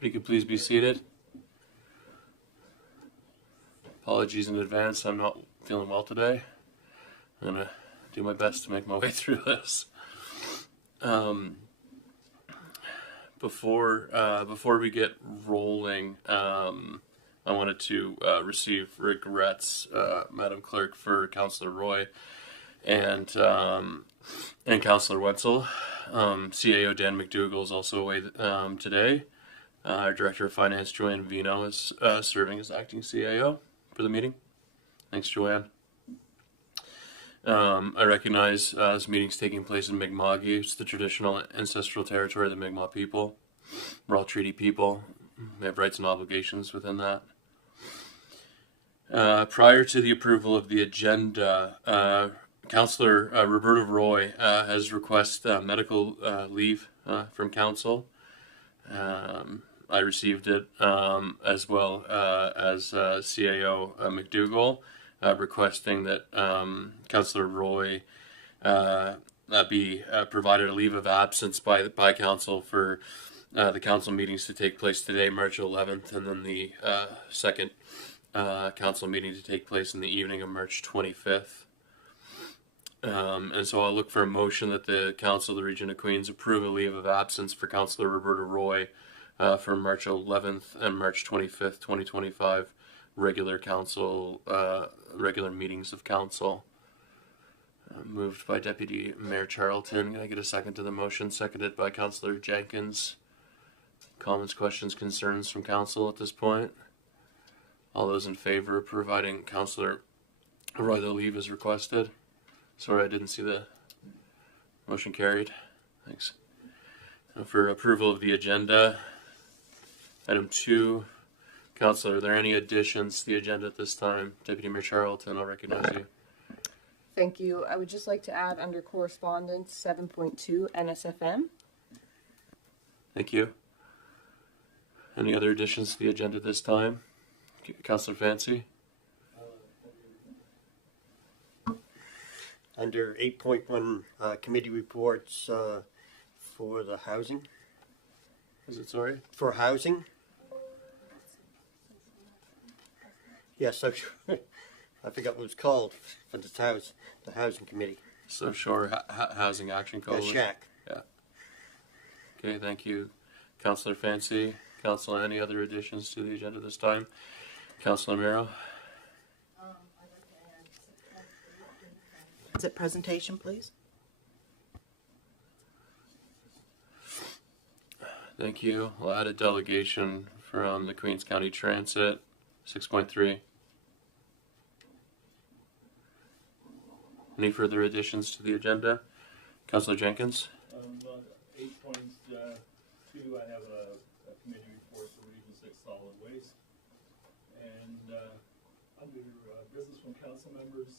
If you could please be seated. Apologies in advance, I'm not feeling well today. I'm going to do my best to make my way through this. Before we get rolling, I wanted to receive regrets, Madam Clerk, for Councillor Roy and Councillor Wetzel. CAO Dan McDougall is also away today. Our Director of Finance, Joanne Vino, is serving as acting CAO for the meeting. Thanks, Joanne. I recognize this meeting's taking place in Mi'kmaq. It's the traditional ancestral territory of the Mi'kmaq people. We're all treaty people. We have rights and obligations within that. Prior to the approval of the agenda, Councillor Roberta Roy has requested medical leave from Council. I received it as well as CAO McDougall requesting that Councillor Roy be provided a leave of absence by Council for the Council meetings to take place today, March 11th, and then the second Council meeting to take place in the evening of March 25th. And so I'll look for a motion that the Council of the Region of Queens approve a leave of absence for Councillor Roberta Roy for March 11th and March 25th, 2025, regular meetings of Council. Moved by Deputy Mayor Charlton. Can I get a second to the motion? Seconded by Councillor Jenkins. Comments, questions, concerns from Council at this point? All those in favor of providing Councillor Roy the leave as requested? Sorry, I didn't see the motion carried. Thanks. For approval of the agenda, item 2. Councillor, are there any additions to the agenda at this time? Deputy Mayor Charlton, I'll recognize you. Thank you. I would just like to add under correspondence 7.2 NSFM. Thank you. Any other additions to the agenda at this time? Councillor Fancy? Under 8.1 committee reports for the housing. Is it sorry? For housing. Yes, I forgot what it was called for the housing committee. So sure, Housing Action Coalition. Shack. Yeah. Okay, thank you, Councillor Fancy. Councillor, any other additions to the agenda this time? Councillor Miro. Is it presentation, please? Thank you. We'll add a delegation from the Queens County Transit, 6.3. Any further additions to the agenda? Councillor Jenkins? 8.2, I have a committee report for Region 6 Solid Waste. And under business from council members,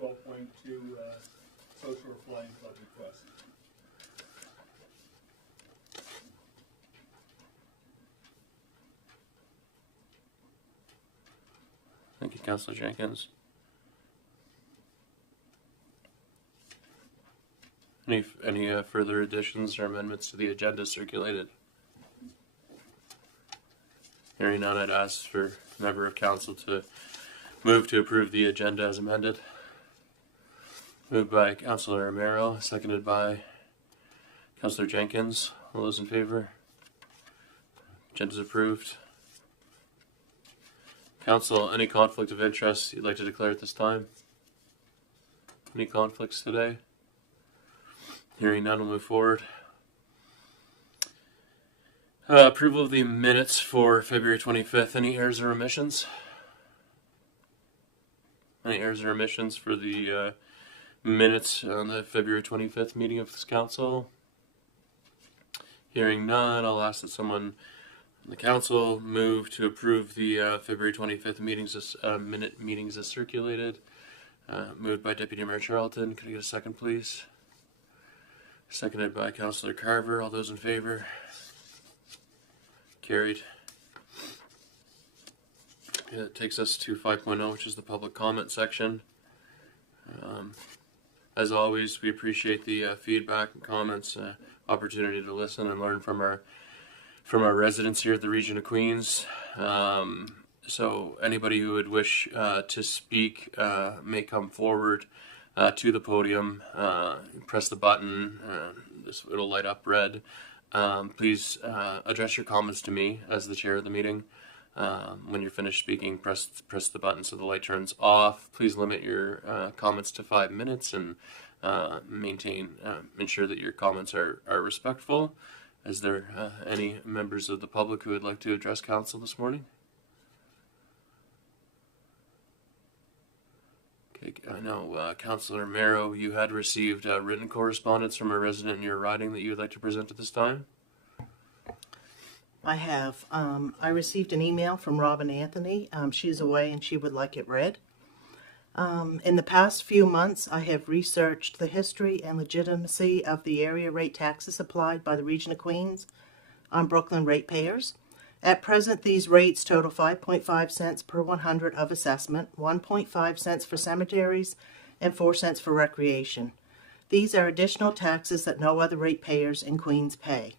12.2, Social Flying Club request. Thank you, Councillor Jenkins. Any further additions or amendments to the agenda circulated? Hearing none, I'd ask for a member of council to move to approve the agenda as amended. Moved by Councillor Romero, seconded by Councillor Jenkins. All those in favor? Agenda's approved. Council, any conflict of interest you'd like to declare at this time? Any conflicts today? Hearing none, we'll move forward. Approval of the minutes for February 25th. Any errors or omissions? Any errors or omissions for the minutes on the February 25th meeting of this council? Hearing none, I'll ask that someone on the council move to approve the February 25th meetings as circulated. Moved by Deputy Mayor Charlton. Could I get a second, please? Seconded by Councillor Carver. All those in favor? Carried. It takes us to 5.0, which is the public comment section. As always, we appreciate the feedback and comments, opportunity to listen and learn from our from our residents here at the Region of Queens. So anybody who would wish to speak may come forward to the podium. Press the button. It'll light up red. Please address your comments to me as the chair of the meeting. When you're finished speaking, press the button so the light turns off. Please limit your comments to 5 minutes and ensure that your comments are respectful. Is there any members of the public who would like to address council this morning? Okay, I know Councillor Merrow, you had received written correspondence from a resident in your riding that you would like to present at this time. I have. I received an email from Robin Anthony. She's away and she would like it read. In the past few months, I have researched the history and legitimacy of the area rate taxes applied by the Region of Queens on Brooklyn ratepayers. At present, these rates total 5.5 cents per 100 of assessment, 1.5 cents for cemeteries, and 4 cents for recreation. These are additional taxes that no other ratepayers in Queens pay.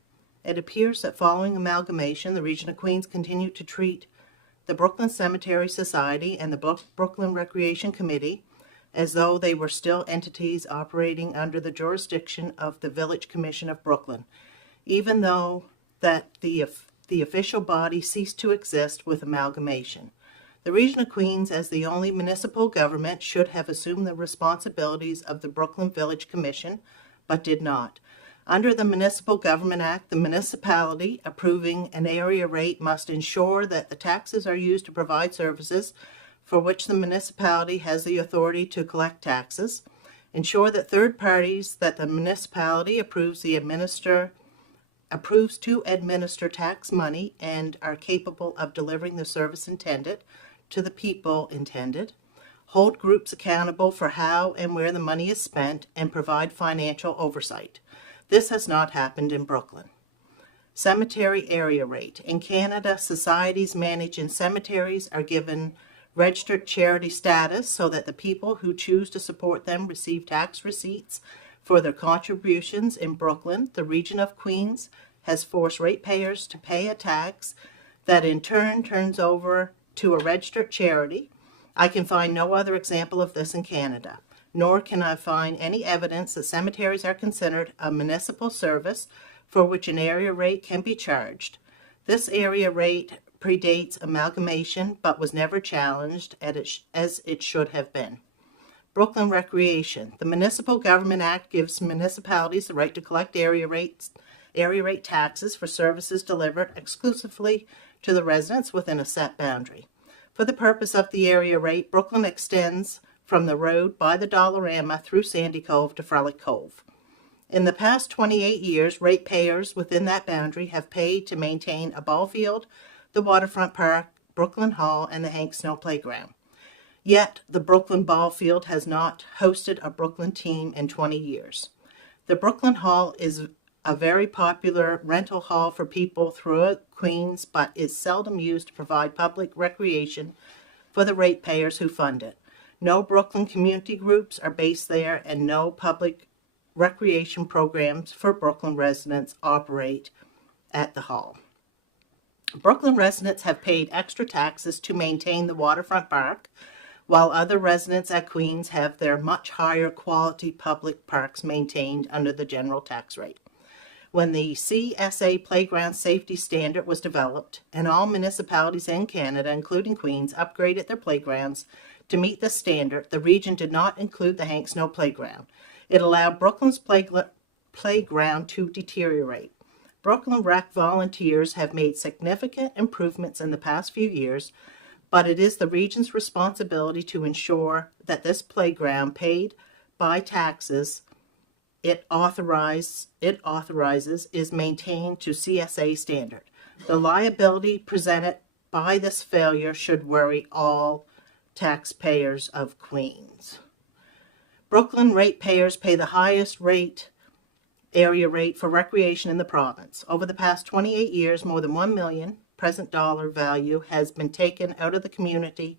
It appears that following amalgamation, the Region of Queens continued to treat the Brooklyn Cemetery Society and the Brooklyn Recreation Committee as though they were still entities operating under the jurisdiction of the Village Commission of Brooklyn, even though that the official body ceased to exist with amalgamation. The Region of Queens, as the only municipal government, should have assumed the responsibilities of the Brooklyn Village Commission, but did not. Under the Municipal Government Act, the municipality approving an area rate must ensure that the taxes are used to provide services for which the municipality has the authority to collect taxes, ensure that third parties that the municipality approves to administer tax money and are capable of delivering the service intended to the people intended, hold groups accountable for how and where the money is spent, and provide financial oversight. This has not happened in Brooklyn. Cemetery area rate. In Canada, societies managed in cemeteries are given registered charity status so that the people who choose to support them receive tax receipts for their contributions. In Brooklyn, the Region of Queens has forced ratepayers to pay a tax that in turn turns over to a registered charity. I can find no other example of this in Canada, nor can I find any evidence that cemeteries are considered a municipal service for which an area rate can be charged. This area rate predates amalgamation but was never challenged as it should have been. Brooklyn Recreation. The Municipal Government Act gives municipalities the right to collect area rate taxes for services delivered exclusively to the residents within a set boundary. For the purpose of the area rate, Brooklyn extends from the road by the Dollarama through Sandy Cove to Frolic Cove. In the past 28 years, ratepayers within that boundary have paid to maintain a ball field, the waterfront park, Brooklyn Hall, and the Hank Snow Playground. Yet, the Brooklyn ball field has not hosted a Brooklyn team in 20 years. The Brooklyn Hall is a very popular rental hall for people throughout Queens, but is seldom used to provide public recreation for the ratepayers who fund it. No Brooklyn community groups are based there, and no public recreation programs for Brooklyn residents operate at the hall. Brooklyn residents have paid extra taxes to maintain the waterfront park, while other residents at Queens have their much higher quality public parks maintained under the general tax rate. When the CSA Playground Safety Standard was developed, and all municipalities in Canada, including Queens, upgraded their playgrounds to meet the standard, the region did not include the Hank Snow Playground. It allowed Brooklyn's playground to deteriorate. Brooklyn Rec volunteers have made significant improvements in the past few years, but it is the region's responsibility to ensure that this playground, paid by taxes it authorizes, is maintained to CSA standard. The liability presented by this failure should worry all taxpayers of Queens. Brooklyn ratepayers pay the highest area rate for recreation in the province. Over the past 28 years, more than $1 million present dollar value has been taken out of the community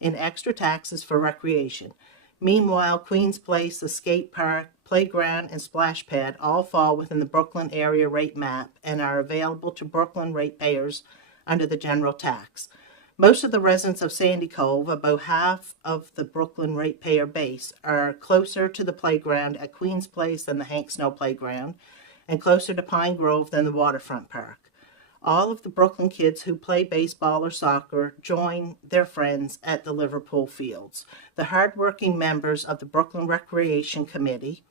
in extra taxes for recreation. Meanwhile, Queens Place, the skate park, playground, and splash pad all fall within the Brooklyn area rate map and are available to Brooklyn ratepayers under the general tax. Most of the residents of Sandy Cove, about half of the Brooklyn ratepayer base, are closer to the playground at Queen's Place than the Hank Snow Playground, and closer to Pine Grove than the Waterfront Park. All of the Brooklyn kids who play baseball or soccer join their friends at the Liverpool fields. The hardworking members of the Brooklyn Recreation Committee,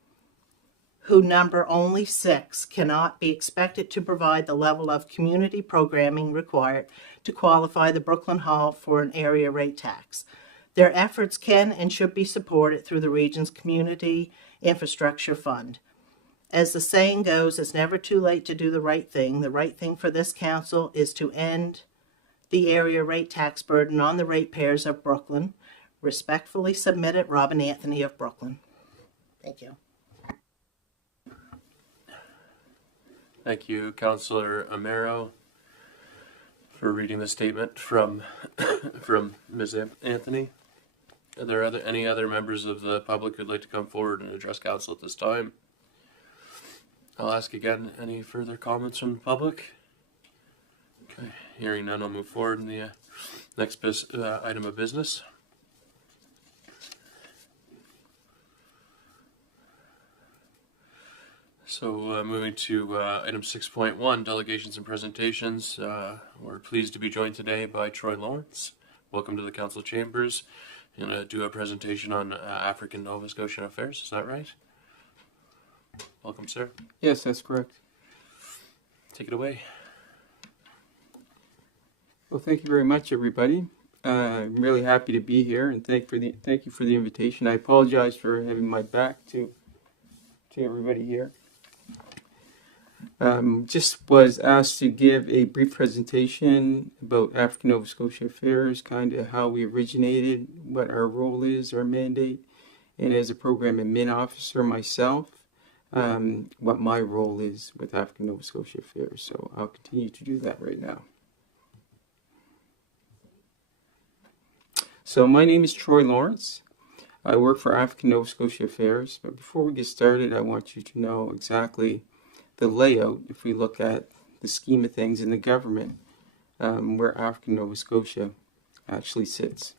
who number only 6, cannot be expected to provide the level of community programming required to qualify the Brooklyn Hall for an area rate tax. Their efforts can and should be supported through the region's Community Infrastructure Fund. As the saying goes, it's never too late to do the right thing. The right thing for this council is to end the area rate tax burden on the ratepayers of Brooklyn. Respectfully submitted, Robin Anthony of Brooklyn. Thank you. Thank you, Councillor Amaro, for reading the statement from Ms. Anthony. Are there any other members of the public who'd like to come forward and address council at this time? I'll ask again, any further comments from the public? Okay, hearing none, I'll move forward in the next item of business. So moving to item 6.1, delegations and presentations. We're pleased to be joined today by Troy Lawrence. Welcome to the council chambers. You're going to do a presentation on African Nova Scotian affairs, is that right? Welcome, sir. Yes, that's correct. Take it away. Well, thank you very much, everybody. I'm really happy to be here, and thank you for the invitation. I apologize for having my back to everybody here. Just was asked to give a brief presentation about African Nova Scotia affairs, kind of how we originated, what our role is, our mandate, and as a program admin officer myself, what my role is with African Nova Scotia affairs. So I'll continue to do that right now. So my name is Troy Lawrence. I work for African Nova Scotia Affairs, but before we get started, I want you to know exactly the layout, if we look at the scheme of things in the government, where African Nova Scotia actually sits.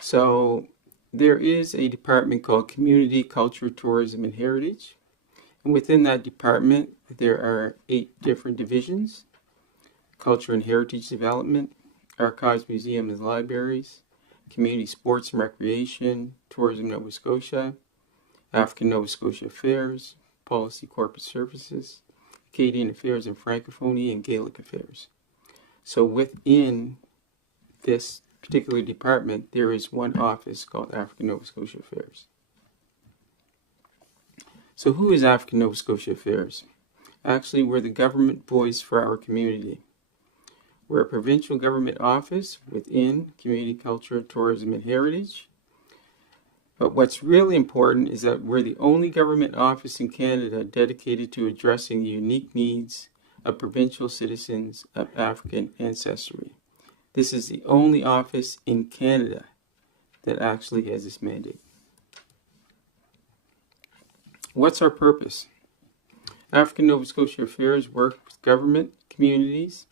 So there is a department called Community, Culture, Tourism, and Heritage. And within that department, there are 8 different divisions: Culture and Heritage Development, Archives, Museums, and Libraries, Community, Sports and Recreation, Tourism Nova Scotia, African Nova Scotia Affairs, Policy Corporate Services, Acadian Affairs and Francophonie, and Gaelic Affairs. So within this particular department, there is one office called African Nova Scotia Affairs. So who is African Nova Scotia Affairs? Actually, we're the government voice for our community. We're a provincial government office within Community, Culture, Tourism, and Heritage. But what's really important is that we're the only government office in Canada dedicated to addressing the unique needs of provincial citizens of African ancestry. This is the only office in Canada that actually has this mandate. What's our purpose? African Nova Scotia Affairs work with government, communities,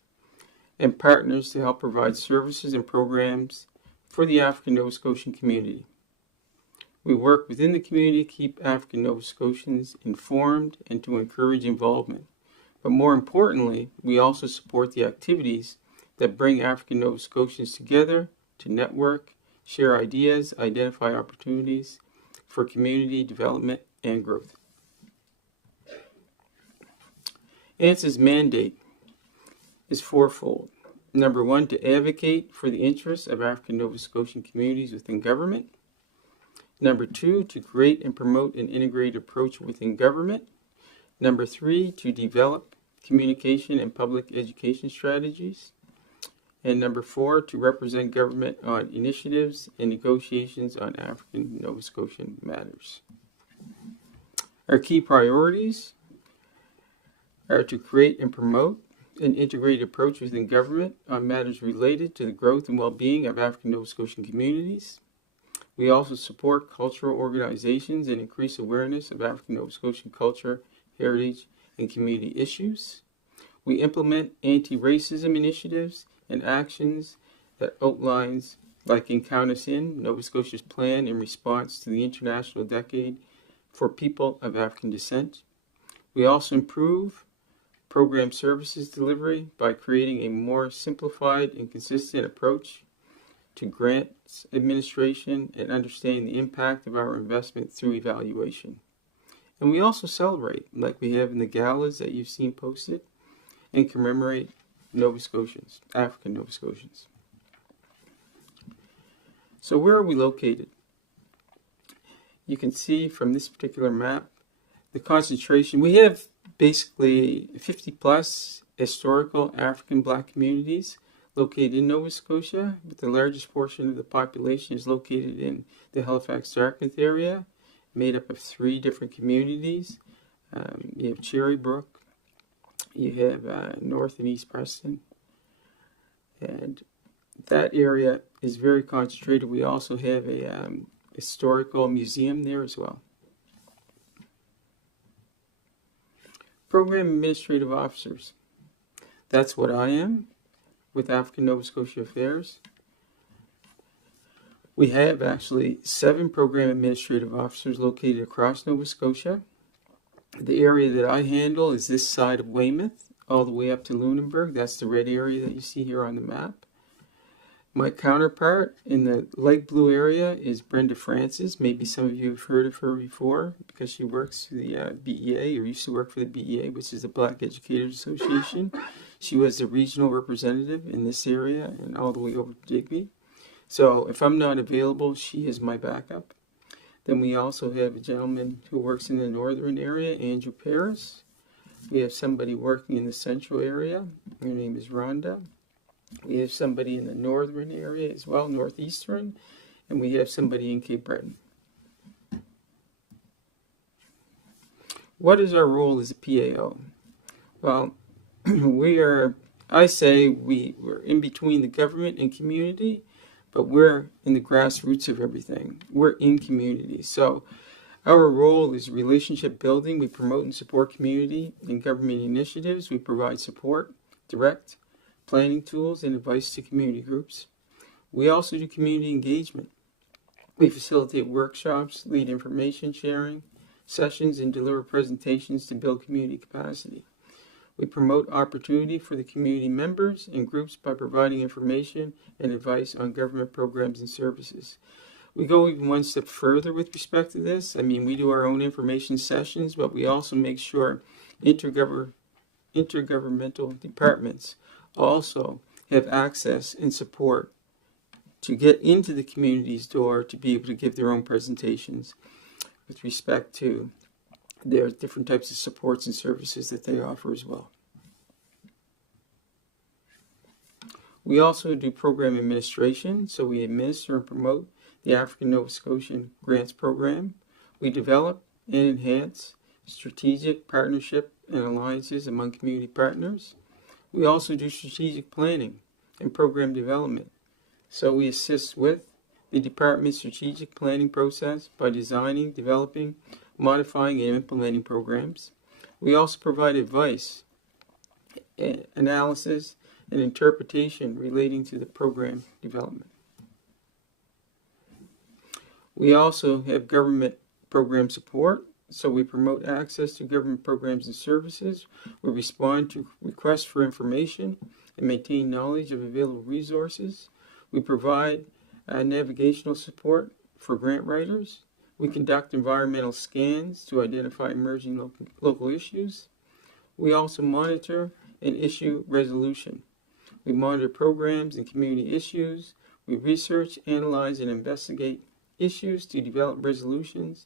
and partners to help provide services and programs for the African Nova Scotian community. We work within the community to keep African Nova Scotians informed and to encourage involvement. But more importantly, we also support the activities that bring African Nova Scotians together to network, share ideas, identify opportunities for community development and growth. ANC's mandate is fourfold. Number 1, to advocate for the interests of African Nova Scotian communities within government. Number 2, to create and promote an integrated approach within government. Number 3, to develop communication and public education strategies. And number 4, to represent government on initiatives and negotiations on African Nova Scotian matters. Our key priorities are to create and promote an integrated approach within government on matters related to the growth and well-being of African Nova Scotian communities. We also support cultural organizations and increase awareness of African Nova Scotian culture, heritage, and community issues. We implement anti-racism initiatives and actions that outlines like Encounter In, Nova Scotia's plan in response to the International Decade for People of African Descent. We also improve program services delivery by creating a more simplified and consistent approach to grants administration and understanding the impact of our investment through evaluation. And we also celebrate, like we have in the galas that you've seen posted, and commemorate Nova Scotians, African Nova Scotians. So where are we located? You can see from this particular map the concentration. We have basically 50 plus historical African Black communities located in Nova Scotia, but the largest portion of the population is located in the Halifax-Dartmouth area, made up of 3 different communities. You have Cherrybrook, you have North and East Preston, and that area is very concentrated. We also have a historical museum there as well. Program Administrative Officers. That's what I am with African Nova Scotia Affairs. We have actually 7 Program Administrative Officers located across Nova Scotia. The area that I handle is this side of Weymouth, all the way up to Lunenburg. That's the red area that you see here on the map. My counterpart in the light blue area is Brenda Francis. Maybe some of you have heard of her before because she works for the BEA, or used to work for the BEA, which is the Black Educators Association. She was the regional representative in this area and all the way over to Digby. So if I'm not available, she is my backup. Then we also have a gentleman who works in the northern area, Andrew Paris. We have somebody working in the central area. Her name is Rhonda. We have somebody in the northern area as well, northeastern, and we have somebody in Cape Breton. What is our role as a PAO? Well, we're in between the government and community, but we're in the grassroots of everything. We're in community. So our role is relationship building. We promote and support community and government initiatives. We provide support, direct planning tools, and advice to community groups. We also do community engagement. We facilitate workshops, lead information sharing sessions, and deliver presentations to build community capacity. We promote opportunity for the community members and groups by providing information and advice on government programs and services. We go even one step further with respect to this. I mean, we do our own information sessions, but we also make sure intergovernmental departments also have access and support to get into the community's door to be able to give their own presentations with respect to their different types of supports and services that they offer as well. We also do program administration, so we administer and promote the African Nova Scotian Grants Program. We develop and enhance strategic partnership and alliances among community partners. We also do strategic planning and program development. So we assist with the department's strategic planning process by designing, developing, modifying, and implementing programs. We also provide advice, analysis, and interpretation relating to the program development. We also have government program support. So we promote access to government programs and services. We respond to requests for information and maintain knowledge of available resources. We provide navigational support for grant writers. We conduct environmental scans to identify emerging local issues. We also monitor and issue resolution. We monitor programs and community issues. We research, analyze, and investigate issues to develop resolutions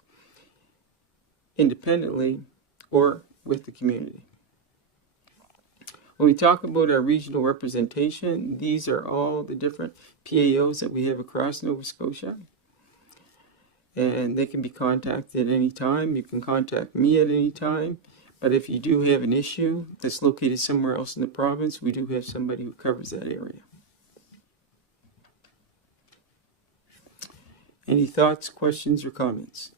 independently or with the community. When we talk about our regional representation, these are all the different PAOs that we have across Nova Scotia. And they can be contacted at any time. You can contact me at any time. But if you do have an issue that's located somewhere else in the province, we do have somebody who covers that area. Any thoughts, questions, or comments?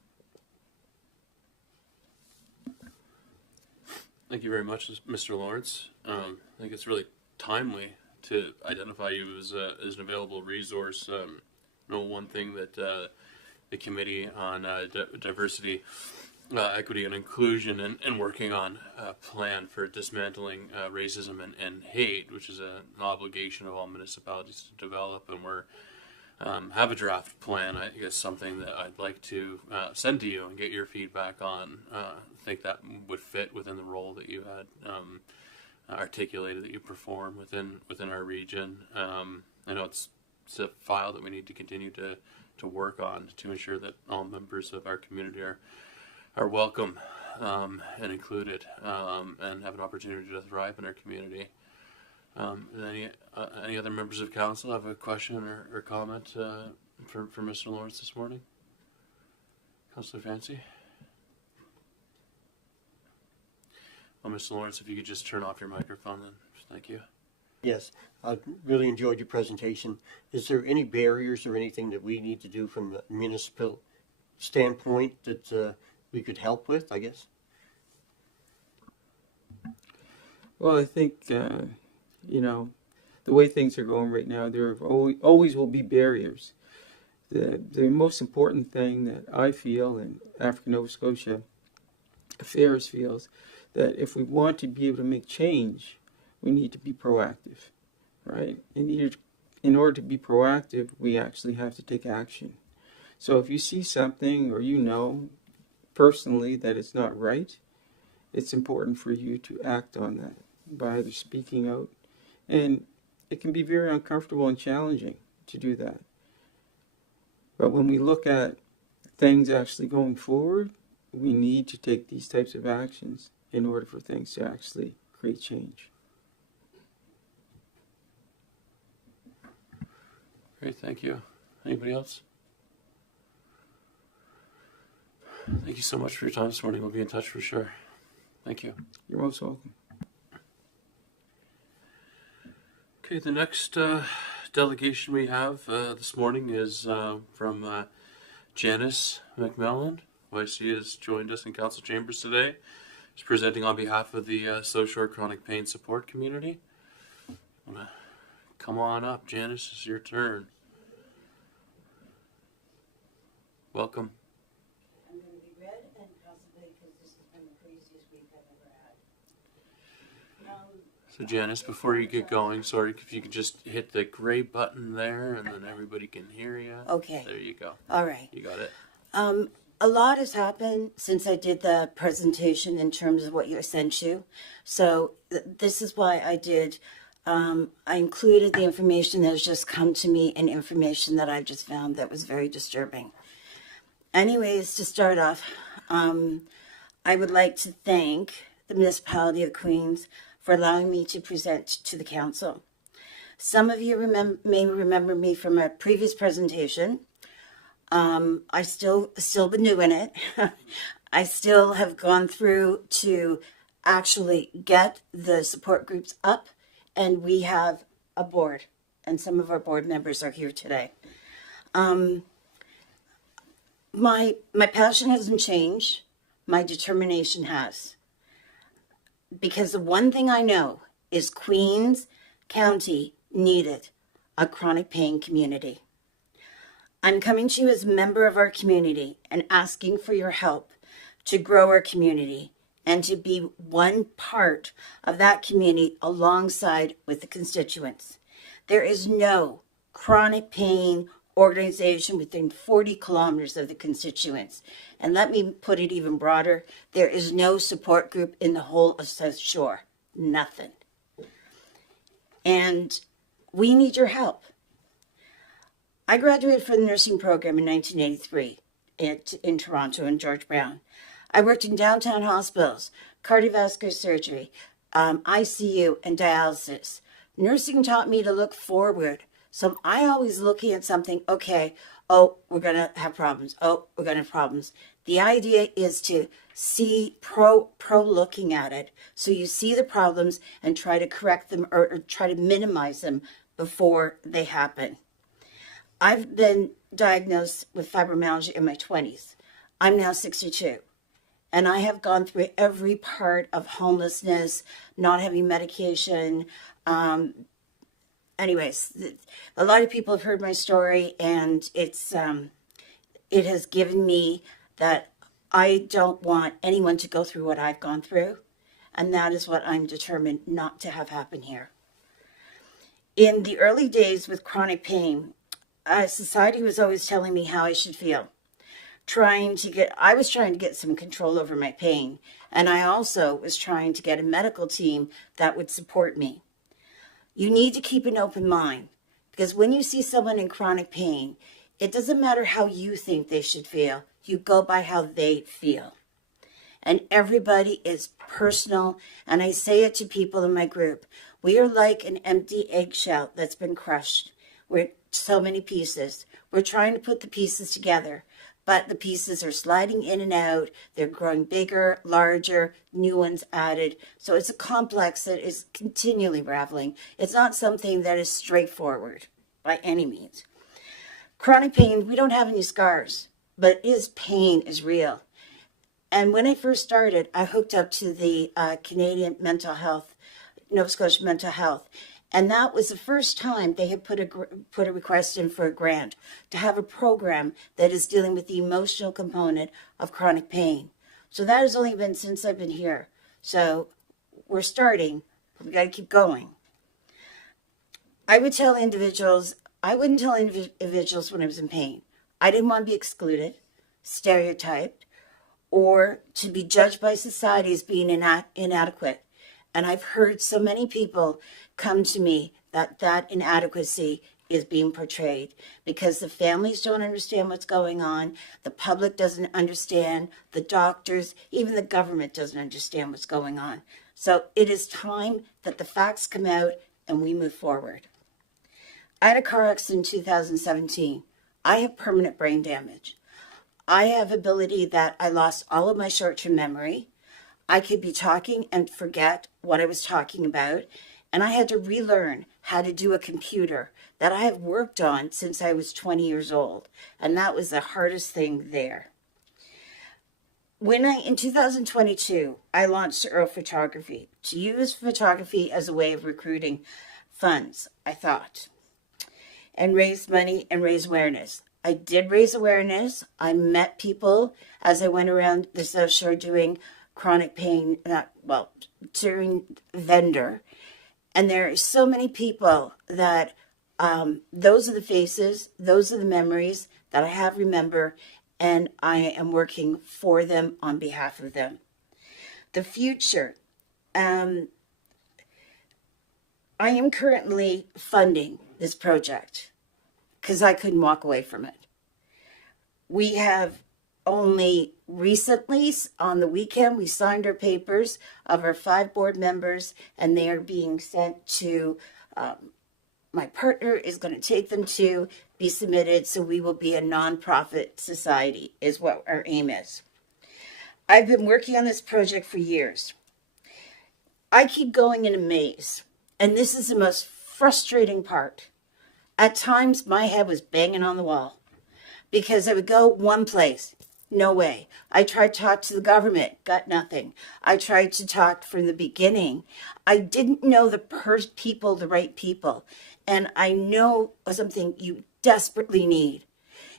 Thank you very much, Mr. Lawrence. I think it's really timely to identify you as an available resource. One thing that the Committee on Diversity, Equity, and Inclusion and working on a plan for dismantling racism and hate, which is an obligation of all municipalities to develop, and we're have a draft plan. I guess something that I'd like to send to you and get your feedback on. I think that would fit within the role that you had articulated that you perform within our region. I know it's a file that we need to continue to work on to ensure that all members of our community are welcome and included and have an opportunity to thrive in our community. Any other members of council have a question or comment for Mr. Lawrence this morning? Councillor Fancy? Well, Mr. Lawrence, if you could just turn off your microphone, then thank you. Yes, I really enjoyed your presentation. Is there any barriers or anything that we need to do from the municipal standpoint that we could help with, I guess? Well, I think, the way things are going right now, there always will be barriers. The most important thing that I feel and African Nova Scotia Affairs feels that if we want to be able to make change, we need to be proactive, right? In order to be proactive, we actually have to take action. So if you see something or you know personally that it's not right, it's important for you to act on that by either speaking out, and it can be very uncomfortable and challenging to do that. But when we look at things actually going forward, we need to take these types of actions in order for things to actually create change. Great, thank you. Anybody else? Thank you so much for your time this morning. We'll be in touch for sure. Thank you. You're most welcome. Okay, the next delegation we have this morning is from Janice McMillan, who I see has joined us in council chambers today. She's presenting on behalf of the South Shore Chronic Pain Support Community. Come on up, Janice, it's your turn. Welcome. I'm going to be red and possibly because this has been the craziest week I've ever had. So Janice, before you get going, sorry, if you could just hit the gray button there and then everybody can hear you. Okay. There you go. All right. You got it. A lot has happened since I did the presentation in terms of what you sent you. So this is why I did. I included the information that has just come to me and information that I just found that was very disturbing. Anyways, to start off, I would like to thank the Municipality of Queens for allowing me to present to the council. Some of you may remember me from a previous presentation. I still been doing it. I still have gone through to actually get the support groups up, and we have a board, and some of our board members are here today. My passion hasn't changed. My determination has. Because the one thing I know is Queens County needed a chronic pain community. I'm coming to you as a member of our community and asking for your help to grow our community and to be one part of that community alongside with the constituents. There is no chronic pain organization within 40 kilometers of the constituents. And let me put it even broader. There is no support group in the whole of South Shore. Nothing. And we need your help. I graduated from the nursing program in 1983 in Toronto in George Brown. I worked in downtown hospitals, cardiovascular surgery, ICU, and dialysis. Nursing taught me to look forward. So I always looking at something, okay, oh, we're going to have problems. Oh, we're going to have problems. The idea is to see pro looking at it. So you see the problems and try to correct them or try to minimize them before they happen. I've been diagnosed with fibromyalgia in my 20s. I'm now 62. And I have gone through every part of homelessness, not having medication. Anyways, a lot of people have heard my story, and it has given me that I don't want anyone to go through what I've gone through. And that is what I'm determined not to have happen here. In the early days with chronic pain, society was always telling me how I should feel. I was trying to get some control over my pain. And I also was trying to get a medical team that would support me. You need to keep an open mind, because when you see someone in chronic pain, it doesn't matter how you think they should feel. You go by how they feel. And everybody is personal. And I say it to people in my group. We are like an empty eggshell that's been crushed. We're so many pieces. We're trying to put the pieces together, but the pieces are sliding in and out. They're growing bigger, larger, new ones added. So it's a complex that is continually raveling. It's not something that is straightforward by any means. Chronic pain, we don't have any scars, but pain is real. And when I first started, I hooked up to the Canadian mental health, Nova Scotia mental health. And that was the first time they had put a request in for a grant to have a program that is dealing with the emotional component of chronic pain. So that has only been since I've been here. So we're starting, but we got to keep going. I wouldn't tell individuals when I was in pain. I didn't want to be excluded, stereotyped, or to be judged by society as being inadequate. And I've heard so many people come to me that inadequacy is being portrayed because the families don't understand what's going on. The public doesn't understand. The doctors, even the government doesn't understand what's going on. So it is time that the facts come out and we move forward. I had a car accident in 2017. I have permanent brain damage. I have ability that I lost all of my short-term memory. I could be talking and forget what I was talking about. And I had to relearn how to do a computer that I have worked on since I was 20 years old. And that was the hardest thing there. In 2022, I launched Earl Photography to use photography as a way of recruiting funds, I thought, and raise money and raise awareness. I did raise awareness. I met people as I went around the South Shore doing chronic pain, during vendor. And there are so many people that those are the faces, those are the memories that I have remember, and I am working for them on behalf of them. The future. I am currently funding this project because I couldn't walk away from it. We have only recently, on the weekend, we signed our papers of our 5 board members, and they are being sent to, my partner is going to take them to be submitted, so we will be a nonprofit society, is what our aim is. I've been working on this project for years. I keep going in a maze, and this is the most frustrating part. At times, my head was banging on the wall because I would go one place. No way. I tried to talk to the government, got nothing. I tried to talk from the beginning. I didn't know the right people. And I know something you desperately need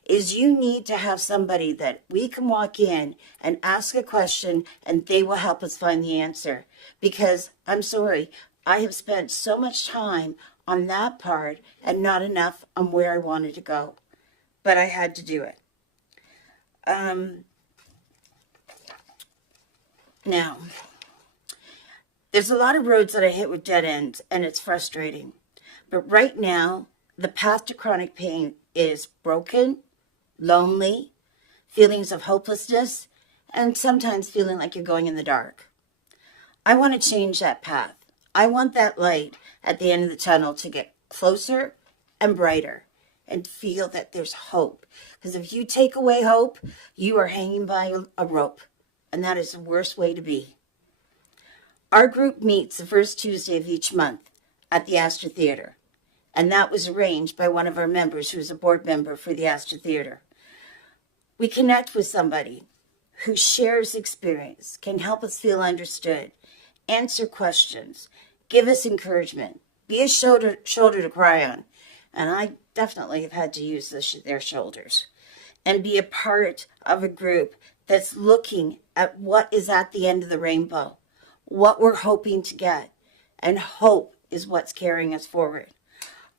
is you need to have somebody that we can walk in and ask a question and they will help us find the answer. Because I'm sorry, I have spent so much time on that part and not enough on where I wanted to go. But I had to do it. Now, there's a lot of roads that I hit with dead ends, and it's frustrating. But right now, the path to chronic pain is broken, lonely, feelings of hopelessness, and sometimes feeling like you're going in the dark. I want to change that path. I want that light at the end of the tunnel to get closer and brighter and feel that there's hope. Because if you take away hope, you are hanging by a rope. And that is the worst way to be. Our group meets the first Tuesday of each month at the Astor Theater. and that was arranged by one of our members who's a board member for the Astor Theater. We connect with somebody who shares experience, can help us feel understood, answer questions, give us encouragement, be a shoulder to cry on. And I definitely have had to use their shoulders. And be a part of a group that's looking at what is at the end of the rainbow, what we're hoping to get. And hope is what's carrying us forward.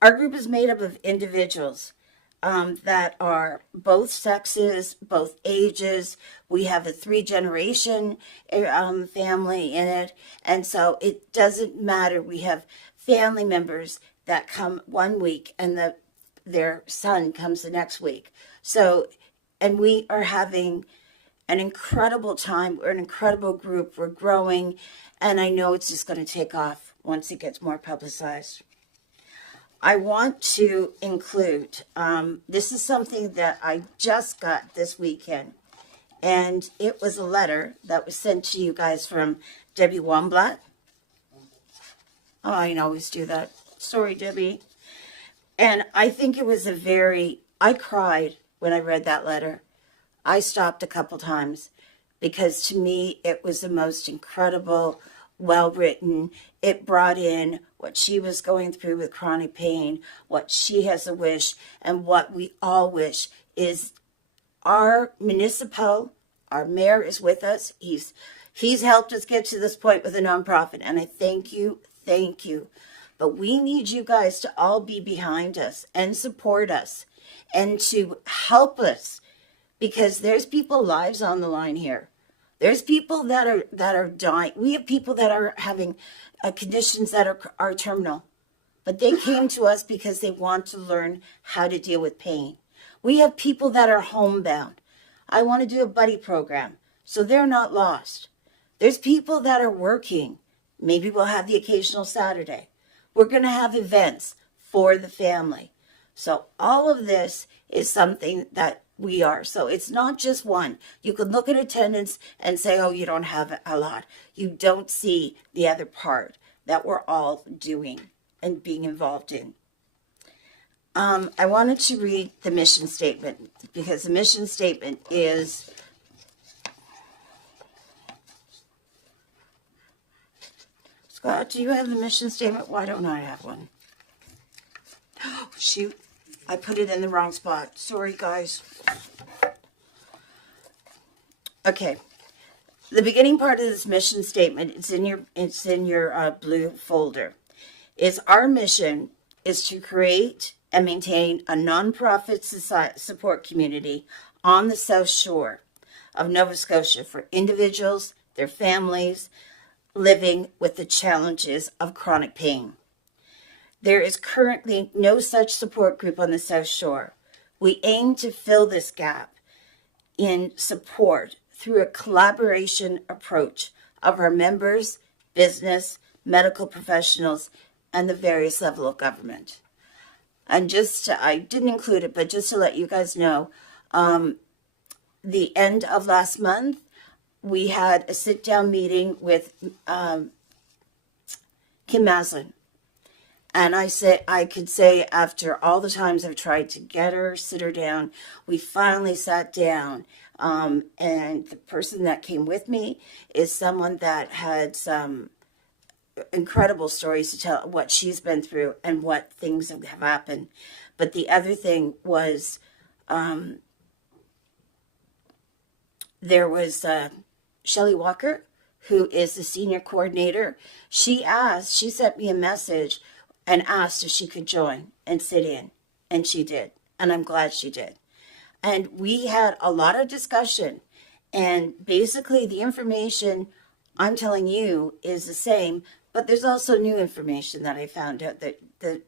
Our group is made up of individuals that are both sexes, both ages. We have a 3-generation family in it. And so it doesn't matter. We have family members that come one week and their son comes the next week. So, and we are having an incredible time. We're an incredible group. We're growing. And I know it's just going to take off once it gets more publicized. I want to include, this is something that I just got this weekend, and it was a letter that was sent to you guys from Debbie Wamblatt. Oh, I always do that. Sorry, Debbie. And I think it was I cried when I read that letter. I stopped a couple times because to me, it was the most incredible, well-written. It brought in what she was going through with chronic pain, what she has a wish, and what we all wish is our municipal, our mayor is with us. He's helped us get to this point with a nonprofit, and I thank you. But we need you guys to all be behind us and support us and to help us, because there's people's lives on the line here. There's people that are dying. We have people that are having conditions that are terminal, but they came to us because they want to learn how to deal with pain. We have people that are homebound. I want to do a buddy program, so they're not lost. There's people that are working. Maybe we'll have the occasional Saturday. We're going to have events for the family. So all of this is something that we are. So it's not just one. You can look at attendance and say, oh, you don't have a lot. You don't see the other part that we're all doing and being involved in. I wanted to read the mission statement because the mission statement is Scott, do you have the mission statement? Why don't I have one? Oh, shoot. I put it in the wrong spot. Sorry, guys. Okay. The beginning part of this mission statement, it's in your blue folder. Our mission is to create and maintain a nonprofit support community on the South Shore of Nova Scotia for individuals, their families, living with the challenges of chronic pain. There is currently no such support group on the South Shore. We aim to fill this gap in support through a collaboration approach of our members, business, medical professionals, and the various levels of government. And I didn't include it, but just to let you guys know, the end of last month, we had a sit-down meeting with Kim Maslin. And I could say after all the times I've tried to get her, sit her down, we finally sat down. And the person that came with me is someone that had some incredible stories to tell, what she's been through and what things have happened. But the other thing was, there was Shelley Walker, who is the senior coordinator. She sent me a message and asked if she could join and sit in. And she did. And I'm glad she did. And we had a lot of discussion. And basically the information I'm telling you is the same, but there's also new information that I found out that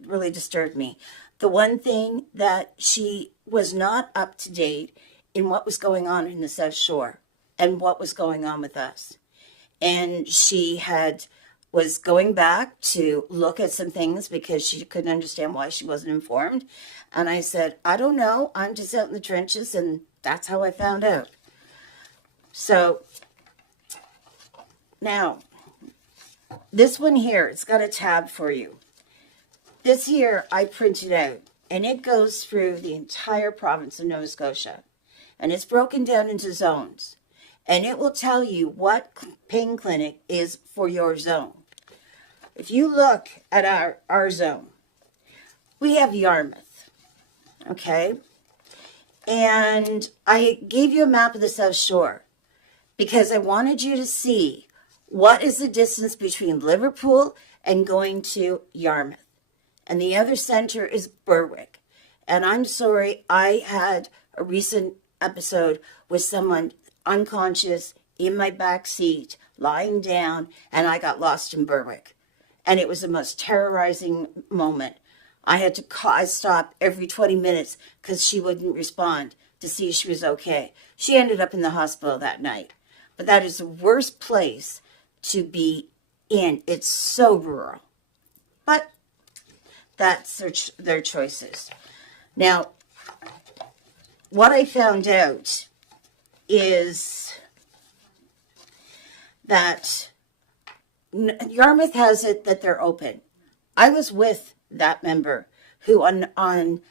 really disturbed me. The one thing that she was not up to date in what was going on in the South Shore and what was going on with us. And she was going back to look at some things because she couldn't understand why she wasn't informed. And I said, I don't know. I'm just out in the trenches, and that's how I found out. So now, this one here, it's got a tab for you. this here I printed out, and it goes through the entire province of Nova Scotia, and it's broken down into zones, and it will tell you what pain clinic is for your zone. If you look at our zone, we have Yarmouth, okay? And I gave you a map of the South Shore because I wanted you to see what is the distance between Liverpool and going to Yarmouth. And the other center is Berwick. And I'm sorry, I had a recent episode with someone unconscious in my back seat, lying down, and I got lost in Berwick. And it was the most terrorizing moment. I had to stop every 20 minutes because she wouldn't respond to see if she was okay. She ended up in the hospital that night. But that is the worst place to be in. It's so rural. But that's their choices. Now, what I found out is that Yarmouth has it that they're open. I was with that member who on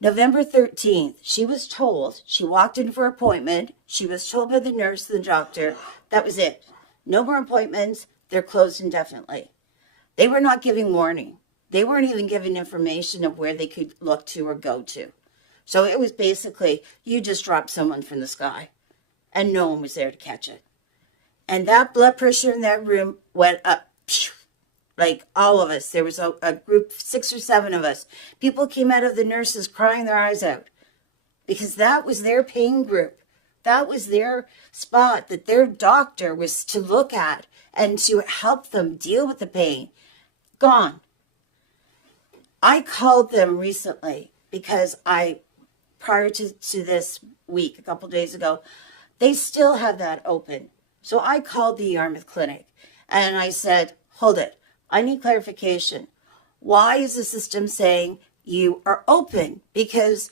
November 13th, she was told, she walked in for an appointment, she was told by the nurse and the doctor, that was it. No more appointments, they're closed indefinitely. They were not giving warning. They weren't even giving information of where they could look to or go to. So it was basically, you just dropped someone from the sky and no one was there to catch it. And that blood pressure in that room went up, like all of us. There was a group, 6 or 7 of us. People came out of the nurses crying their eyes out because that was their pain group. That was their spot that their doctor was to look at and to help them deal with the pain. Gone. I called them recently because prior to this week, a couple days ago, they still have that open. So I called the Yarmouth Clinic and I said, hold it. I need clarification. Why is the system saying you are open? Because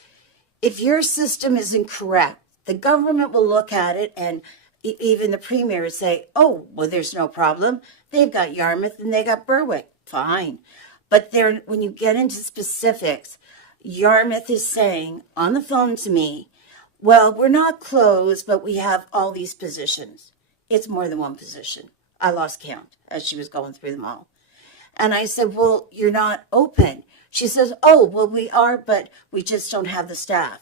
if your system is incorrect, the government will look at it and even the premier would say, oh, well, there's no problem. They've got Yarmouth and they got Berwick. Fine. But when you get into specifics, Yarmouth is saying on the phone to me, well, we're not closed, but we have all these positions. It's more than one position. I lost count as she was going through them all. And I said, well, you're not open. She says, oh, well, we are, but we just don't have the staff.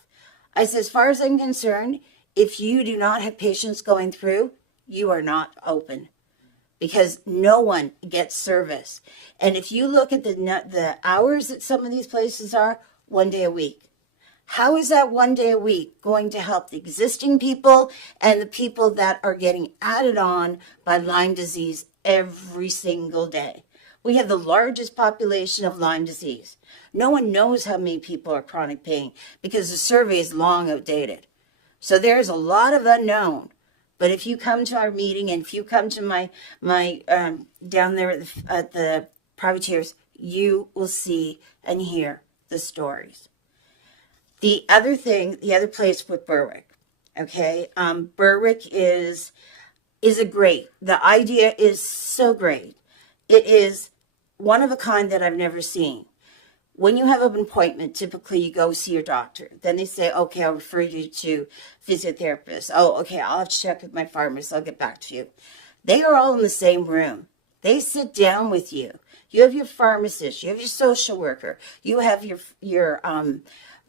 I said, as far as I'm concerned, if you do not have patients going through, you are not open because no one gets service. And if you look at the hours that some of these places are, 1 day a week. How is that 1 day a week going to help the existing people and the people that are getting added on by Lyme disease every single day? We have the largest population of Lyme disease. No one knows how many people are chronic pain because the survey is long outdated. So there's a lot of unknown. But if you come to our meeting and if you come to my down there at the privateers, you will see and hear the stories. The other place with Berwick, okay? Berwick is the idea is so great. It is one of a kind that I've never seen. When you have an appointment, typically you go see your doctor. Then they say, okay, I'll refer you to physiotherapist. Oh, okay, I'll have to check with my pharmacist. I'll get back to you. They are all in the same room. They sit down with you. You have your pharmacist. You have your social worker. You have your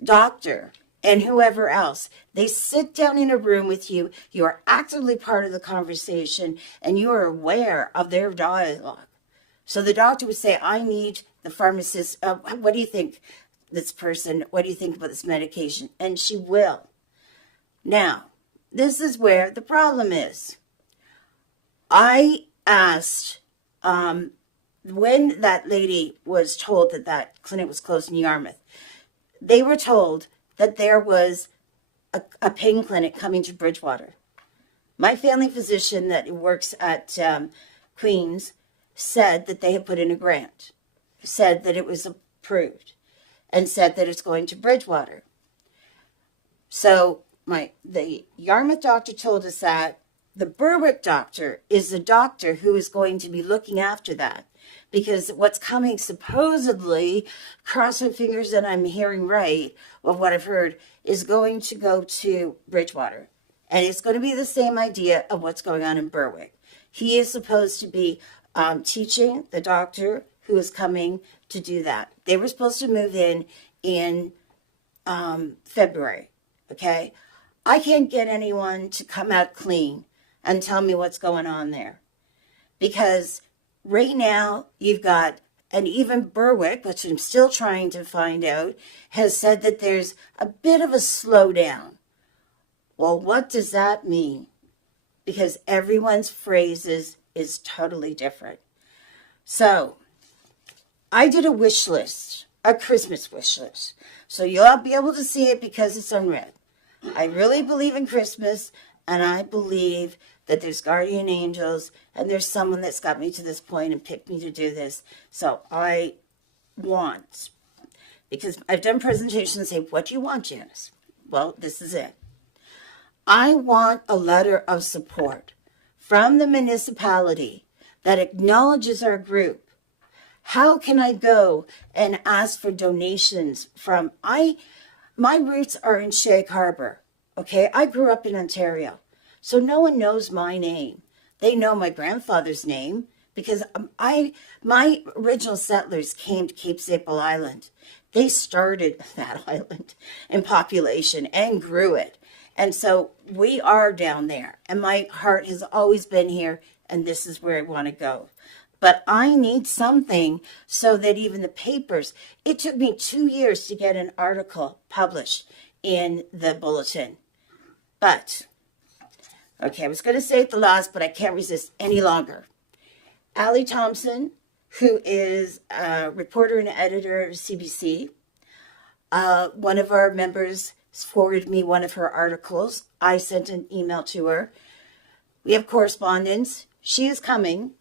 doctor and whoever else. They sit down in a room with you. You are actively part of the conversation and you are aware of their dialogue. So the doctor would say, I need the pharmacist. What do you think, this person? What do you think about this medication? And she will. Now, this is where the problem is. I asked, when that lady was told that clinic was closed in Yarmouth, they were told that there was a pain clinic coming to Bridgewater. My family physician that works at Queen's said that they had put in a grant, said that it was approved, and said that it's going to Bridgewater. So the Yarmouth doctor told us that. The Berwick doctor is the doctor who is going to be looking after that because what's coming supposedly, cross my fingers that I'm hearing right of what I've heard, is going to go to Bridgewater. And it's going to be the same idea of what's going on in Berwick. He is supposed to be teaching the doctor who is coming to do that. They were supposed to move in February, okay? I can't get anyone to come out clean and tell me what's going on there. Because right now you've got, and even Berwick, which I'm still trying to find out, has said that there's a bit of a slowdown. Well, what does that mean? Because everyone's phrases is totally different. So I did a wish list, a Christmas wish list. So you'll be able to see it because it's unread. I really believe in Christmas, and I believe that there's guardian angels, and there's someone that's got me to this point and picked me to do this. So I want, because I've done presentations and say, what do you want, Janice? Well, this is it. I want a letter of support from the municipality that acknowledges our group. How can I go and ask for donations from, my roots are in Shag Harbor, okay? I grew up in Ontario, so no one knows my name. They know my grandfather's name because my original settlers came to Cape Staple Island. They started that island in population and grew it. And so we are down there, and my heart has always been here, and this is where I want to go. But I need something so that even the papers, it took me 2 years to get an article published in the bulletin. But, okay, I was going to say it the last, but I can't resist any longer. Allie Thompson, who is a reporter and editor of CBC, one of our members forwarded me one of her articles. I sent an email to her. We have correspondence. She is coming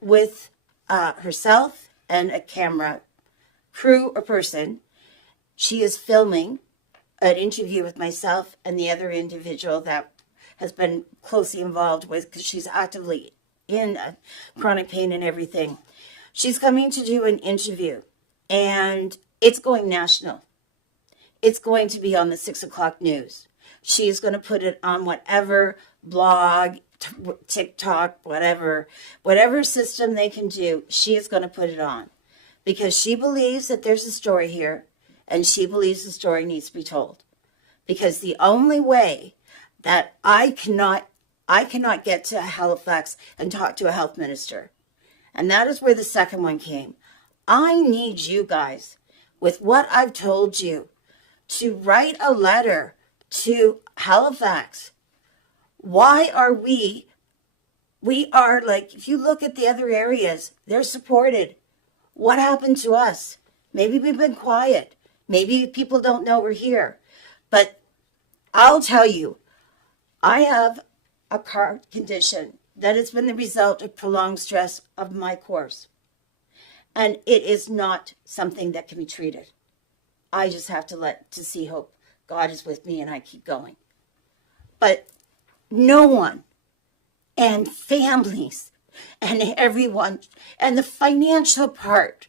with herself and a camera crew or person. She is filming an interview with myself and the other individual that has been closely involved with, because she's actively in chronic pain and everything. She's coming to do an interview, and it's going national. It's going to be on the 6 o'clock news. She's going to put it on whatever blog, TikTok, whatever system they can do. She is going to put it on because she believes that there's a story here, and she believes the story needs to be told. Because the only way that I cannot get to Halifax and talk to a health minister, and that is where the second one came. I need you guys, with what I've told you, to write a letter to Halifax. Why are we are like, if you look at the other areas, they're supported. What happened to us? Maybe we've been quiet. Maybe people don't know we're here. But I'll tell you, I have a car condition that has been the result of prolonged stress of my course. And it is not something that can be treated. I just have to see hope. God is with me and I keep going. But no one, and families, and everyone, and the financial part.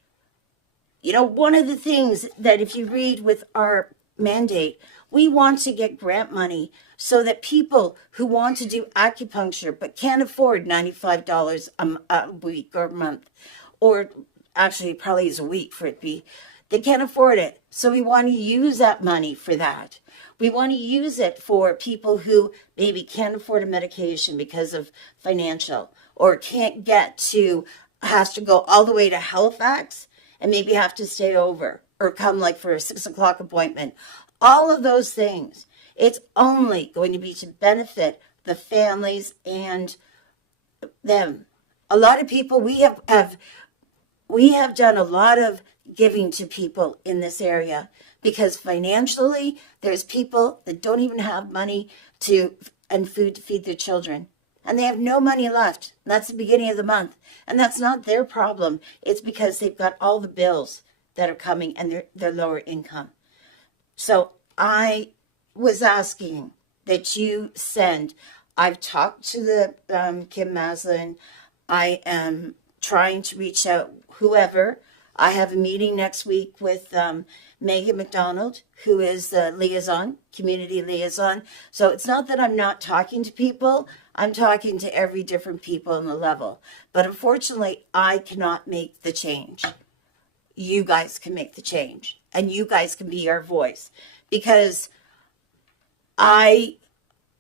You know, one of the things that if you read with our mandate, we want to get grant money so that people who want to do acupuncture but can't afford $95 a week or a month, or actually it probably is a week for it to be, they can't afford it. So we want to use that money for that. We want to use it for people who maybe can't afford a medication because of financial, or can't get to, has to go all the way to Halifax and maybe have to stay over or come like for a 6 o'clock appointment. All of those things. It's only going to be to benefit the families and them. A lot of people, we have done a lot of giving to people in this area because financially there's people that don't even have money and food to feed their children, and they have no money left. And that's the beginning of the month, and that's not their problem. It's because they've got all the bills that are coming and they're lower income. So I was asking that you send. I've talked to the Kim Maslin. I am trying to reach out whoever. I have a meeting next week with Megan McDonald, who is the liaison, community liaison. So it's not that I'm not talking to people. I'm talking to every different people on the level. But unfortunately, I cannot make the change. You guys can make the change, and you guys can be our voice, because I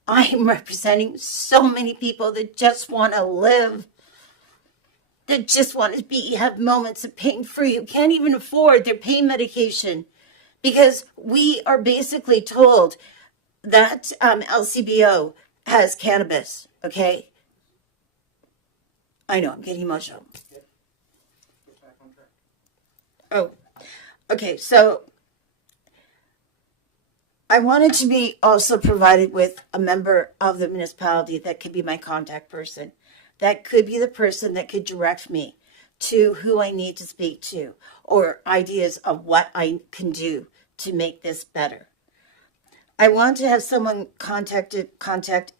am representing so many people that just want to live, that just want to have moments of pain free, who can't even afford their pain medication, because we are basically told that LCBO has cannabis. Okay, I know I'm getting emotional. Oh, okay. So I wanted to be also provided with a member of the municipality that could be my contact person. That could be the person that could direct me to who I need to speak to, or ideas of what I can do to make this better. I want to have someone contact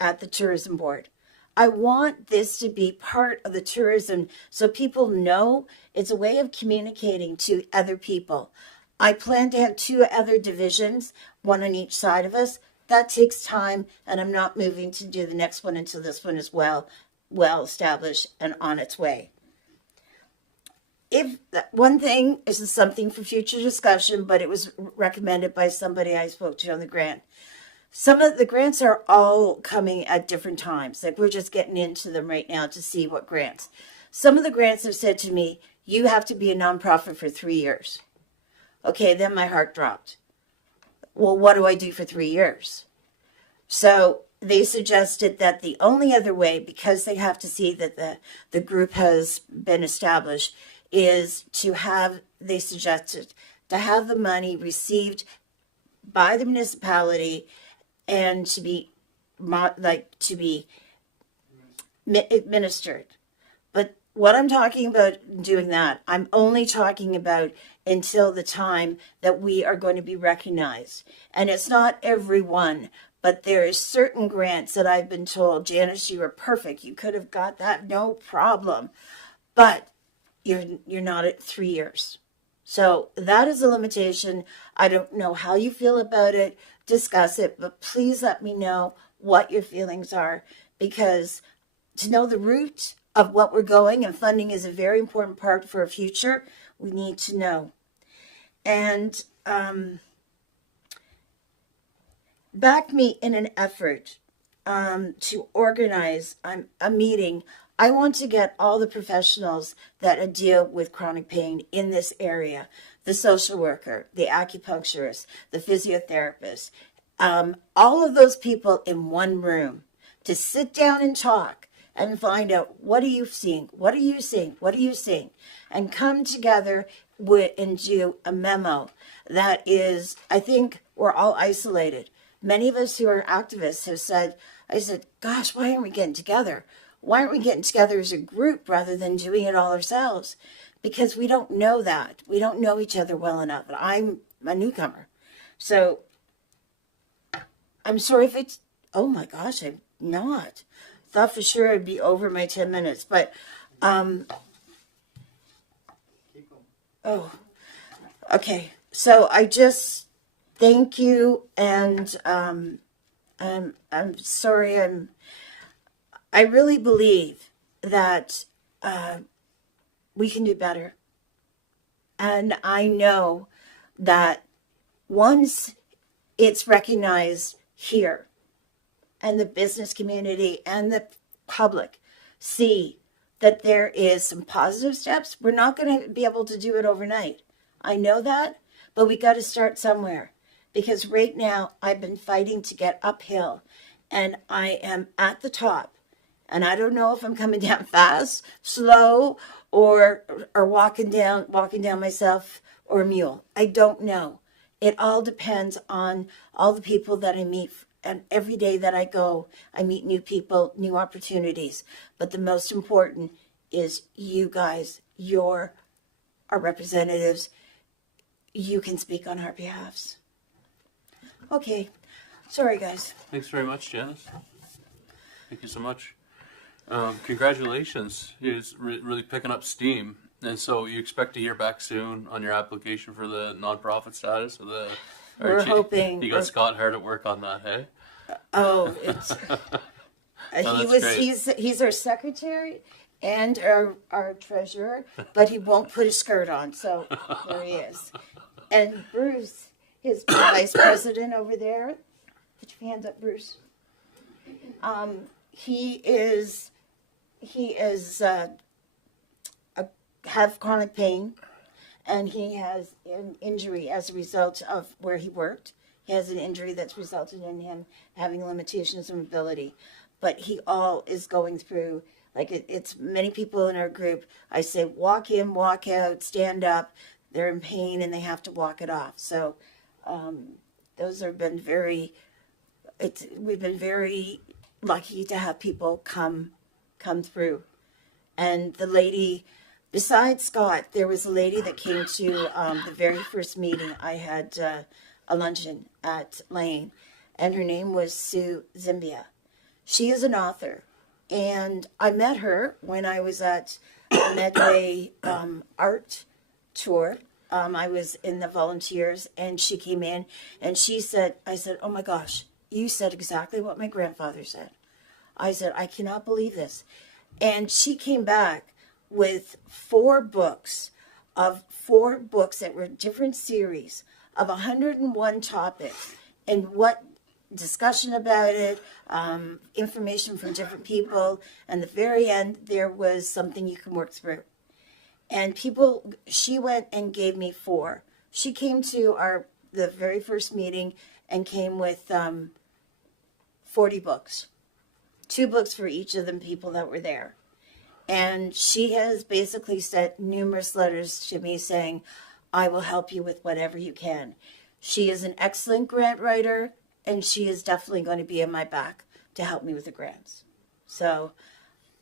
at the tourism board. I want this to be part of the tourism, so people know it's a way of communicating to other people. I plan to have 2 other divisions, one on each side of us. That takes time, and I'm not moving to do the next one until this one is well established and on its way. If one thing is something for future discussion, but it was recommended by somebody I spoke to on the grant. Some of the grants are all coming at different times. Like, we're just getting into them right now to see what grants. Some of the grants have said to me, you have to be a nonprofit for 3 years. Okay, then my heart dropped. Well, what do I do for 3 years? So they suggested that the only other way, because they have to see that the group has been established, is to have, they suggested, to have the money received by the municipality and to be administered. But what I'm talking about doing that, I'm only talking about until the time that we are going to be recognized. And it's not everyone, but there is certain grants that I've been told, Janice, you were perfect. You could have got that, no problem. But you're not at 3 years. So that is a limitation. I don't know how you feel about it. Discuss it, but please let me know what your feelings are, because to know the root of what we're going, and funding is a very important part for our future, we need to know. And back me in an effort to organize a meeting. I want to get all the professionals that deal with chronic pain in this area, the social worker, the acupuncturist, the physiotherapist, all of those people in one room to sit down and talk and find out, what are you seeing? What are you seeing? What are you seeing? And come together and do a memo that is, I think we're all isolated. Many of us who are activists have said, I said, gosh, why aren't we getting together? Why aren't we getting together as a group rather than doing it all ourselves? Because we don't know that. We don't know each other well enough. And I'm a newcomer. So I'm sorry if it's, oh my gosh, I'm not. Thought for sure I'd be over my 10 minutes. But, oh, okay. So I just thank you. And I'm sorry, I really believe that we can do better. And I know that once it's recognized here, and the business community and the public see that there is some positive steps, we're not going to be able to do it overnight. I know that, but we got to start somewhere. Because right now I've been fighting to get uphill, and I am at the top. And I don't know if I'm coming down fast, slow, or walking down myself, or a mule. I don't know. It all depends on all the people that I meet. And every day that I go, I meet new people, new opportunities. But the most important is you guys. You're our representatives. You can speak on our behalves. Okay. Sorry, guys. Thanks very much, Janice. Thank you so much. Congratulations. He's really picking up steam. And so you expect to hear back soon on your application for the nonprofit status of the. We're hoping. You got Scott hard at work on that, hey? Oh, it's that's great. he's our secretary and our treasurer, but he won't put a skirt on, so there he is. And Bruce, his vice president over there, put your hand up, Bruce. He have chronic pain, and he has an injury as a result of where he worked. He has an injury that's resulted in him having limitations of mobility. But he all is going through, like it's many people in our group. I say, walk in, walk out, stand up. They're in pain and they have to walk it off. So those have been we've been very lucky to have people come through. And the lady, besides Scott, there was a lady that came to the very first meeting. I had a luncheon at Lane, and her name was Sue Zimbia. She is an author, and I met her when I was at the Medway art tour. I was in the volunteers, and she came in, and she said, I said, oh my gosh, you said exactly what my grandfather said. I said, I cannot believe this. And she came back with 4 books that were different series of 101 topics, and what discussion about it, information from different people, and the very end there was something you can work through. And she went and gave me 4. She came to the very first meeting and came with 40 books, 2 books for each of the people that were there. And she has basically sent numerous letters to me saying, I will help you with whatever you can. She is an excellent grant writer, and she is definitely going to be in my back to help me with the grants. So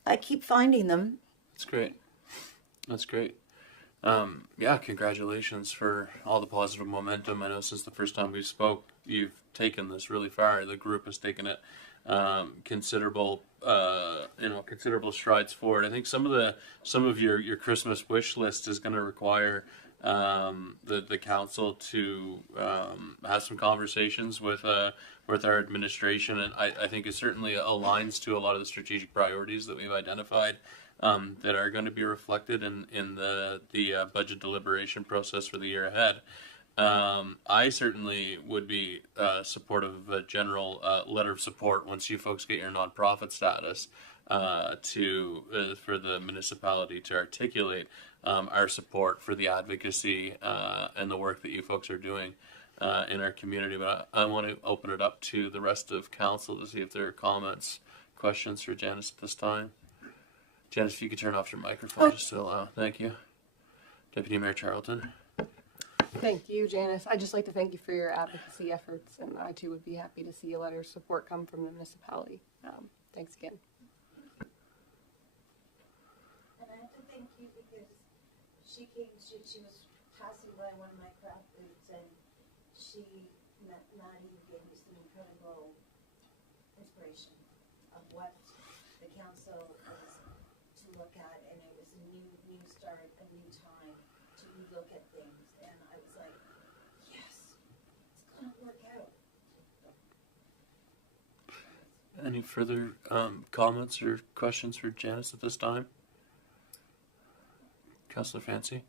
I keep finding them. That's great. That's great. Yeah, congratulations for all the positive momentum. I know since the first time we spoke, you've taken this really far. The group has taken it considerable strides forward. I think some of your Christmas wish list is going to require the council to have some conversations with our administration, and I think it certainly aligns to a lot of the strategic priorities that we've identified that are going to be reflected in the budget deliberation process for the year ahead. I certainly would be supportive of a general letter of support once you folks get your nonprofit status for the municipality to articulate our support for the advocacy and the work that you folks are doing in our community. But I want to open it up to the rest of council to see if there are comments, questions for Janice at this time. Janice, if you could turn off your microphone just to allow. Thank you. Deputy Mayor Charlton. Thank you, Janice. I'd just like to thank you for your advocacy efforts, and I too would be happy to see a letter of support come from the municipality. Thanks again. And I have to thank you because she was passing by one of my craft booths, and she met Maddie and gave me some incredible inspiration of what the council was to look at, and it was a new start, a new time to relook at things, and I was like, yes, it's gonna work out. Any further comments or questions for Janice at this time? Councillor Fancy?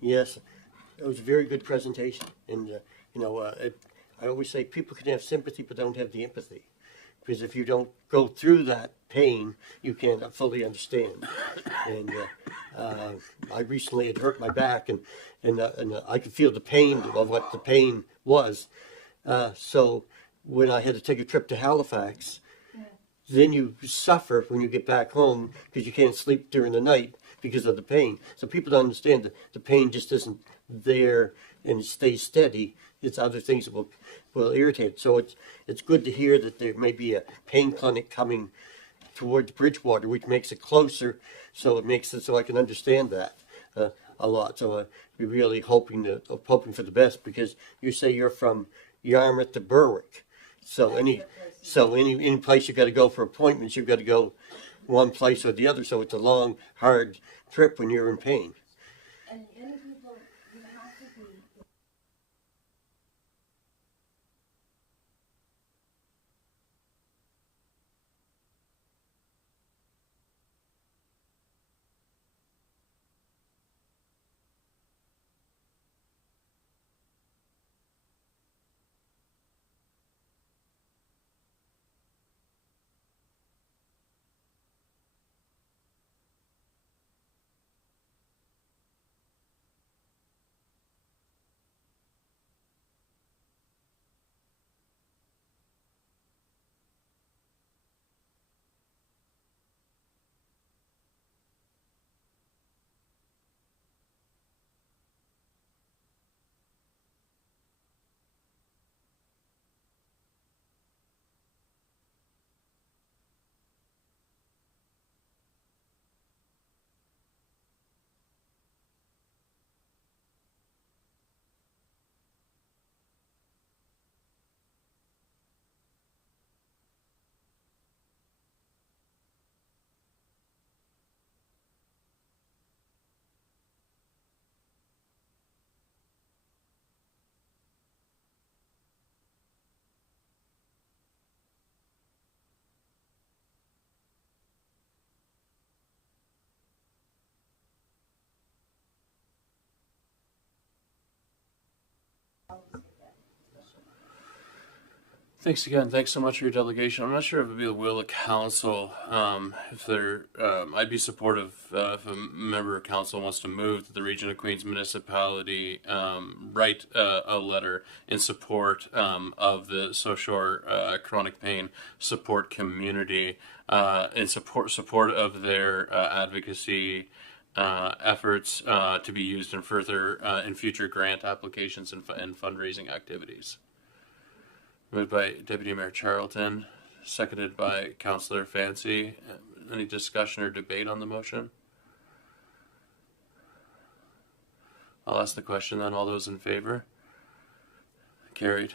Yes, it was a very good presentation, and I always say people can have sympathy but don't have the empathy, because if you don't go through that pain, you can't fully understand. And I recently had hurt my back, and I could feel the pain of what the pain was. So when I had to take a trip to Halifax, then you suffer when you get back home because you can't sleep during the night because of the pain. So people don't understand that the pain just isn't there and it stays steady. It's other things that will irritate. So it's good to hear that there may be a pain clinic coming towards Bridgewater, which makes it closer. So it makes it so I can understand that a lot. So we're really hoping for the best, because you say you're from Yarmouth to Berwick. So any place you got to go for appointments, you've got to go one place or the other. So it's a long, hard trip when you're in pain. And any people, you have to be. Thanks again. Thanks so much for your delegation. I'm not sure if it'd be the will of council. If they're, I'd be supportive if a member of council wants to move to the Region of Queens Municipality, write a letter in support of the South Shore chronic pain support community, in support of their advocacy efforts to be used in further in future grant applications and fundraising activities. Moved by Deputy Mayor Charlton, seconded by Councillor Fancy. Any discussion or debate on the motion? I'll ask the question then. All those in favor? Carried.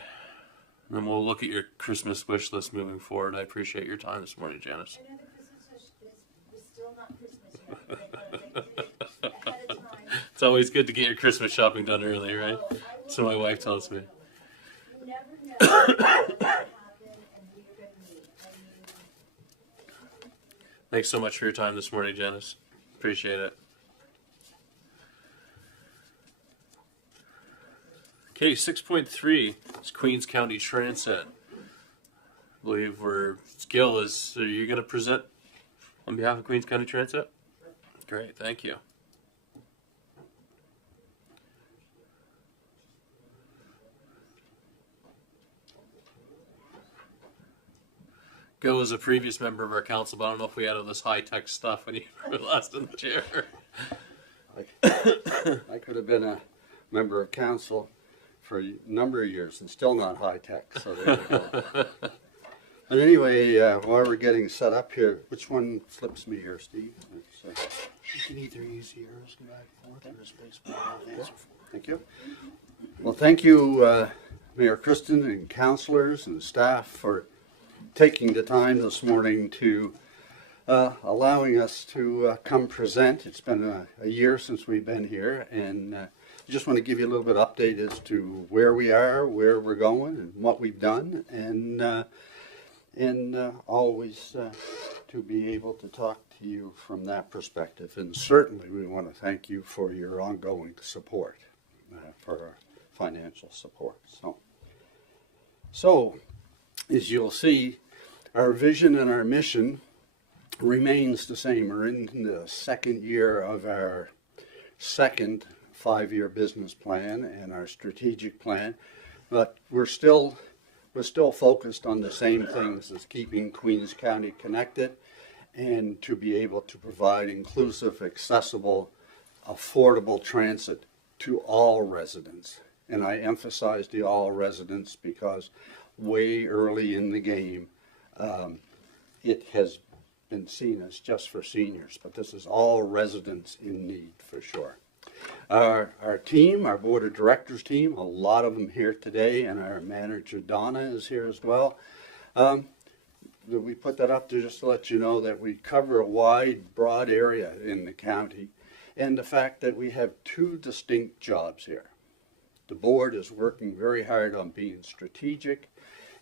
And then we'll look at your Christmas wish list moving forward. I appreciate your time this morning, Janice. I know the Christmas is still not Christmas yet, but I did it ahead of time. It's always good to get your Christmas shopping done early, right? So I will So my wife tells me. You never know what's going to happen and who you're going to meet. I mean, Thanks so much for your time this morning, Janice. Appreciate it. Okay, 6.3 is Queens County Transit. I believe Gil are you going to present on behalf of Queens County Transit? Great, thank you. Gil was a previous member of our council, but I don't know if we had all this high-tech stuff when you were last in the chair. I could have been a member of council for a number of years and still not high tech. So there you go. But anyway, while we're getting set up here, which one flips me here, Steve? You can either use yours, go back and forth, or a space bar. Answer for. Thank you. Well, thank you, Mayor Kristen and councilors and staff for taking the time this morning to allowing us to come present. It's been a year since we've been here, and I just want to give you a little bit of update as to where we are, where we're going, and what we've done, and always to be able to talk to you from that perspective. And certainly we want to thank you for your ongoing support, for our financial support. So as you'll see, our vision and our mission remains the same. We're in the second year of our second 5-year business plan and our strategic plan, but we're still focused on the same things as keeping Queens County connected and to be able to provide inclusive, accessible, affordable transit to all residents. And I emphasize the all residents because way early in the game, it has been seen as just for seniors, but this is all residents in need for sure. Our team, our board of directors team, a lot of them here today, and our manager Donna is here as well. We put that up there just to let you know that we cover a wide, broad area in the county, and the fact that we have two distinct jobs here. The board is working very hard on being strategic,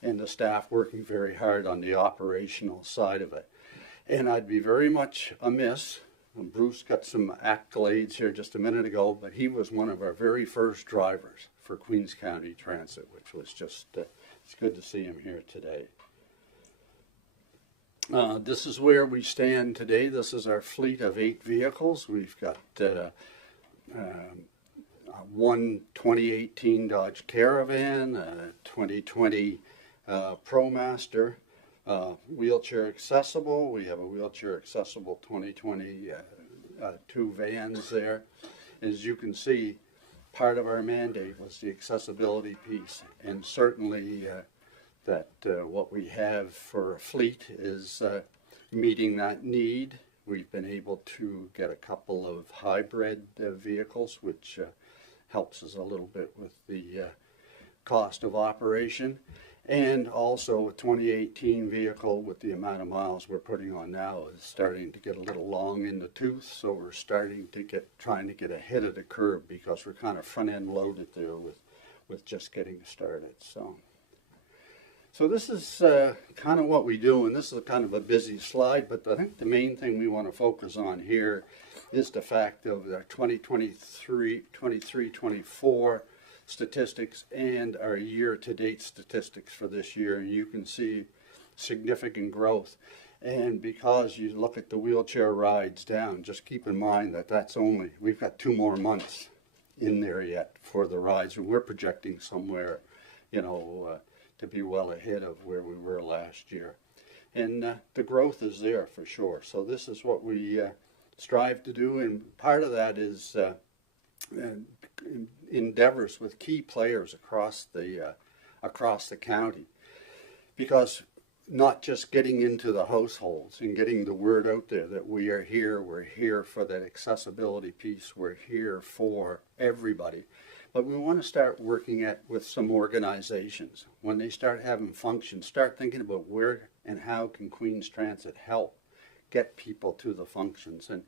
and the staff working very hard on the operational side of it. And I'd be very much amiss, Bruce got some accolades here just a minute ago, but he was one of our very first drivers for Queens County Transit, which was just, it's good to see him here today. This is where we stand today. This is our fleet of 8 vehicles. We've got one 2018 Dodge Caravan, a 2020 ProMaster, wheelchair accessible. We have a wheelchair accessible 2020 2 vans there. As you can see, part of our mandate was the accessibility piece, and certainly that what we have for a fleet is meeting that need. We've been able to get a couple of hybrid vehicles, which helps us a little bit with the cost of operation, and also a 2018 vehicle with the amount of miles we're putting on now is starting to get a little long in the tooth, so we're trying to get ahead of the curve because we're kind of front end loaded there with just getting started. So this is kind of what we do, and this is kind of a busy slide, but I think the main thing we want to focus on here is the fact of our 2023-24 statistics and our year-to-date statistics for this year. And you can see significant growth. And because you look at the wheelchair rides down, just keep in mind that we've got 2 more months in there yet for the rides, and we're projecting somewhere, to be well ahead of where we were last year. And the growth is there for sure. So this is what we strive to do, and part of that is endeavors with key players across the county, because not just getting into the households and getting the word out there that we're here for that accessibility piece, we're here for everybody. But we want to start working with some organizations. When they start having functions, start thinking about where and how can Queens Transit help get people to the functions. And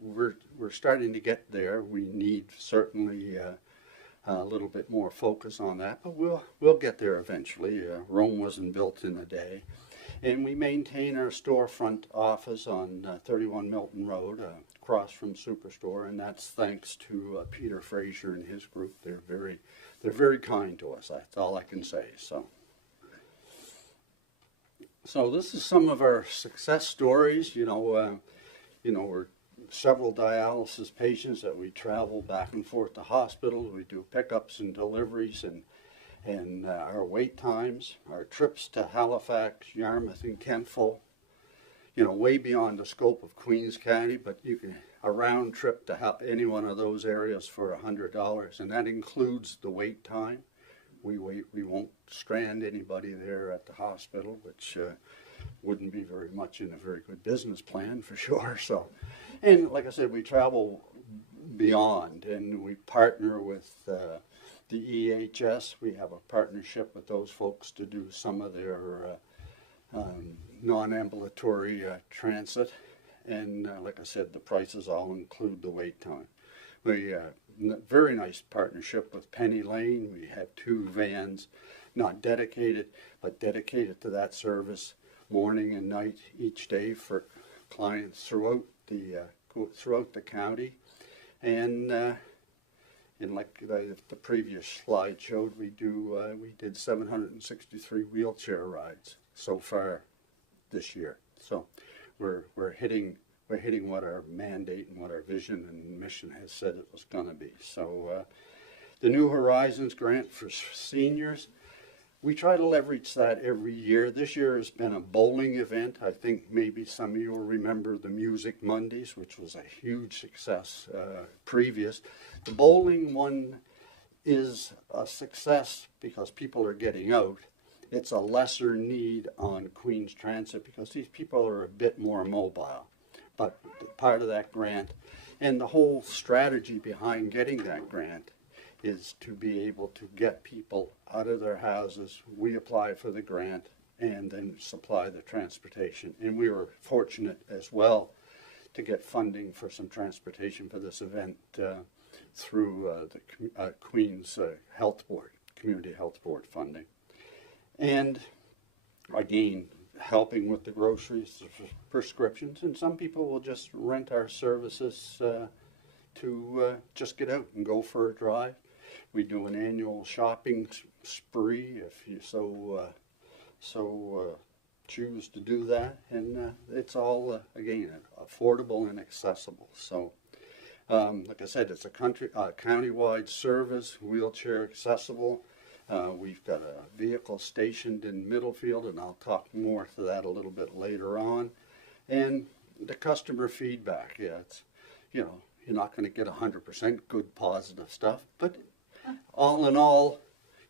we're starting to get there. We need certainly a little bit more focus on that, but we'll get there eventually. Rome wasn't built in a day. And we maintain our storefront office on 31 Milton Road, across from Superstore, and that's thanks to Peter Frazier and his group. They're very kind to us. That's all I can say. So this is some of our success stories. We're several dialysis patients that we travel back and forth to hospitals. We do pickups and deliveries, and our wait times, our trips to Halifax, Yarmouth, and Kentville, way beyond the scope of Queens County, but you can a round trip to any one of those areas for $100, and that includes the wait time. We won't strand anybody there at the hospital, which wouldn't be very much in a very good business plan for sure. So, and like I said, we travel beyond, and we partner with the EHS. We have a partnership with those folks to do some of their non-ambulatory transit, and like I said, the prices all include the wait time. We very nice partnership with Penny Lane. We have 2 vans, not dedicated, but dedicated to that service, morning and night each day for clients throughout the county. And like the previous slide showed, we did 763 wheelchair rides so far this year. So we're hitting what our mandate and what our vision and mission has said it was going to be. So the New Horizons grant for seniors, we try to leverage that every year. This year has been a bowling event. I think maybe some of you will remember the Music Mondays, which was a huge success previous. The bowling one is a success because people are getting out. It's a lesser need on Queens Transit because these people are a bit more mobile. But part of that grant And the whole strategy behind getting that grant is to be able to get people out of their houses. We apply for the grant and then supply the transportation. And we were fortunate as well to get funding for some transportation for this event through the Queen's Health Board, Community Health Board funding. And again, helping with the groceries, prescriptions, and some people will just rent our services to just get out and go for a drive. We do an annual shopping spree if you so choose to do that, and it's all again affordable and accessible. So, like I said, it's a county-wide service, wheelchair accessible. We've got a vehicle stationed in Middlefield, and I'll talk more to that a little bit later on. And the customer feedback, yeah, it's, you know, you're not going to get 100% good positive stuff, but all in all,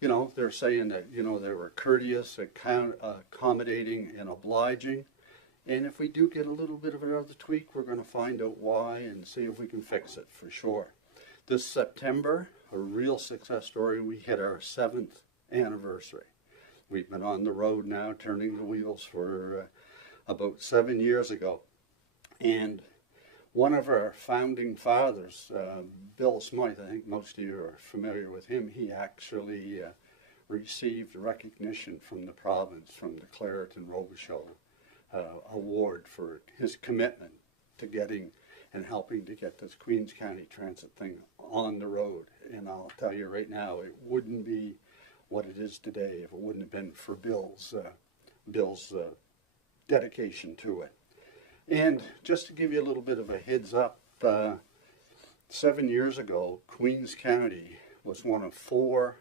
you know, they're saying that, you know, they were courteous, accommodating, and obliging. And if we do get a little bit of another tweak, we're going to find out why and see if we can fix it for sure. This September, a real success story, we hit our 7th anniversary. We've been on the road now, turning the wheels for about 7 years ago. And one of our founding fathers, Bill Smythe, I think most of you are familiar with him, he actually received recognition from the province, from the Claret and Robichaud award for his commitment to getting and helping to get this Queens County Transit thing on the road. And I'll tell you right now, it wouldn't be what it is today if it wouldn't have been for Bill's dedication to it. And just to give you a little bit of a heads up, 7 years ago, Queens County was one of 4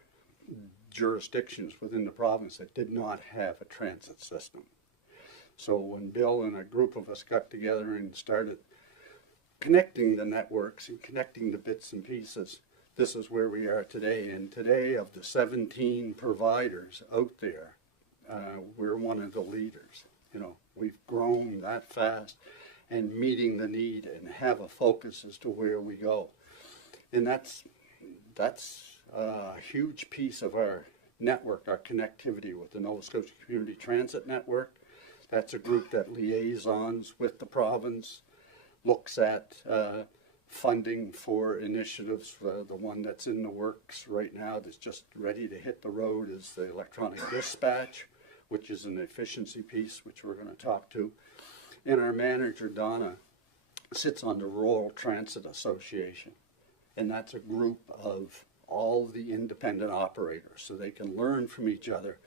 jurisdictions within the province that did not have a transit system. So when Bill and a group of us got together and started connecting the networks and connecting the bits and pieces, this is where we are today. And today, of the 17 providers out there, we're one of the leaders. You know, we've grown that fast and meeting the need and have a focus as to where we go. And that's a huge piece of our network, our connectivity with the Nova Scotia Community Transit Network. That's a group that liaisons with the province, looks at funding for initiatives. The one that's in the works right now that's just ready to hit the road is the electronic dispatch, which is an efficiency piece, which we're going to talk to. And our manager, Donna, sits on the Rural Transit Association. And that's a group of all the independent operators, so they can learn from each other.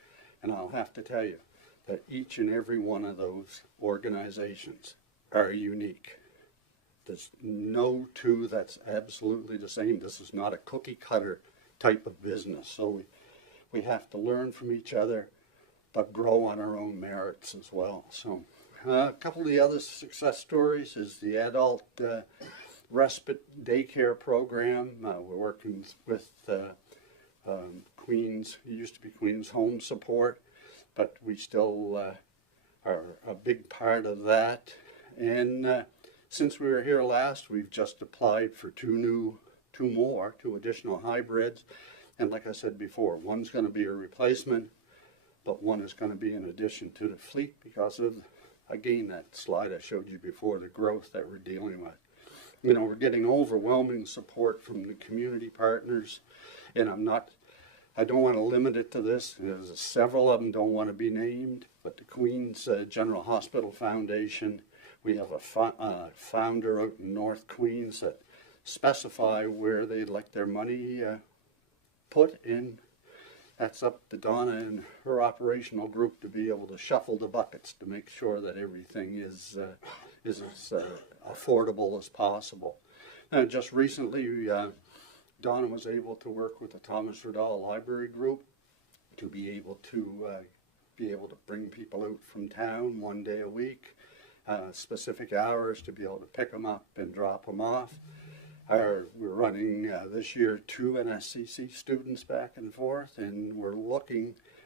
And I'll have to tell you that each and every one of those organizations are unique. There's no two that's absolutely the same. This is not a cookie cutter type of business. So we have to learn from each other, but grow on our own merits as well. So a couple of the other success stories is the adult respite daycare program. We're working with Queens, it used to be Queens Home Support, but we still are a big part of that. And since we were here last, we've just applied for two additional hybrids. And like I said before, one's going to be a replacement, but one is going to be in addition to the fleet because of, again, that slide I showed you before, the growth that we're dealing with. You know, we're getting overwhelming support from the community partners, and I don't want to limit it to this. There's several of them don't want to be named, but the Queens General Hospital Foundation, we have a founder out in North Queens that specify where they'd like their money put in. That's up to Donna and her operational group to be able to shuffle the buckets to make sure that everything is as affordable as possible. Now, just recently, Donna was able to work with the Thomas Riddall Library Group to be able to bring people out from town one day a week, specific hours to be able to pick them up and drop them off. We're running this year 2 NSCC students back and forth, and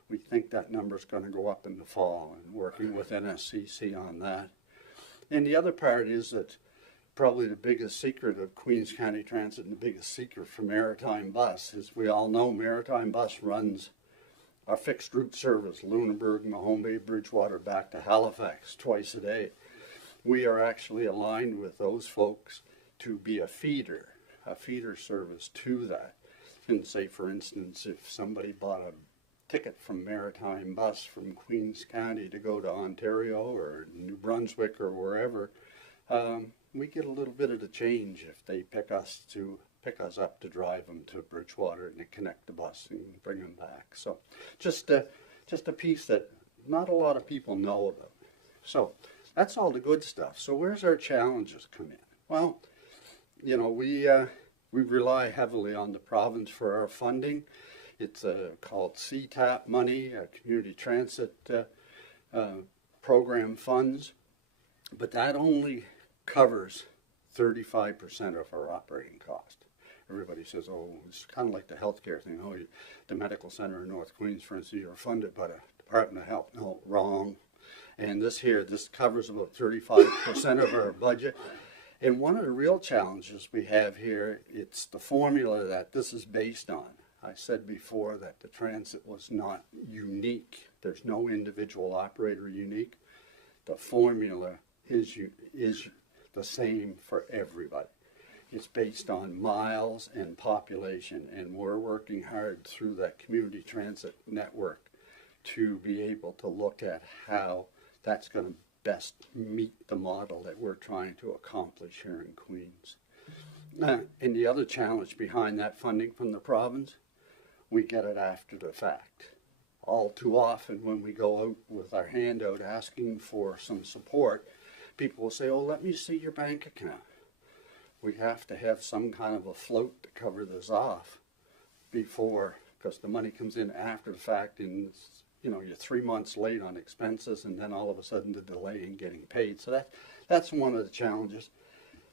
we think that number's going to go up in the fall, and working with NSCC on that. And the other part is that probably the biggest secret of Queens County Transit and the biggest secret for Maritime Bus is we all know Maritime Bus runs a fixed route service, Lunenburg, Mahone Bay, Bridgewater, back to Halifax twice a day. We are actually aligned with those folks to be a feeder service to that. And say, for instance, if somebody bought a ticket from Maritime Bus from Queens County to go to Ontario or New Brunswick or wherever, we get a little bit of the change if they pick us up to drive them to Bridgewater and to connect the bus and bring them back. So just a piece that not a lot of people know about. So that's all the good stuff. So where's our challenges come in? Well, you know, we rely heavily on the province for our funding. It's called CTAP money, Community Transit Program funds, but that only covers 35% of our operating cost. Everybody says, oh, it's kind of like the healthcare thing. Oh, the medical center in North Queens, for instance, you're funded by the Department of Health. No, wrong. And this covers about 35% of our budget. And one of the real challenges we have here, it's the formula that this is based on. I said before that the transit was not unique. There's no individual operator unique. The formula is the same for everybody. It's based on miles and population, and we're working hard through that community transit network to be able to look at how that's going to best meet the model that we're trying to accomplish here in Queens. And the other challenge behind that funding from the province, we get it after the fact. All too often when we go out with our hand out asking for some support, people will say, oh, let me see your bank account. We have to have some kind of a float to cover this off before, because the money comes in after the fact and you know, you're 3 months late on expenses and then all of a sudden the delay in getting paid. So that's one of the challenges.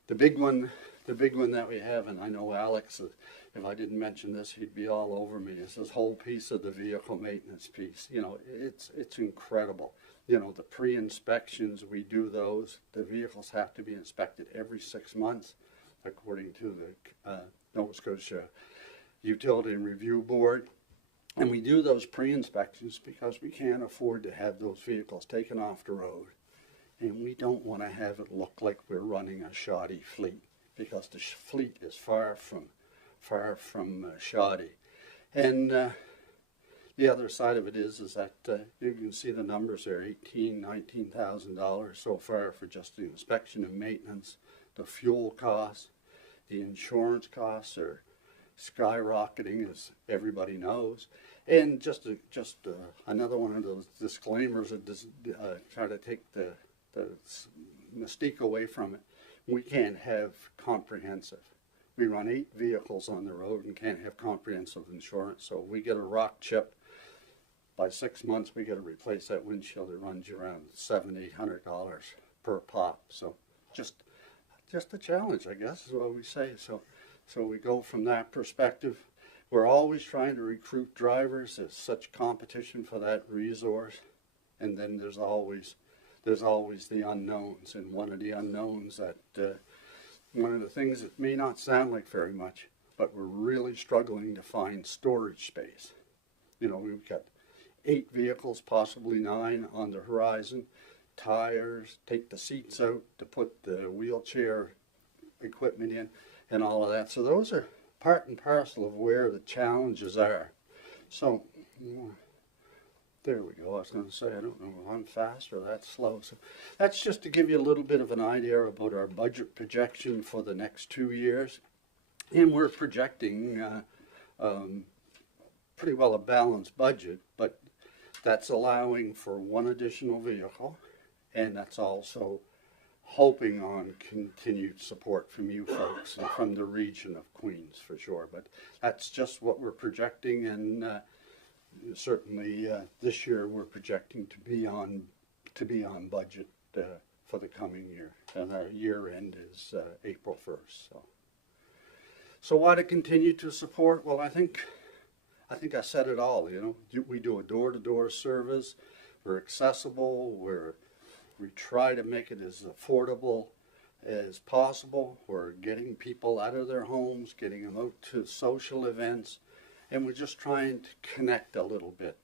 The big one that we have, and I know Alex, if I didn't mention this, he'd be all over me, is this whole piece of the vehicle maintenance piece. You know, it's incredible. You know, the pre-inspections, we do those. The vehicles have to be inspected every 6 months, according to the Nova Scotia Utility and Review Board. And we do those pre-inspections because we can't afford to have those vehicles taken off the road. And we don't want to have it look like we're running a shoddy fleet, because the fleet is far from shoddy. And the other side of it is that you can see the numbers there, $19,000 so far for just the inspection and maintenance. The fuel costs, the insurance costs are skyrocketing, as everybody knows. And just another one of those disclaimers that try to take the mystique away from it. We can't have comprehensive. We run 8 vehicles on the road and can't have comprehensive insurance. So we get a rock chip. By 6 months, we got to replace that windshield. It runs you around $700-800 per pop. So just a challenge, I guess, is what we say. So we go from that perspective. We're always trying to recruit drivers. There's such competition for that resource. And then there's always the unknowns. And one of the unknowns that, one of the things that may not sound like very much, but we're really struggling to find storage space. You know, we've got 8 vehicles, possibly 9 on the horizon, tires, take the seats out to put the wheelchair equipment in, and all of that. So those are part and parcel of where the challenges are. So there we go. I was going to say, I don't know if I'm fast or that's slow. So that's just to give you a little bit of an idea about our budget projection for the next 2 years. And we're projecting pretty well a balanced budget, but that's allowing for 1 additional vehicle, and that's also hoping on continued support from you folks and from the region of Queens for sure. But that's just what we're projecting, and certainly this year we're projecting to be on budget for the coming year, and our year end is April 1st. So why to continue to support? Well, I think I said it all. You know, we do a door-to-door service. We're accessible. We try to make it as affordable as possible. We're getting people out of their homes, getting them out to social events, and we're just trying to connect a little bit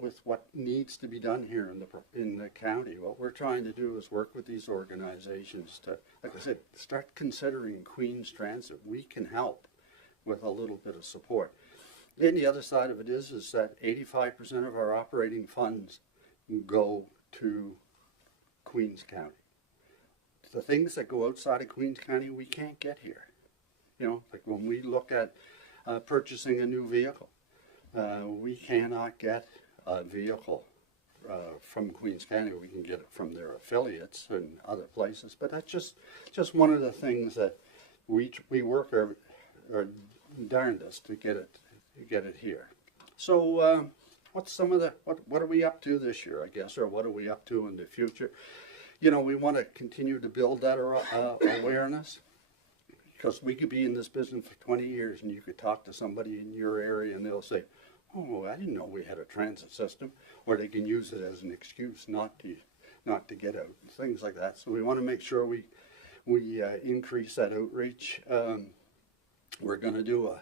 with what needs to be done here in the county. What we're trying to do is work with these organizations to, like I said, start considering Queen's Transit. We can help with a little bit of support. Then the other side of it is that 85% of our operating funds go to Queens County. The things that go outside of Queens County, we can't get here. You know, like when we look at purchasing a new vehicle, we cannot get a vehicle from Queens County. We can get it from their affiliates and other places, but that's just one of the things that we work our darndest to get it here. So what's some of the what are we up to this year, I guess, or what are we up to in the future? You know, we want to continue to build that awareness, because we could be in this business for 20 years and you could talk to somebody in your area and they'll say, oh, I didn't know we had a transit system, or they can use it as an excuse not to get out, things like that. So we want to make sure we increase that outreach. We're going to do a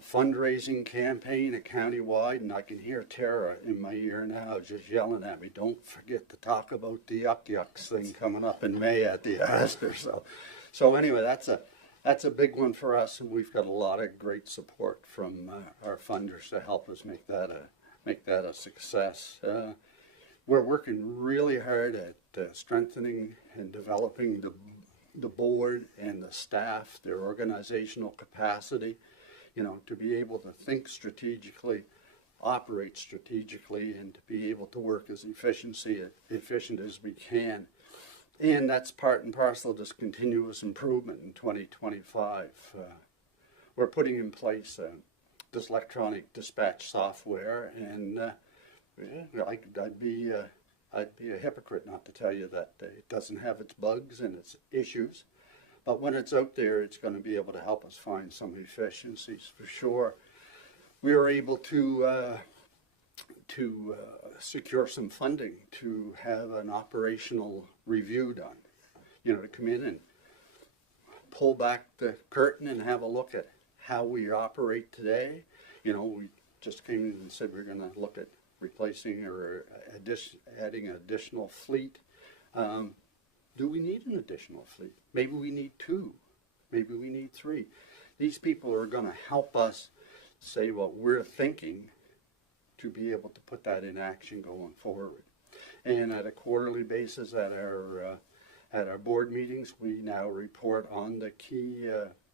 fundraising campaign, a countywide, and I can hear Tara in my ear now just yelling at me, don't forget to talk about the Yuck Yucks thing coming up in May at the Astor. So anyway, that's a big one for us, and we've got a lot of great support from our funders to help us make that a success. We're working really hard at strengthening and developing the board and the staff, their organizational capacity, you know, to be able to think strategically, operate strategically, and to be able to work as efficient as we can. And that's part and parcel of this continuous improvement in 2025. We're putting in place this electronic dispatch software, and I'd be a hypocrite not to tell you that it doesn't have its bugs and its issues. But when it's out there, it's going to be able to help us find some efficiencies for sure. We were able to secure some funding to have an operational review done. You know, to come in and pull back the curtain and have a look at how we operate today. You know, we just came in and said we're going to look at replacing or adding an additional fleet. Do we need an additional fleet? Maybe we need 2. Maybe we need 3. These people are going to help us say what we're thinking to be able to put that in action going forward. And at a quarterly basis at our board meetings, we now report on the key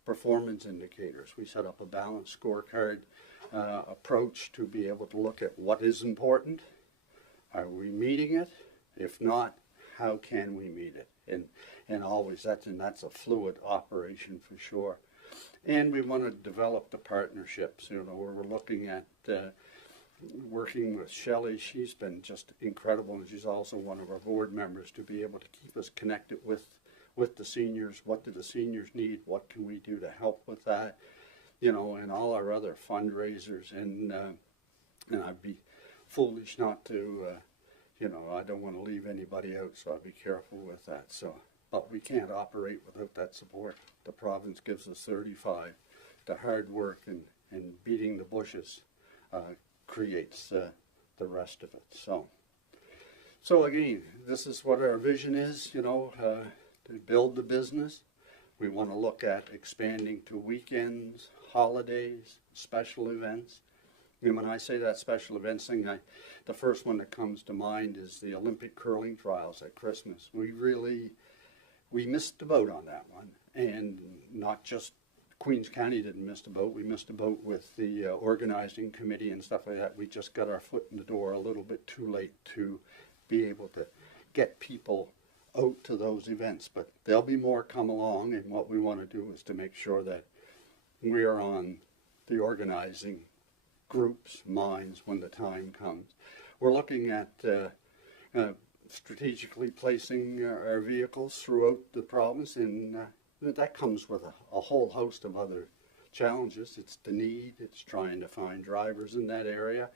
performance indicators. We set up a balanced scorecard approach to be able to look at what is important. Are we meeting it? If not, how can we meet it? And always that's a fluid operation for sure. And we want to develop the partnerships, you know, where we're looking at working with Shelley. She's been just incredible, and she's also one of our board members, to be able to keep us connected with the seniors. What do the seniors need? What can we do to help with that? You know, and all our other fundraisers. And I'd be foolish not to, you know, I don't want to leave anybody out, so I'll be careful with that. So, but we can't operate without that support. The province gives us 35. The hard work and beating the bushes creates the rest of it. So again, this is what our vision is, you know, to build the business. We want to look at expanding to weekends, holidays, special events. And when I say that special events thing, the first one that comes to mind is the Olympic curling trials at Christmas. We missed the boat on that one, and not just Queens County didn't miss the boat. We missed the boat with the organizing committee and stuff like that. We just got our foot in the door a little bit too late to be able to get people out to those events. But there'll be more come along, and what we want to do is to make sure that we are on the organizing groups' minds when the time comes. We're looking at strategically placing our vehicles throughout the province, and that comes with a whole host of other challenges. It's the need, it's trying to find drivers in that area,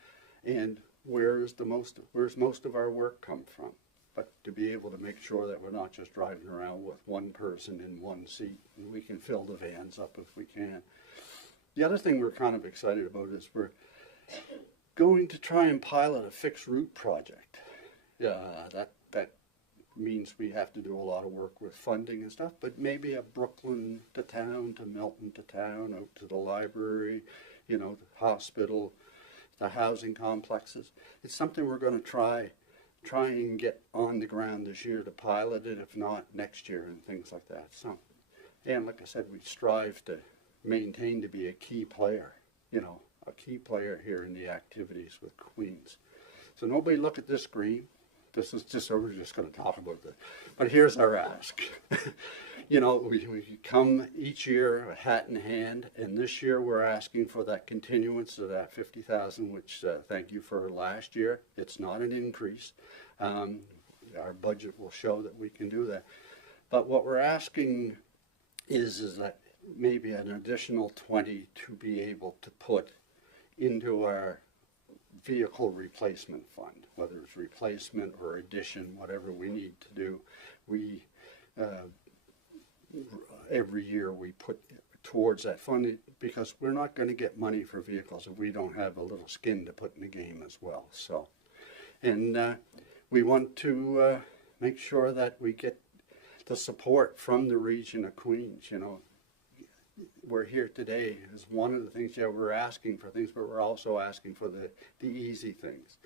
and where's most of our work come from. but to be able to make sure that we're not just driving around with one person in one seat, and we can fill the vans up if we can. The other thing we're kind of excited about is we're going to try and pilot a fixed route project. That means we have to do a lot of work with funding and stuff, but maybe a Brooklyn to town, to Milton to town, out to the library, you know, the hospital, the housing complexes. It's something we're going to try and get on the ground this year to pilot it, if not next year, and things like that. So, and like I said, we strive to maintain to be a key player, you know, a key player here in the activities with Queens. So nobody look at this screen. This is just, we're just going to talk about this. But here's our ask. You know, we come each year hat in hand, and this year we're asking for that continuance of that 50,000, which thank you for last year. It's not an increase. Our budget will show that we can do that. But what we're asking is that maybe an additional 20 to be able to put into our vehicle replacement fund, whether it's replacement or addition, whatever we need to do. We every year we put towards that fund, because we're not going to get money for vehicles if we don't have a little skin to put in the game as well. So, and we want to make sure that we get the support from the region of Queens. You know, we're here today is one of the things. Yeah, we're asking for things, but we're also asking for the easy things.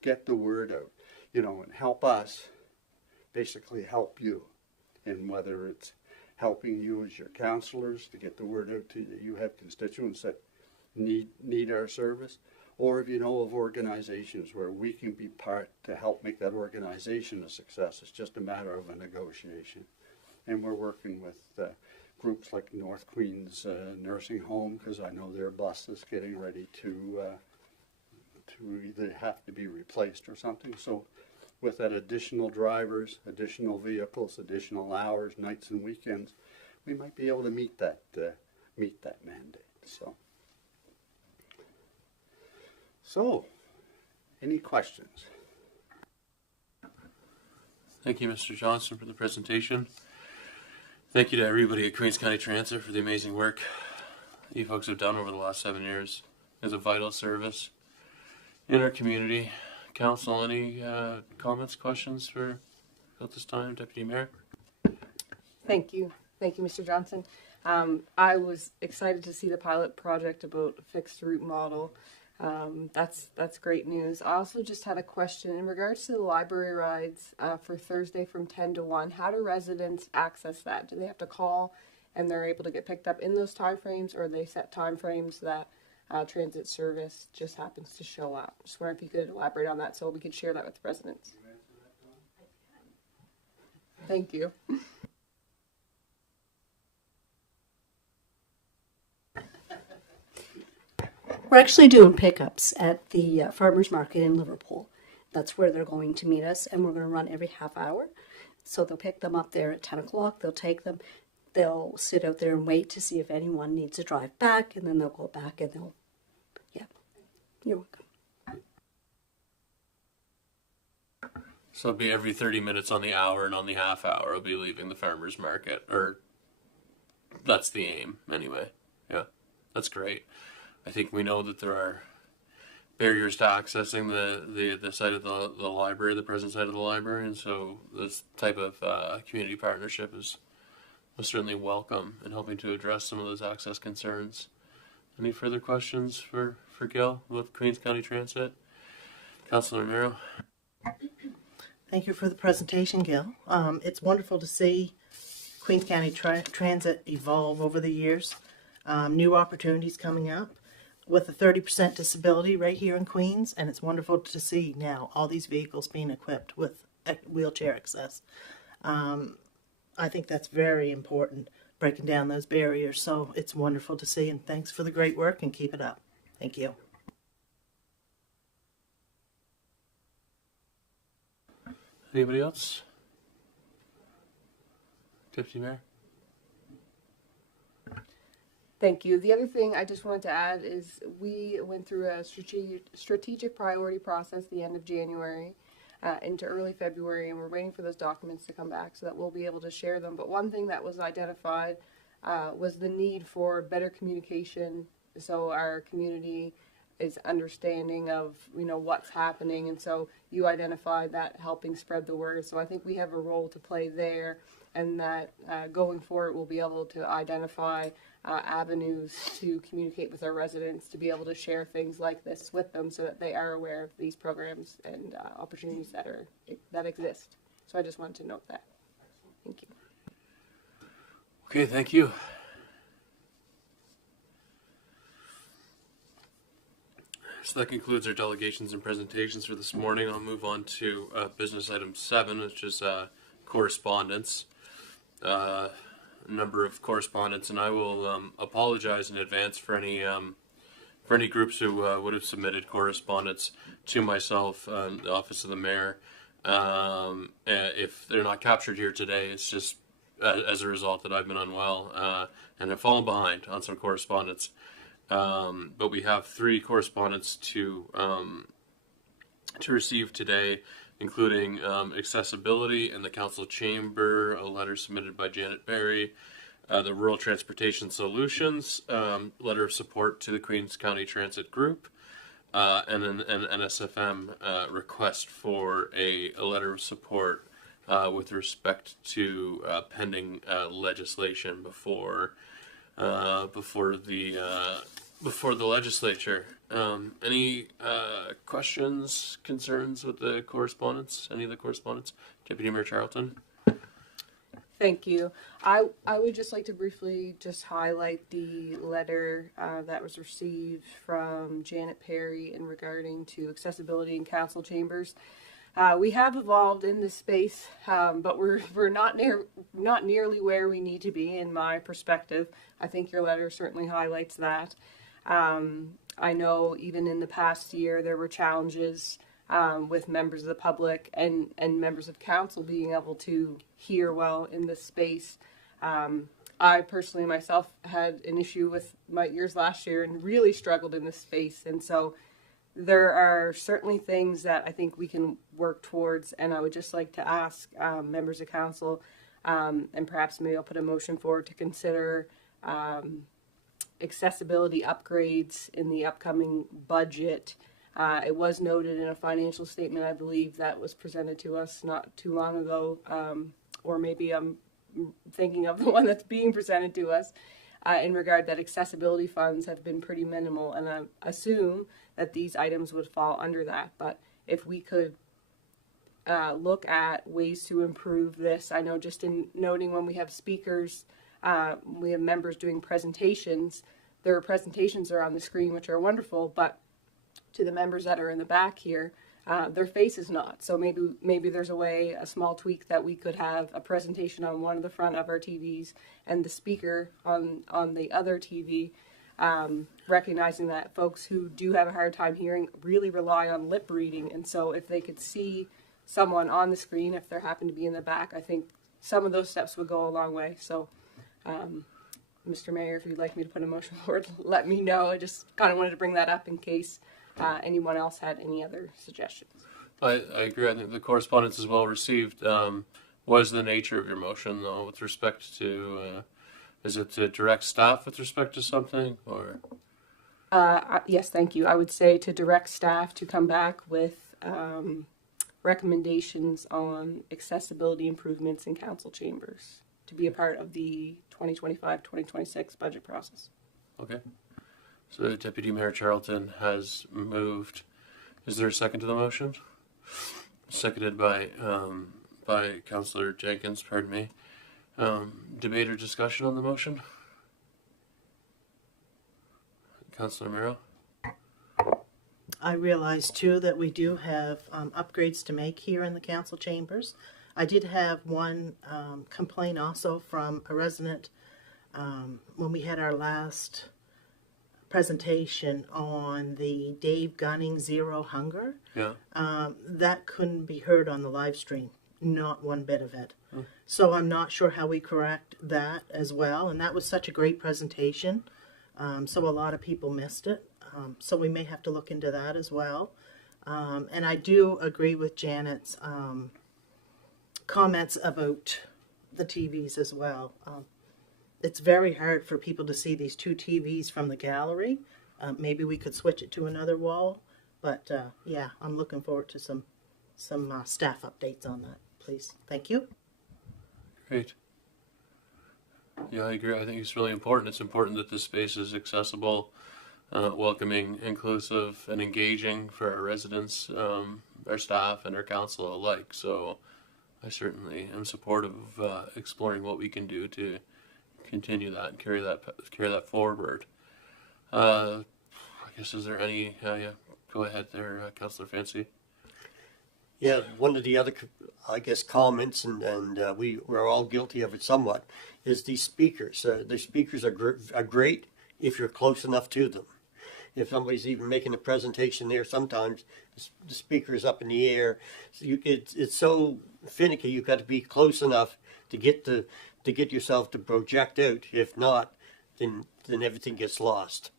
Get the word out, you know, and help us basically help you. And whether it's helping you as your counselors to get the word out to you, that you have constituents that need our service, or if you know of organizations where we can be part to help make that organization a success. It's just a matter of a negotiation. And we're working with groups like North Queens Nursing Home, because I know their bus is getting ready to either have to be replaced or something. So with that additional drivers, additional vehicles, additional hours, nights and weekends, we might be able to meet that mandate. So, any questions? Thank you, Mr. Johnson, for the presentation. Thank you to everybody at Queens County Transit for the amazing work you folks have done over the last 7 years. It's a vital service in our community. Council, any comments, questions for at this time, Deputy Mayor? Thank you, Mr. Johnson. I was excited to see the pilot project about a fixed route model. That's great news. I also just had a question in regards to the library rides for Thursday from 10 to 1. How do residents access that? Do they have to call and they're able to get picked up in those time frames, or are they set time frames that transit service just happens to show up? Just wondering if you could elaborate on that so we could share that with the residents. Thank you. We're actually doing pickups at the farmers market in Liverpool. That's where they're going to meet us, and we're going to run every half hour. So they'll pick them up there at 10 o'clock. They'll take them. They'll sit out there and wait to see if anyone needs to drive back, and then they'll go back and they'll, yeah, you're welcome. So it'll be every 30 minutes on the hour, and on the half hour I'll be leaving the farmer's market, or that's the aim anyway. Yeah, that's great. I think we know that there are barriers to accessing the site of the library, the present site of the library, and so this type of community partnership is certainly welcome in helping to address some of those access concerns. Any further questions for Gil with Queens County Transit? Councillor Nero. Thank you for the presentation, Gil. It's wonderful to see Queens County Transit evolve over the years. New opportunities coming up with a 30% disability right here in Queens, and it's wonderful to see now all these vehicles being equipped with wheelchair access. I think that's very important, breaking down those barriers. So it's wonderful to see, and thanks for the great work, and keep it up. Thank you. Anybody else? Deputy Mayor? Thank you. The other thing I just wanted to add is we went through a strategic priority process the end of January. into early February, and we're waiting for those documents to come back so that we'll be able to share them. But one thing that was identified was the need for better communication, so our community is understanding of what's happening, and so you identified that helping spread the word. So I think we have a role to play there, and that going forward we'll be able to identify avenues to communicate with our residents, to be able to share things like this with them so that they are aware of these programs and opportunities that exist. So I just wanted to note that. Thank you. Okay, thank you. So that concludes our delegations and presentations for this morning. I'll move on to business item 7, which is correspondence. A number of correspondence, and I will apologize in advance for any groups who would have submitted correspondence to myself, the office of the mayor. If they're not captured here today, it's just as a result that I've been unwell and have fallen behind on some correspondence. But we have 3 correspondence to receive today, including accessibility in the council chamber, a letter submitted by Janet Berry, the Rural Transportation Solutions, letter of support to the Queens County Transit Group, and an NSFM request for a letter of support with respect to pending legislation before the legislature. Any questions, concerns with the correspondence? Any of the correspondence? Deputy Mayor Charlton? Thank you. I would just like to briefly just highlight the letter that was received from Janet Perry in regarding to accessibility in council chambers. We have evolved in this space, but we're not nearly where we need to be, in my perspective. I think your letter certainly highlights that. I know even in the past year there were challenges with members of the public and members of council being able to hear well in this space. I personally myself had an issue with my ears last year and really struggled in this space, and so there are certainly things that I think we can work towards, and I would just like to ask members of council, and perhaps maybe I'll put a motion forward to consider accessibility upgrades in the upcoming budget. It was noted in a financial statement, I believe, that was presented to us not too long ago, or maybe I'm thinking of the one that's being presented to us, in regard that accessibility funds have been pretty minimal, and I assume that these items would fall under that. But if we could look at ways to improve this, I know just in noting when we have speakers, we have members doing presentations, their presentations are on the screen, which are wonderful, but to the members that are in the back here, their face is not. So maybe there's a small tweak that we could have a presentation on one of the front of our TVs and the speaker on the other TV, recognizing that folks who do have a hard time hearing really rely on lip reading. And so if they could see someone on the screen, if they happen to be in the back, I think some of those steps would go a long way. So, Mr. Mayor, if you'd like me to put a motion forward, let me know. I just kind of wanted to bring that up in case anyone else had any other suggestions. I agree. I think the correspondence is well received. What is the nature of your motion, though, with respect to, is it to direct staff with respect to something, or? Yes, thank you. I would say to direct staff to come back with recommendations on accessibility improvements in council chambers to be a part of the 2025-2026 budget process. Okay. So Deputy Mayor Charlton has moved. Is there a second to the motion? Seconded by Councillor Jenkins, pardon me. Debate or discussion on the motion? Councillor Miro? I realize too that we do have upgrades to make here in the council chambers. I did have one complaint also from a resident when we had our last presentation on the Dave Gunning Zero Hunger. Yeah. That couldn't be heard on the live stream, not one bit of it. So I'm not sure how we correct that as well. And that was such a great presentation. So a lot of people missed it. So we may have to look into that as well. And I do agree with Janet's comments about the TVs as well. It's very hard for people to see these two TVs from the gallery. Maybe we could switch it to another wall, but yeah, I'm looking forward to some staff updates on that, please. Thank you. Great. Yeah, I agree. I think it's really important. It's important that this space is accessible, welcoming, inclusive, and engaging for our residents, our staff, and our council alike. So I certainly am supportive of exploring what we can do to continue that and carry that forward. I guess, is there any, yeah, go ahead there, Councillor Fancy. Yeah, one of the other, I guess, comments, and we're all guilty of it somewhat, is these speakers. The speakers are great if you're close enough to them. If somebody's even making a presentation there, sometimes the speaker is up in the air. So it's so finicky. You've got to be close enough to get yourself to project out. If not, then everything gets lost.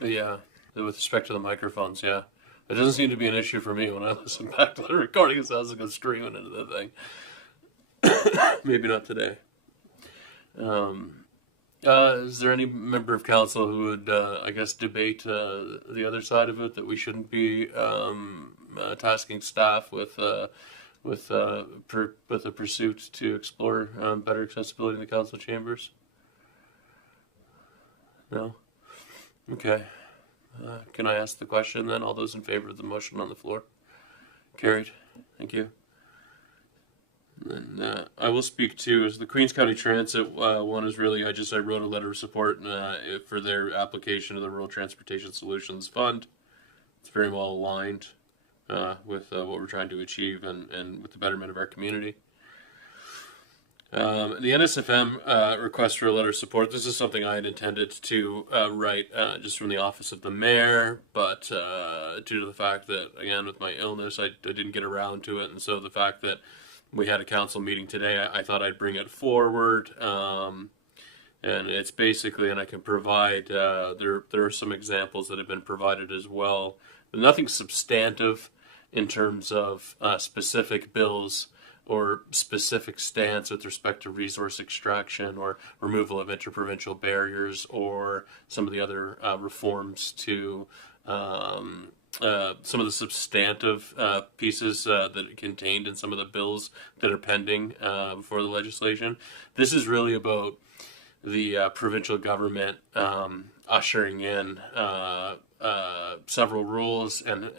Yeah, with respect to the microphones, yeah. It doesn't seem to be an issue for me when I listen back to the recording. It sounds like I'm streaming into the thing. Maybe not today. Is there any member of council who would, I guess, debate the other side of it, that we shouldn't be tasking staff with a pursuit to explore better accessibility in the council chambers? No? Okay. Can I ask the question then? All those in favor of the motion on the floor? Carried. Thank you. And I will speak to, as the Queens County Transit one is really, I wrote a letter of support for their application to the Rural Transportation Solutions Fund. It's very well aligned with what we're trying to achieve and with the betterment of our community. The NSFM request for a letter of support. This is something I had intended to write just from the office of the mayor, but due to the fact that, again, with my illness, I didn't get around to it, and so the fact that we had a council meeting today, I thought I'd bring it forward. And it's basically, and I can provide, there are some examples that have been provided as well, but nothing substantive in terms of specific bills or specific stance with respect to resource extraction or removal of interprovincial barriers or some of the other reforms to some of the substantive pieces that are contained in some of the bills that are pending before the legislation. This is really about the provincial government ushering in several rules, and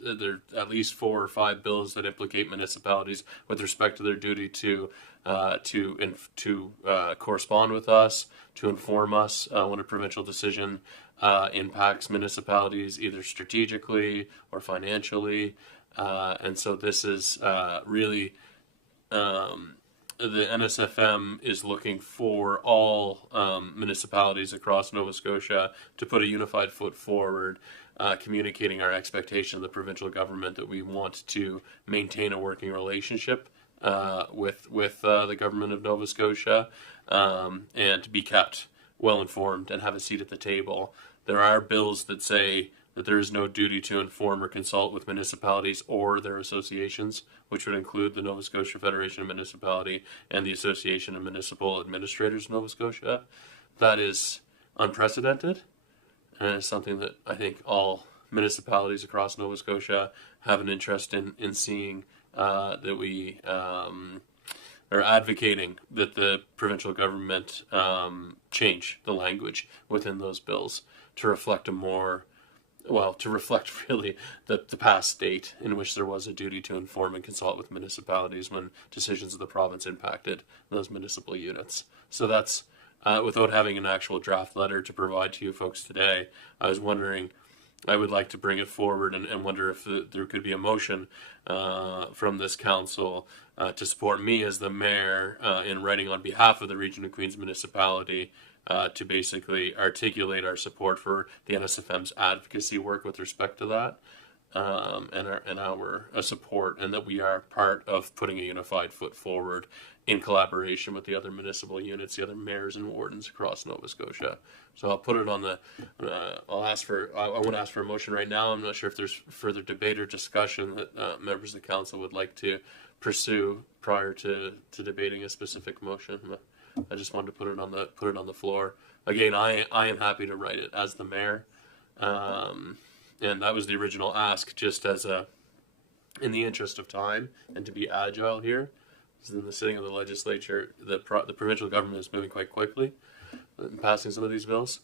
there are at least 4 or 5 bills that implicate municipalities with respect to their duty to correspond with us, to inform us when a provincial decision impacts municipalities either strategically or financially, and so this is really the NSFM is looking for all municipalities across Nova Scotia to put a unified foot forward, communicating our expectation of the provincial government that we want to maintain a working relationship with the government of Nova Scotia and to be kept well informed and have a seat at the table. There are bills that say that there is no duty to inform or consult with municipalities or their associations, which would include the Nova Scotia Federation of Municipality and the Association of Municipal Administrators of Nova Scotia. That is unprecedented, and it's something that I think all municipalities across Nova Scotia have an interest in seeing, that we are advocating that the provincial government change the language within those bills to reflect really the past state in which there was a duty to inform and consult with municipalities when decisions of the province impacted those municipal units. So that's, without having an actual draft letter to provide to you folks today, I was wondering, I would like to bring it forward and wonder if there could be a motion from this council to support me as the mayor in writing on behalf of the Region of Queens Municipality to basically articulate our support for the NSFM's advocacy work with respect to that. and our support, and that we are part of putting a unified foot forward in collaboration with the other municipal units, the other mayors and wardens across Nova Scotia. So I'll put it on the. I want to ask for a motion right now. I'm not sure if there's further debate or discussion that members of the council would like to pursue prior to debating a specific motion. I just wanted to put it on the floor. Again, I am happy to write it as the mayor, and that was the original ask, just as in the interest of time and to be agile here. In the sitting of the legislature, the provincial government is moving quite quickly in passing some of these bills.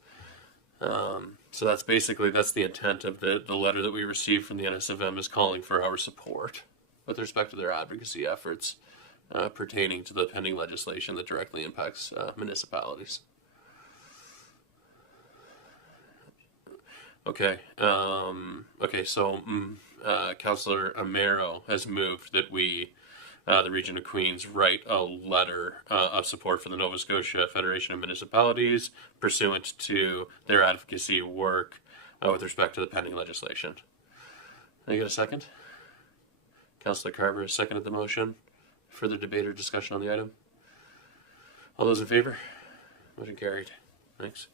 So that's the intent of the letter that we received from the NSFM, is calling for our support with respect to their advocacy efforts pertaining to the pending legislation that directly impacts municipalities. Okay. So Councillor Amero has moved that we, the Region of Queens, write a letter of support for the Nova Scotia Federation of Municipalities pursuant to their advocacy work with respect to the pending legislation. Can I get a second? Councillor Carver has seconded the motion. Further debate or discussion on the item? All those in favor? Motion carried. Thanks.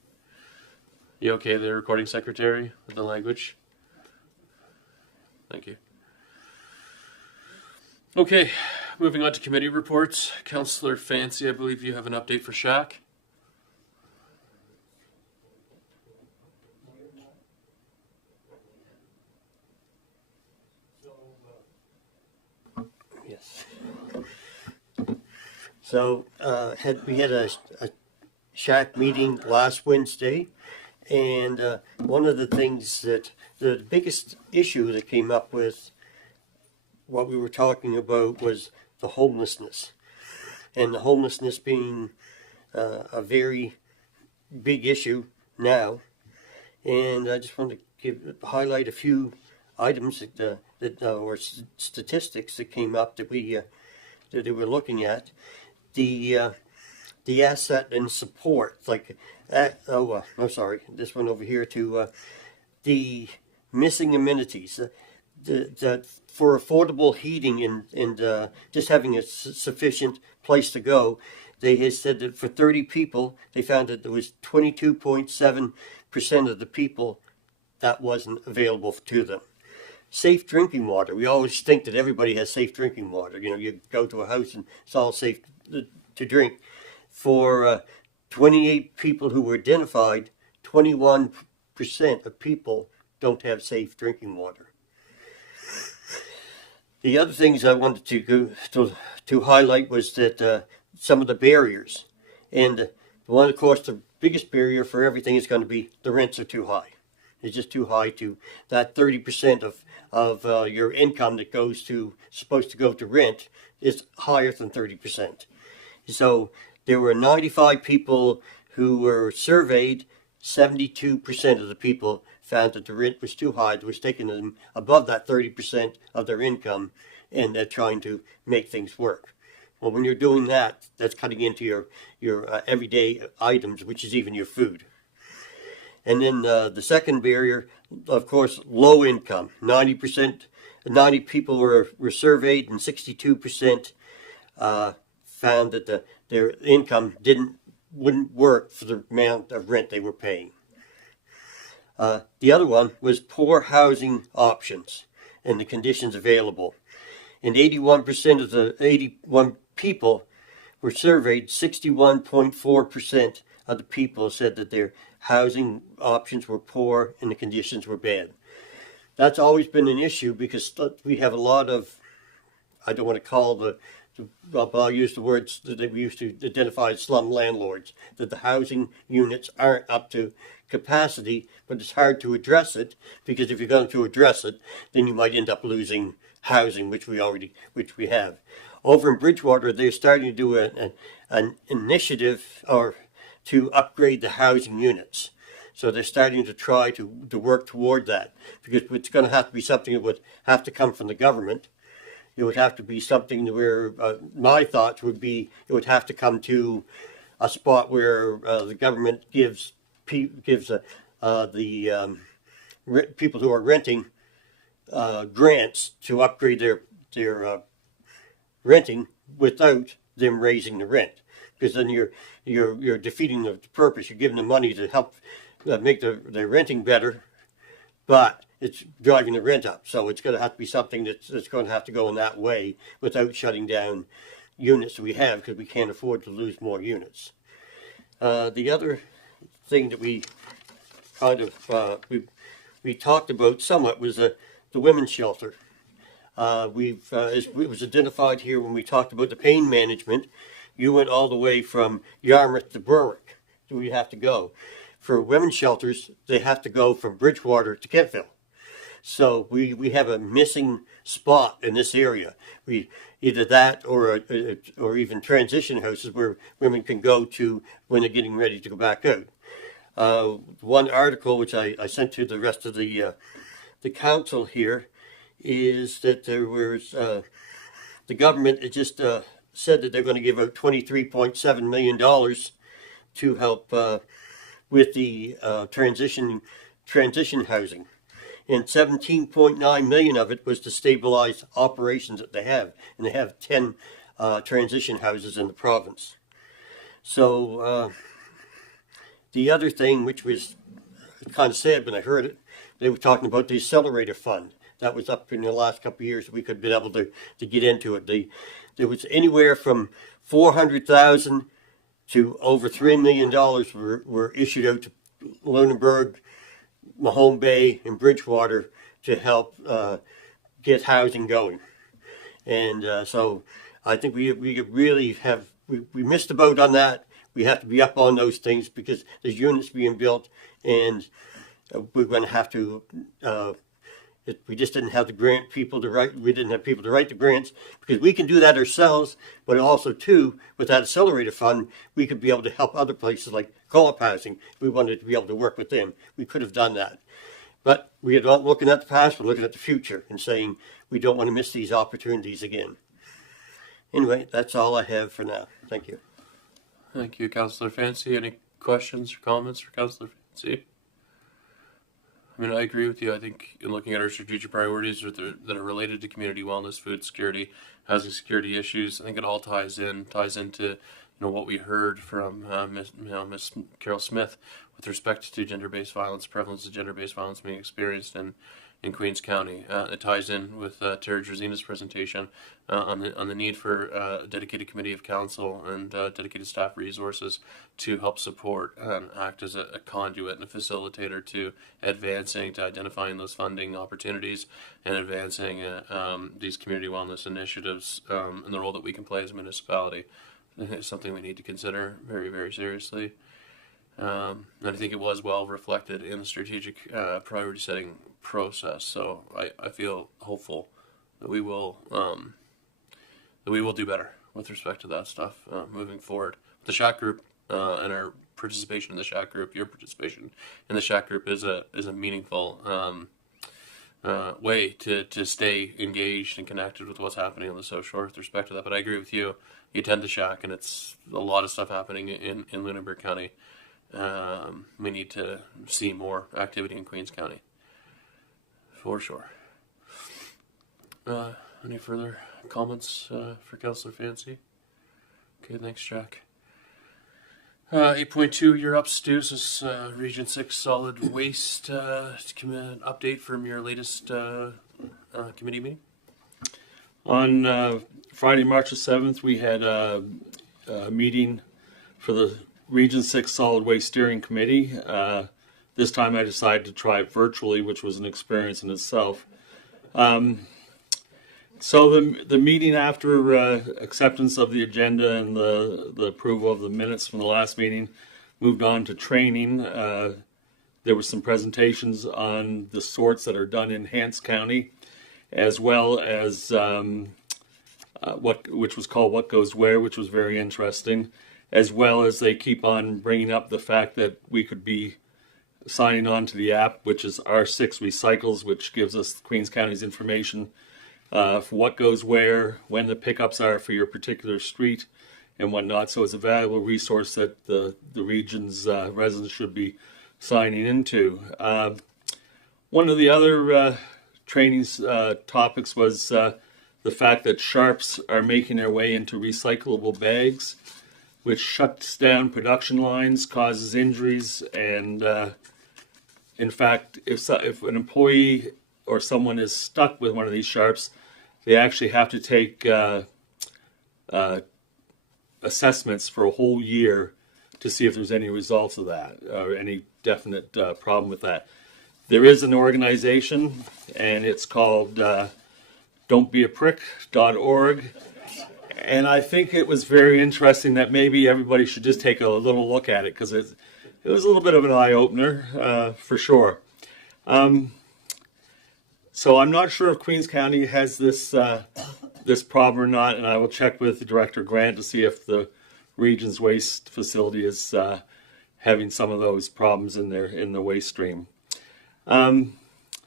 You okay there, recording secretary, with the language? Thank you. Okay, moving on to committee reports. Councillor Fancy, I believe you have an update for Shaq. Yes. So we had a Shack meeting last Wednesday, and one of the things that the biggest issue that came up with what we were talking about was the homelessness, and the homelessness being a very big issue now. And I just want to highlight a few items or statistics that came up that we were looking at. The asset and support, like this one over here to the missing amenities. That for affordable heating and just having a sufficient place to go, they had said that for 30 people, they found that there was 22.7% of the people that wasn't available to them. Safe drinking water. We always think that everybody has safe drinking water. You know, you go to a house and it's all safe to drink. For 28 people who were identified, 21% of people don't have safe drinking water. The other things I wanted to highlight was that some of the barriers, and one, of course, the biggest barrier for everything is going to be the rents are too high. It's just too high to that 30% of your income that supposed to go to rent is higher than 30%. So there were 95 people who were surveyed. 72% of the people found that the rent was too high. It was taking them above that 30% of their income, and they're trying to make things work. Well, when you're doing that, that's cutting into your everyday items, which is even your food. And then the second barrier, of course, low income. 90 people were surveyed, and 62% found that their income wouldn't work for the amount of rent they were paying. The other one was poor housing options and the conditions available. And 81% of the 81 people were surveyed, 61.4% of the people said that their housing options were poor and the conditions were bad. That's always been an issue because we have a lot of, I don't want to call I'll use the words that we used to identify as slum landlords, that the housing units aren't up to capacity, but it's hard to address it, because if you're going to address it, then you might end up losing housing, which we have. Over in Bridgewater, they're starting to do an initiative to upgrade the housing units. So they're starting to try to work toward that, because it's going to have to be something that would have to come from the government. It would have to be something where my thoughts would be it would have to come to a spot where the government gives the people who are renting grants to upgrade their renting without them raising the rent, because then you're defeating the purpose. You're giving them money to help make their renting better, but it's driving the rent up. So it's going to have to be something that's going to have to go in that way without shutting down units that we have, because we can't afford to lose more units. The other thing that we kind of we talked about somewhat was the women's shelter. It was identified here when we talked about the pain management. You went all the way from Yarmouth to Berwick. So we have to go. For women's shelters, they have to go from Bridgewater to Kentville. So we have a missing spot in this area. We either that or even transition houses where women can go to when they're getting ready to go back out. One article which I sent to the rest of the council here is that there was the government had just said that they're going to give out $23.7 million to help with the transition housing, and 17.9 million of it was to stabilize operations that they have, and they have 10 transition houses in the province. So the other thing, which was kind of sad when I heard it, they were talking about the accelerator fund. That was up in the last couple of years. We could have been able to get into it. There was anywhere from $400,000 to over $3 million were issued out to Lunenburg, Mahone Bay, and Bridgewater to help get housing going. And so I think we really have, we missed the boat on that. We have to be up on those things because there's units being built, and we're going to have to, we just didn't have the grant people to write, we didn't have people to write the grants, because we can do that ourselves, but also too, with that accelerator fund, we could be able to help other places like co-op housing. We wanted to be able to work with them. We could have done that. But we are not looking at the past, we're looking at the future and saying we don't want to miss these opportunities again. Anyway, that's all I have for now. Thank you. Thank you, Councillor Fancy. Any questions or comments for Councillor Fancy? I mean, I agree with you. I think in looking at our strategic priorities that are related to community wellness, food security, housing security issues, I think it all ties into what we heard from Miss Carol Smith with respect to gender-based violence, prevalence of gender-based violence being experienced in Queens County. It ties in with Terry Drazina's presentation on the need for a dedicated committee of council and dedicated staff resources to help support and act as a conduit and a facilitator to identifying those funding opportunities and advancing these community wellness initiatives and the role that we can play as a municipality. I think it's something we need to consider very, very seriously. And I think it was well reflected in the strategic priority setting process. So I feel hopeful that we will do better with respect to that stuff moving forward. The SHAC group and our participation in the SHAC group, your participation in the SHAC group is a meaningful way to stay engaged and connected with what's happening on the South Shore with respect to that. But I agree with you. You attend the SHAC, and it's a lot of stuff happening in Lunenburg County. We need to see more activity in Queens County, for sure. Any further comments for Councillor Fancy? Okay, thanks, Jack. 8.2, you're up, Stu. This is Region 6 Solid Waste update from your latest committee meeting. On Friday, March the 7th, we had a meeting for the Region 6 Solid Waste Steering Committee. This time I decided to try it virtually, which was an experience in itself. So the meeting after acceptance of the agenda and the approval of the minutes from the last meeting moved on to training. There were some presentations on the sorts that are done in Hants County, as well as which was called What Goes Where, which was very interesting, as well as they keep on bringing up the fact that we could be signing on to the app, which is R6 Recycles, which gives us Queens County's information for what goes where, when the pickups are for your particular street, and whatnot. So it's a valuable resource that the region's residents should be signing into. One of the other training's topics was the fact that sharps are making their way into recyclable bags, which shuts down production lines, causes injuries, and in fact, if an employee or someone is stuck with one of these sharps, they actually have to take assessments for a whole year to see if there's any results of that or any definite problem with that. There is an organization, and it's called don'tbeaprick.org. And I think it was very interesting that maybe everybody should just take a little look at it, because it was a little bit of an eye-opener for sure. So I'm not sure if Queens County has this this problem or not, and I will check with Director Grant to see if the region's waste facility is having some of those problems in the waste stream.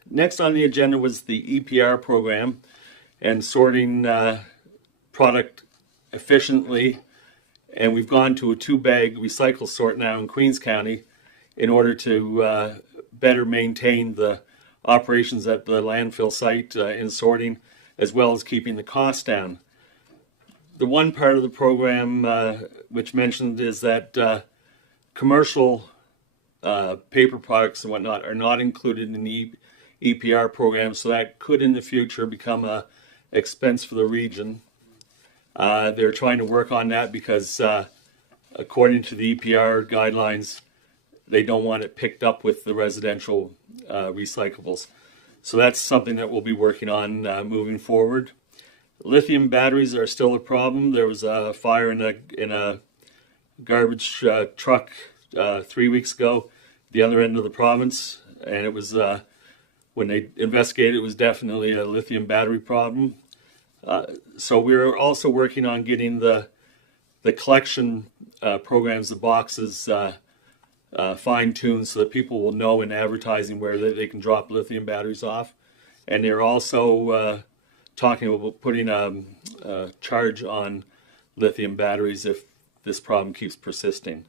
Next on the agenda was the EPR program and sorting product efficiently, and we've gone to a 2-bag recycle sort now in Queens County in order to better maintain the operations at the landfill site in sorting, as well as keeping the cost down. The one part of the program which mentioned is that commercial paper products and whatnot are not included in the EPR program, so that could in the future become a expense for the region. They're trying to work on that because according to the EPR guidelines, they don't want it picked up with the residential recyclables. So that's something that we'll be working on moving forward. Lithium batteries are still a problem. There was a fire in a garbage truck 3 weeks ago at the other end of the province, and it was when they investigated, it was definitely a lithium battery problem. So we're also working on getting the collection programs, the boxes, fine-tuned so that people will know in advertising where they can drop lithium batteries off. And they're also talking about putting a charge on lithium batteries if this problem keeps persisting.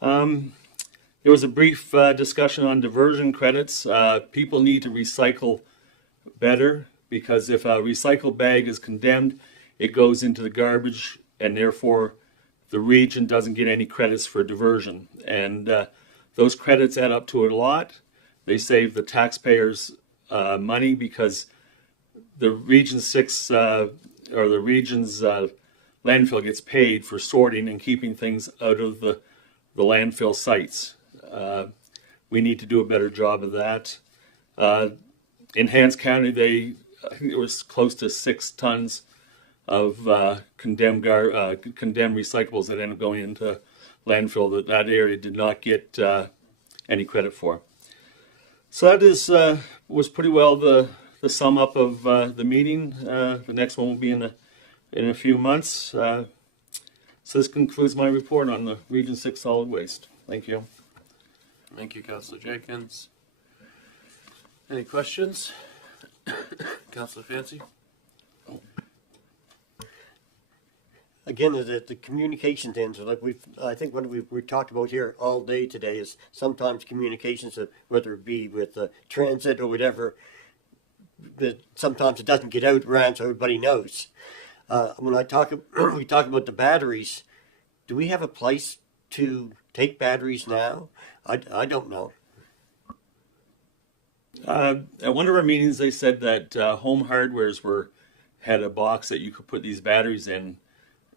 There was a brief discussion on diversion credits. People need to recycle better, because if a recycled bag is condemned, it goes into the garbage, and therefore the region doesn't get any credits for diversion. And those credits add up to a lot. They save the taxpayers money, because the Region 6 or the region's landfill gets paid for sorting and keeping things out of the landfill sites. We need to do a better job of that. In Hants County, I think it was close to 6 tons of condemned recyclables that ended up going into landfill that area did not get any credit for. So that was pretty well the sum up of the meeting. The next one will be in a few months. So this concludes my report on the Region 6 solid waste. Thank you. Thank you, Councillor Jenkins. Any questions? Councillor Fancy? Again, the communications ends, like I think what we've talked about here all day today is sometimes communications, whether it be with transit or whatever, that sometimes it doesn't get out around so everybody knows. When we talk about the batteries, do we have a place to take batteries now? I don't know. At one of our meetings, they said that Home Hardwares had a box that you could put these batteries in.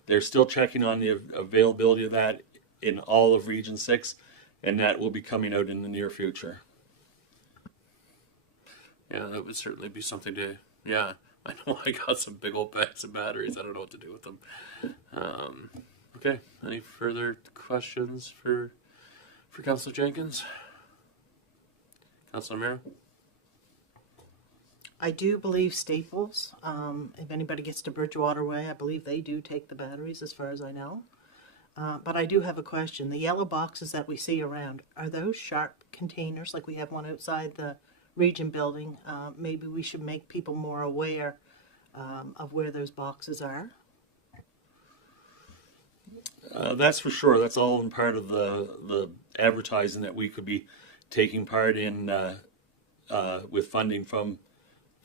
They're still checking on the availability of that in all of Region 6, and that will be coming out in the near future. Yeah, that would certainly be something to, yeah. I know I got some big old bags of batteries. I don't know what to do with them. Okay, any further questions for Councillor Jenkins? Councillor Mira? I do believe Staples, if anybody gets to Bridgewater Way, I believe they do take the batteries as far as I know. But I do have a question. The yellow boxes that we see around, are those sharp containers like we have one outside the region building? Maybe we should make people more aware of where those boxes are. That's for sure. That's all in part of the advertising that we could be taking part in with funding from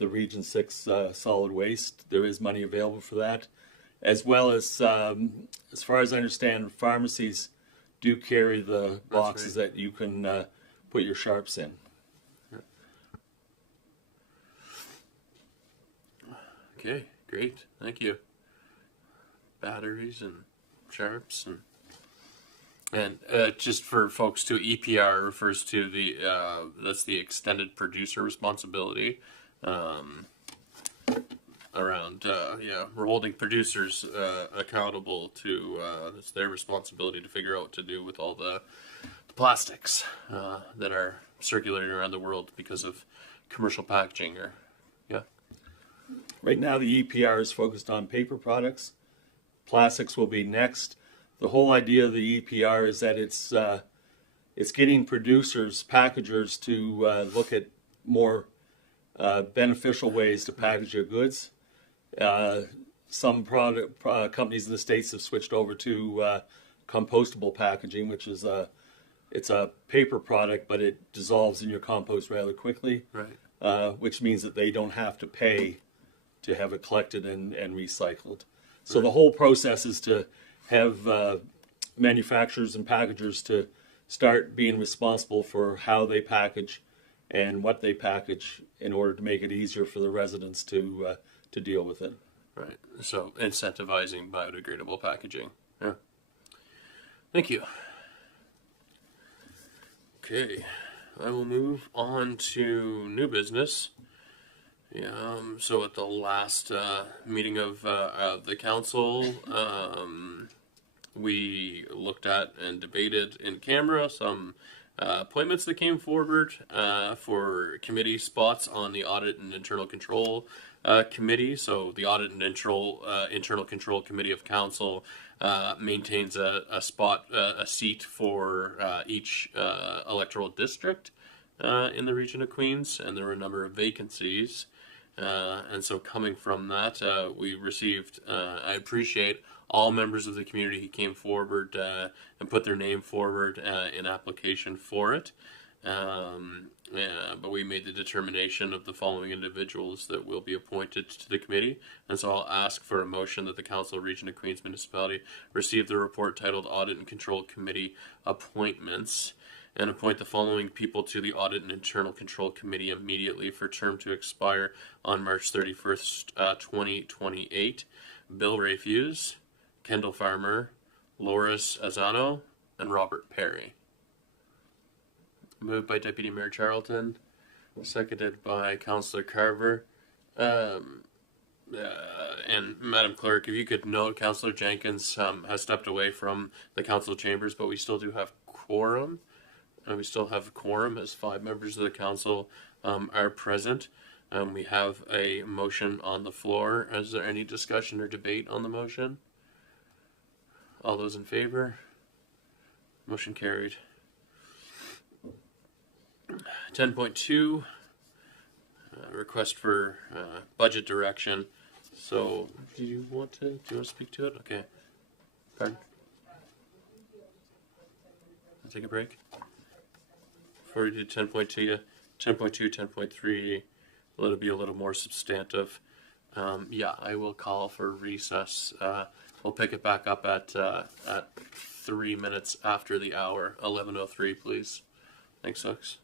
the Region 6 solid waste. There is money available for that, as well as far as I understand, pharmacies do carry the boxes that you can put your sharps in. Okay, great. Thank you. Batteries and sharps and just for folks too, EPR refers to the that's the extended producer responsibility. Around we're holding producers accountable to it's their responsibility to figure out what to do with all the plastics that are circulating around the world because of commercial packaging or Right now, the EPR is focused on paper products. Plastics will be next. The whole idea of the EPR is that it's getting producers, packagers to look at more beneficial ways to package their goods. Some companies in the States have switched over to compostable packaging, which is it's a paper product, but it dissolves in your compost rather quickly. right. Which means that they don't have to pay to have it collected and recycled. So the whole process is to have manufacturers and packagers to start being responsible for how they package and what they package in order to make it easier for the residents to deal with it. Right. So incentivizing biodegradable packaging. Yeah. Thank you. Okay. I will move on to new business. Yeah. So at the last meeting of the council, we looked at and debated in camera some appointments that came forward for committee spots on the Audit and Internal Control Committee. So the Audit and Internal Control Committee of Council maintains a seat for each electoral district in the region of Queens, and there were a number of vacancies. And so coming from that, we received, I appreciate all members of the community who came forward and put their name forward in application for it. But we made the determination of the following individuals that will be appointed to the committee. And so I'll ask for a motion that the Council Region of Queens Municipality receive the report titled Audit and Control Committee Appointments, and appoint the following people to the Audit and Internal Control Committee immediately for term to expire on March 31st, 2028. Bill Rayfuse, Kendall Farmer, Loris Azano, and Robert Perry. Moved by Deputy Mayor Charlton, seconded by Councillor Carver. And Madam Clerk, if you could note, Councillor Jenkins has stepped away from the council chambers, but we still do have quorum. We still have quorum as 5 members of the council are present. We have a motion on the floor. Is there any discussion or debate on the motion? All those in favor? Motion carried. 10.2, request for budget direction. So, do you want to speak to it? Okay. Pardon? I'll take a break. Before we do 10.2, yeah. 10.2, 10.3, let it be a little more substantive. I will call for recess. We'll pick it back up at 3 minutes after the hour. 11:03, please. Thanks, folks.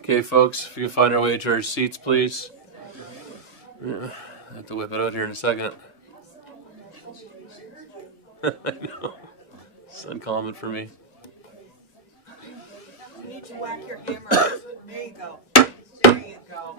Okay, folks, if you find our way to our seats, please. I have to whip it out here in a second. I know. It's uncommon for me. You need to whack your hammer. There you go. There you go.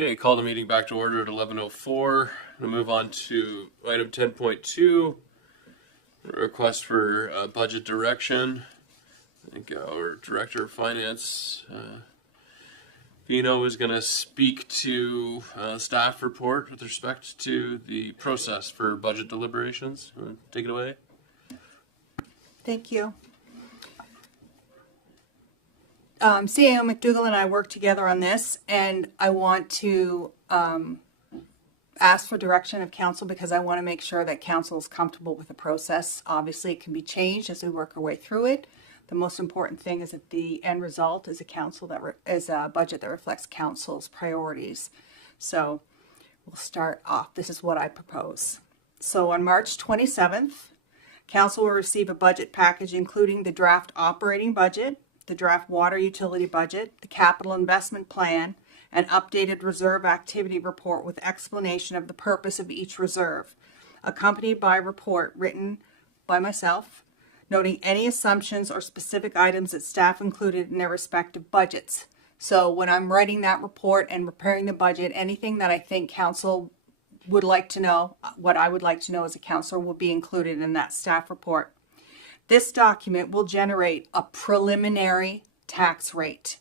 Okay, call the meeting back to order at 11:04. We'll move on to item 10.2, request for budget direction. I think our Director of Finance, Vino, is going to speak to staff report with respect to the process for budget deliberations. Take it away. Thank you. CAO McDougall and I work together on this, and I want to ask for direction of council because I want to make sure that council is comfortable with the process. Obviously, it can be changed as we work our way through it. The most important thing is that the end result is a budget that reflects council's priorities. So we'll start off. This is what I propose. So on March 27th, council will receive a budget package including the draft operating budget, the draft water utility budget, the capital investment plan, an updated reserve activity report with explanation of the purpose of each reserve, accompanied by a report written by myself, noting any assumptions or specific items that staff included in their respective budgets. So when I'm writing that report and preparing the budget, anything that I think council would like to know, what I would like to know as a councilor, will be included in that staff report. This document will generate a preliminary tax rate.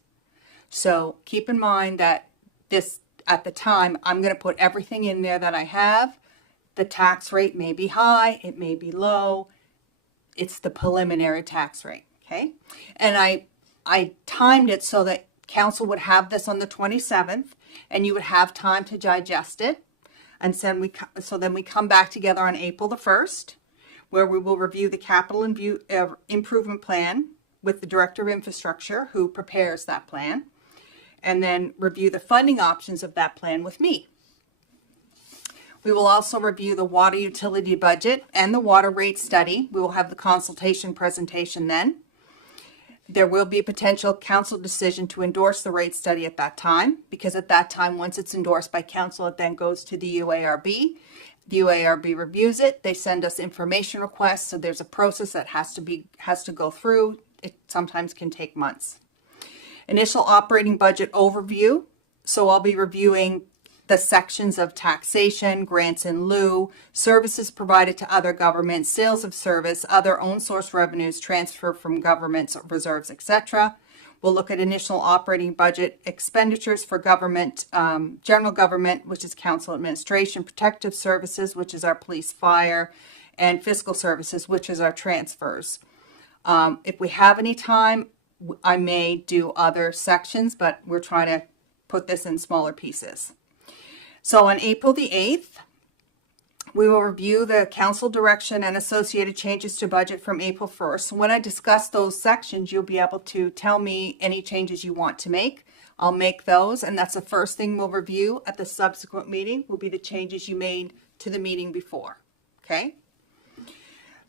So keep in mind that this, at the time, I'm going to put everything in there that I have. The tax rate may be high, it may be low. It's the preliminary tax rate, okay? And I timed it so that council would have this on the 27th and you would have time to digest it. And so then we come back together on April the 1st, where we will review the capital improvement plan with the Director of Infrastructure, who prepares that plan, and then review the funding options of that plan with me. We will also review the water utility budget and the water rate study. We will have the consultation presentation then. There will be a potential council decision to endorse the rate study at that time, because at that time, once it's endorsed by council, it then goes to the UARB. The UARB reviews it. They send us information requests. So there's a process that has to go through. It sometimes can take months. Initial operating budget overview. So I'll be reviewing the sections of taxation, grants in lieu, services provided to other governments, sales of service, other own source revenues, transfer from governments, reserves, etc. We'll look at initial operating budget expenditures for government, general government, which is council administration, protective services, which is our police, fire, and fiscal services, which is our transfers. If we have any time, I may do other sections, but we're trying to put this in smaller pieces. So on April the 8th, we will review the council direction and associated changes to budget from April 1st. When I discuss those sections, you'll be able to tell me any changes you want to make. I'll make those, and that's the first thing we'll review at the subsequent meeting will be the changes you made to the meeting before, okay?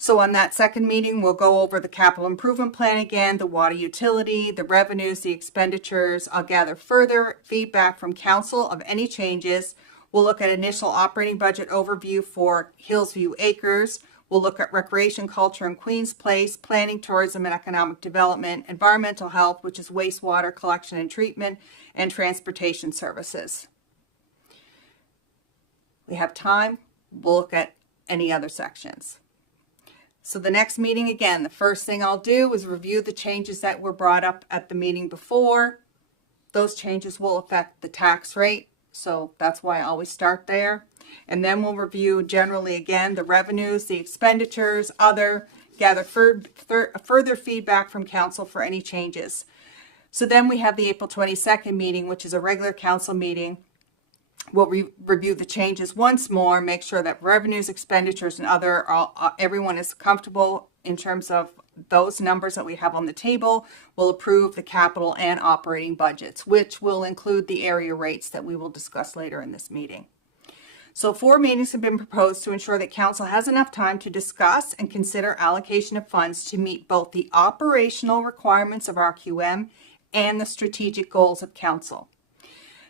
So on that second meeting, we'll go over the capital improvement plan again, the water utility, the revenues, the expenditures. I'll gather further feedback from council of any changes. We'll look at initial operating budget overview for Hillsview Acres. We'll look at recreation, culture, and Queen's Place, planning, tourism, and economic development, environmental health, which is wastewater collection and treatment, and transportation services. We have time. We'll look at any other sections. So the next meeting, again, the first thing I'll do is review the changes that were brought up at the meeting before. Those changes will affect the tax rate. So that's why I always start there. And then we'll review generally again the revenues, the expenditures, gather further feedback from council for any changes. So then we have the April 22nd meeting, which is a regular council meeting. We'll review the changes once more, make sure that revenues, expenditures, and other, everyone is comfortable in terms of those numbers that we have on the table. We'll approve the capital and operating budgets, which will include the area rates that we will discuss later in this meeting. So 4 meetings have been proposed to ensure that council has enough time to discuss and consider allocation of funds to meet both the operational requirements of RQM and the strategic goals of council.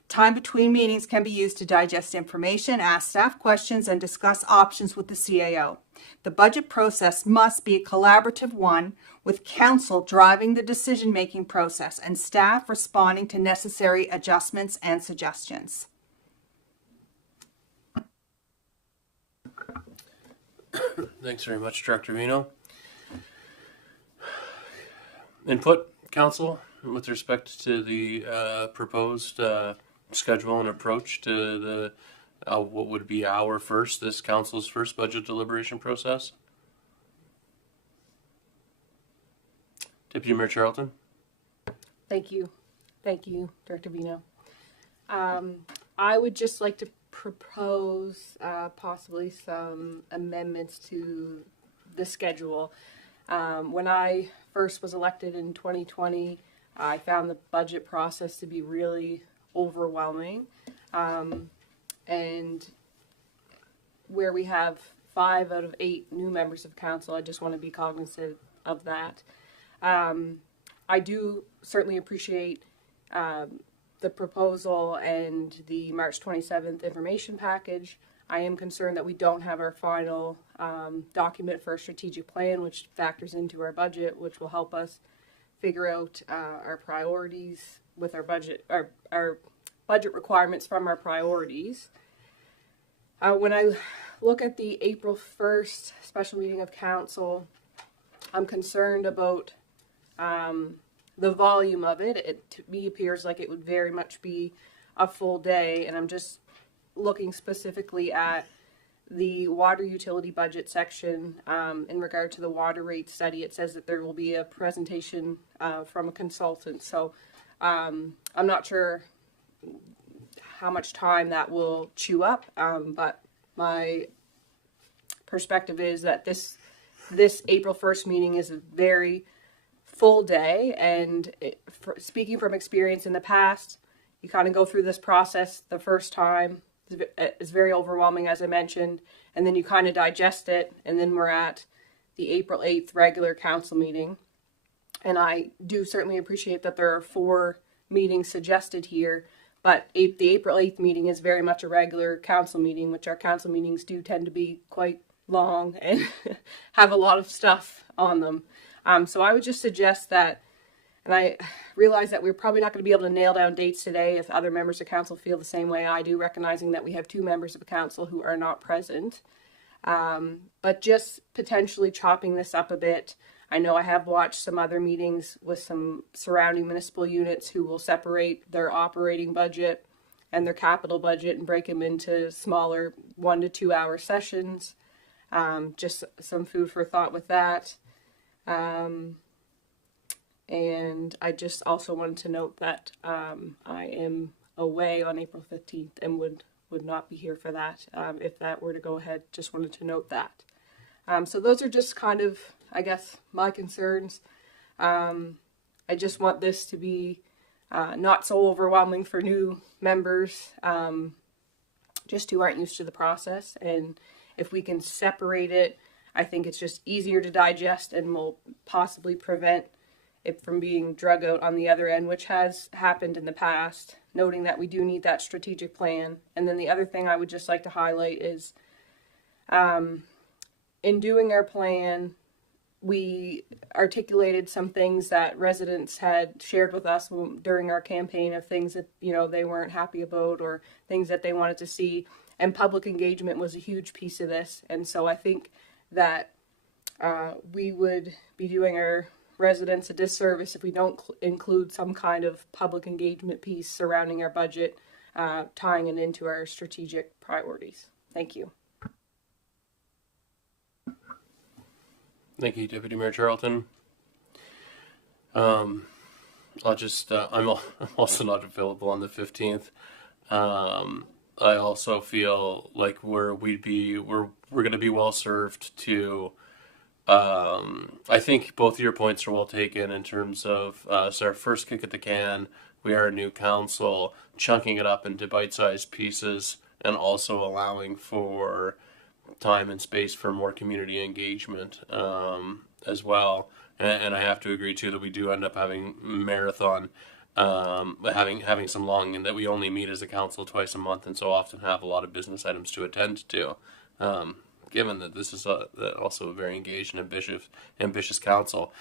Time between meetings can be used to digest information, ask staff questions, and discuss options with the CAO. The budget process must be a collaborative one, with council driving the decision-making process and staff responding to necessary adjustments and suggestions. Thanks very much, Director Vino. Input, council, with respect to the proposed schedule and approach to the what would be this council's first budget deliberation process? Deputy Mayor Charlton. Thank you, Director Vino. I would just like to propose possibly some amendments to the schedule. When I first was elected in 2020, I found the budget process to be really overwhelming. And where we have 5 out of 8 new members of council, I just want to be cognizant of that. I do certainly appreciate the proposal and the March 27th information package. I am concerned that we don't have our final document for a strategic plan, which factors into our budget, which will help us figure out our priorities with our budget, our budget requirements from our priorities. When I look at the April 1st special meeting of council, I'm concerned about the volume of it. It to me appears like it would very much be a full day, and I'm just looking specifically at the water utility budget section in regard to the water rate study. It says that there will be a presentation from a consultant, so I'm not sure how much time that will chew up, but my perspective is that this April 1st meeting is a very full day, and speaking from experience in the past, you kind of go through this process the first time. It's very overwhelming, as I mentioned, and then you kind of digest it, and then we're at the April 8th regular council meeting. And I do certainly appreciate that there are 4 meetings suggested here, but the April 8th meeting is very much a regular council meeting, which our council meetings do tend to be quite long and have a lot of stuff on them. So I would just suggest that, and I realize that we're probably not going to be able to nail down dates today if other members of council feel the same way I do, recognizing that we have 2 members of council who are not present. But just potentially chopping this up a bit. I know I have watched some other meetings with some surrounding municipal units who will separate their operating budget and their capital budget and break them into smaller 1 to 2 hour sessions. Just some food for thought with that. And I just also wanted to note that I am away on April 15th and would not be here for that if that were to go ahead. Just wanted to note that. So those are just kind of, I guess, my concerns. I just want this to be not so overwhelming for new members, just who aren't used to the process. And if we can separate it, I think it's just easier to digest and will possibly prevent it from being drug out on the other end, which has happened in the past, noting that we do need that strategic plan. And then the other thing I would just like to highlight is in doing our plan, we articulated some things that residents had shared with us during our campaign of things that, they weren't happy about or things that they wanted to see. And public engagement was a huge piece of this. And so I think that we would be doing our residents a disservice if we don't include some kind of public engagement piece surrounding our budget, tying it into our strategic priorities. Thank you. Thank you, Deputy Mayor Charlton. I'm also not available on the 15th. I also feel like we're going to be well served to. I think both of your points are well taken in terms of it's our first kick at the can. We are a new council, chunking it up into bite-sized pieces, and also allowing for time and space for more community engagement as well. And I have to agree too that we do end up having marathon, having some long, and that we only meet as a council twice a month, and so often have a lot of business items to attend to. Given that this is also a very engaged and ambitious council.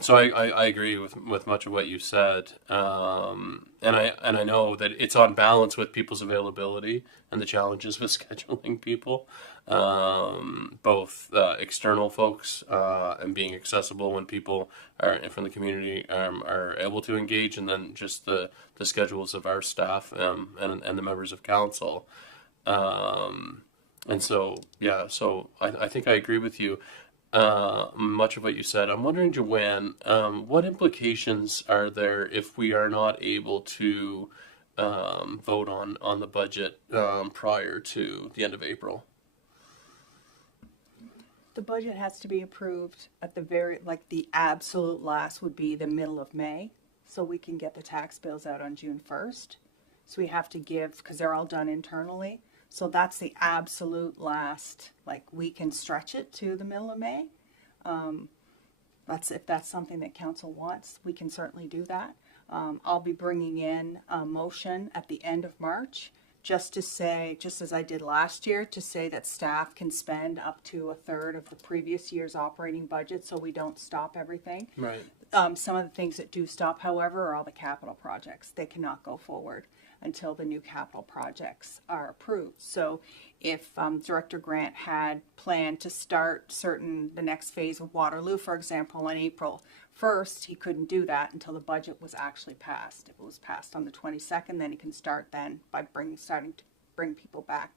So I agree with much of what you said, and I know that it's on balance with people's availability and the challenges with scheduling people, both external folks and being accessible when people are from the community are able to engage, and then just the schedules of our staff and the members of council. And so, yeah, so I think I agree with you. Much of what you said. I'm wondering, Joanne, what implications are there if we are not able to vote on the budget prior to the end of April? The budget has to be approved at the absolute last would be the middle of May, so we can get the tax bills out on June 1st. So we have to give, because they're all done internally. So that's the absolute last, we can stretch it to the middle of May. If that's something that council wants, we can certainly do that. I'll be bringing in a motion at the end of March, just as I did last year, to say that staff can spend up to a third of the previous year's operating budget, so we don't stop everything. Right. Some of the things that do stop, however, are all the capital projects. They cannot go forward until the new capital projects are approved. So if Director Grant had planned to start the next phase of Waterloo, for example, on April 1st, he couldn't do that until the budget was actually passed. If it was passed on the 22nd, then he can start then by starting to bring people back.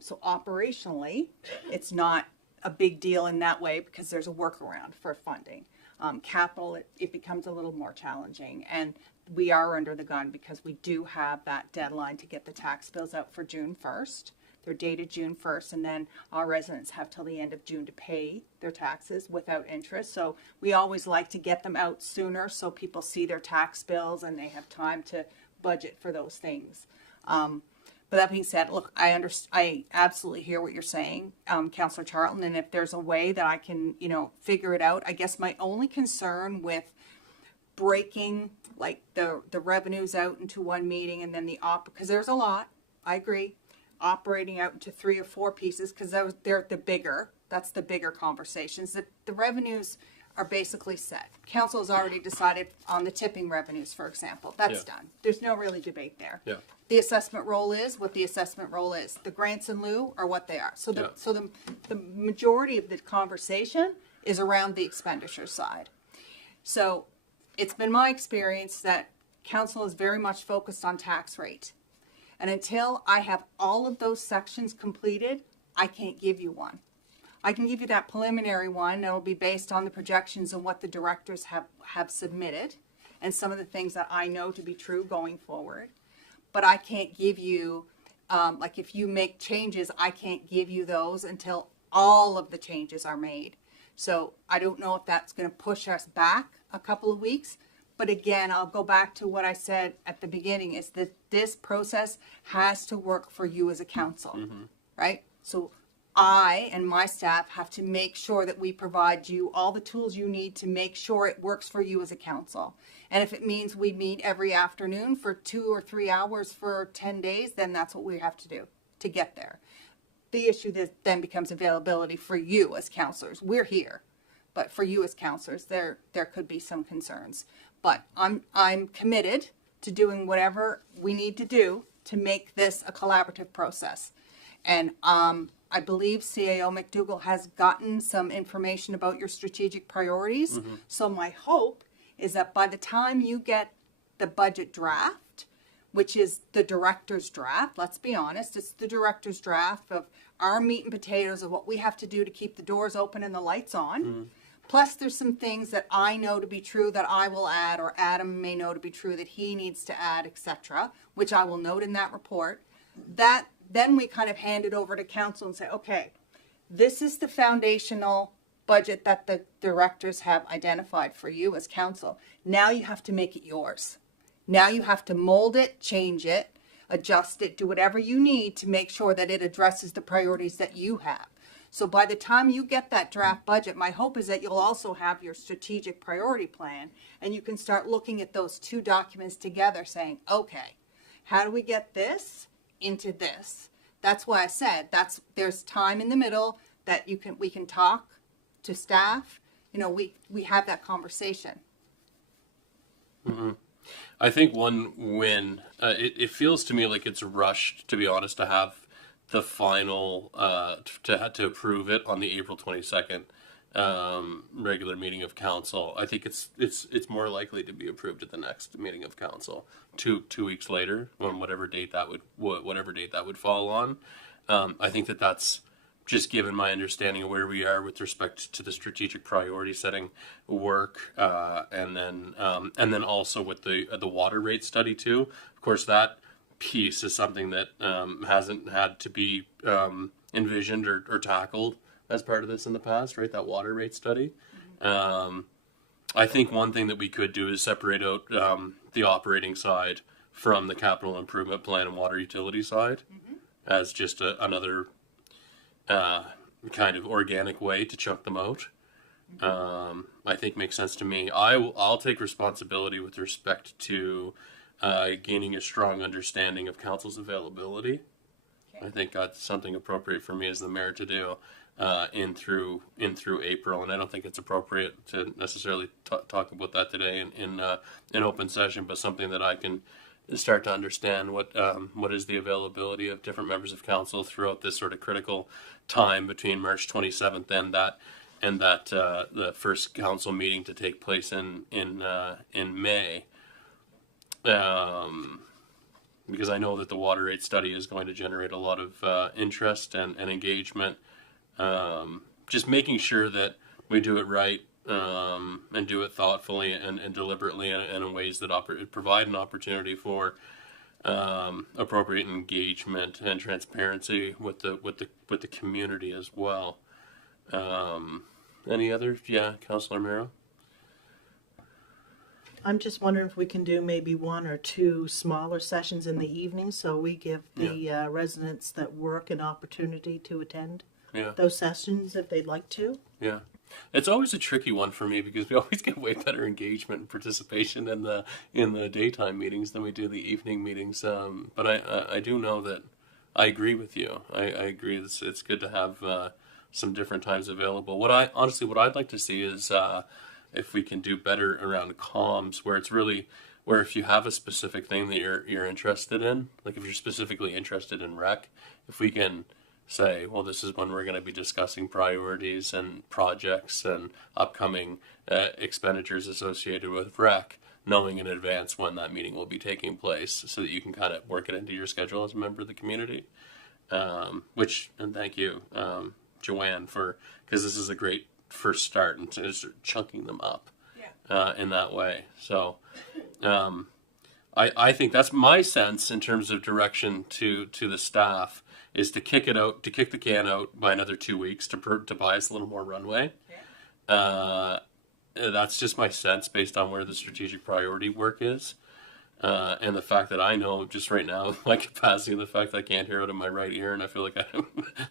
So operationally, it's not a big deal in that way because there's a workaround for funding. Capital, it becomes a little more challenging, and we are under the gun because we do have that deadline to get the tax bills out for June 1st. They're dated June 1st, and then our residents have till the end of June to pay their taxes without interest. So we always like to get them out sooner so people see their tax bills and they have time to budget for those things. But that being said, look, I absolutely hear what you're saying, Councillor Charlton, and if there's a way that I can, figure it out. I guess my only concern with breaking the revenues out into one meeting and then because there's a lot, I agree, operating out into 3 or 4 pieces, because that's the bigger conversations. The revenues are basically set. Council has already decided on the tipping revenues, for example. That's done. There's no really debate there. Yeah. The assessment roll is what the assessment roll is. The grants in lieu are what they are. So the majority of the conversation is around the expenditure side. So it's been my experience that council is very much focused on tax rate. And until I have all of those sections completed, I can't give you one. I can give you that preliminary one that will be based on the projections and what the directors have submitted and some of the things that I know to be true going forward. But I can't give you, if you make changes, I can't give you those until all of the changes are made. So I don't know if that's going to push us back a couple of weeks. But again, I'll go back to what I said at the beginning, is that this process has to work for you as a council, right? So I and my staff have to make sure that we provide you all the tools you need to make sure it works for you as a council. And if it means we meet every afternoon for 2 or 3 hours for 10 days, then that's what we have to do to get there. The issue then becomes availability for you as councilors. We're here, but for you as councilors, there could be some concerns. But I'm committed to doing whatever we need to do to make this a collaborative process. And I believe CAO McDougall has gotten some information about your strategic priorities. So my hope is that by the time you get the budget draft, which is the director's draft, let's be honest, it's the director's draft of our meat and potatoes of what we have to do to keep the doors open and the lights on. Plus there's some things that I know to be true that I will add, or Adam may know to be true that he needs to add, etc., which I will note in that report. then we kind of hand it over to council and say, okay, this is the foundational budget that the directors have identified for you as council. Now you have to make it yours. Now you have to mold it, change it, adjust it, do whatever you need to make sure that it addresses the priorities that you have. So by the time you get that draft budget, my hope is that you'll also have your strategic priority plan, and you can start looking at those two documents together saying, okay, how do we get this into this? That's why I said there's time in the middle that we can talk to staff. We have that conversation. Mm-hmm. I think one win, it feels to me like it's rushed, to be honest, to have the final, to approve it on the April 22nd regular meeting of council. I think it's more likely to be approved at the next meeting of council, two weeks later, on whatever date that would fall on. I think that's just given my understanding of where we are with respect to the strategic priority setting work, and then also with the water rate study too. Of course, that piece is something that hasn't had to be envisioned or tackled as part of this in the past, right? That water rate study. I think one thing that we could do is separate out the operating side from the capital improvement plan and water utility side as just another kind of organic way to chunk them out. I think makes sense to me. I'll take responsibility with respect to gaining a strong understanding of council's availability. Okay. I think that's something appropriate for me as the mayor to do in through April, and I don't think it's appropriate to necessarily talk about that today in open session, but something that I can start to understand what is the availability of different members of council throughout this sort of critical time between March 27th and that the first council meeting to take place in May. Because I know that the water rate study is going to generate a lot of interest and engagement. Just making sure that we do it right and do it thoughtfully and deliberately and in ways that provide an opportunity for appropriate engagement and transparency with the community as well. Any other? Yeah, Councillor Mero? I'm just wondering if we can do maybe one or two smaller sessions in the evening so we give the residents that work an opportunity to attend those sessions if they'd like to. Yeah. It's always a tricky one for me because we always get way better engagement and participation in the daytime meetings than we do the evening meetings. But I do know that I agree with you. I agree it's good to have some different times available. What I'd like to see is if we can do better around comms, where it's really where if you have a specific thing that you're interested in, like if you're specifically interested in rec, if we can say, well, this is when we're going to be discussing priorities and projects and upcoming expenditures associated with rec, knowing in advance when that meeting will be taking place so that you can kind of work it into your schedule as a member of the community. And thank you, Joanne, because this is a great first start and just chunking them up in that way. So I think that's my sense in terms of direction to the staff is to kick the can out by another 2 weeks to buy us a little more runway. That's just my sense based on where the strategic priority work is. And the fact that I know just right now, my capacity, and the fact that I can't hear out of my right ear and I feel like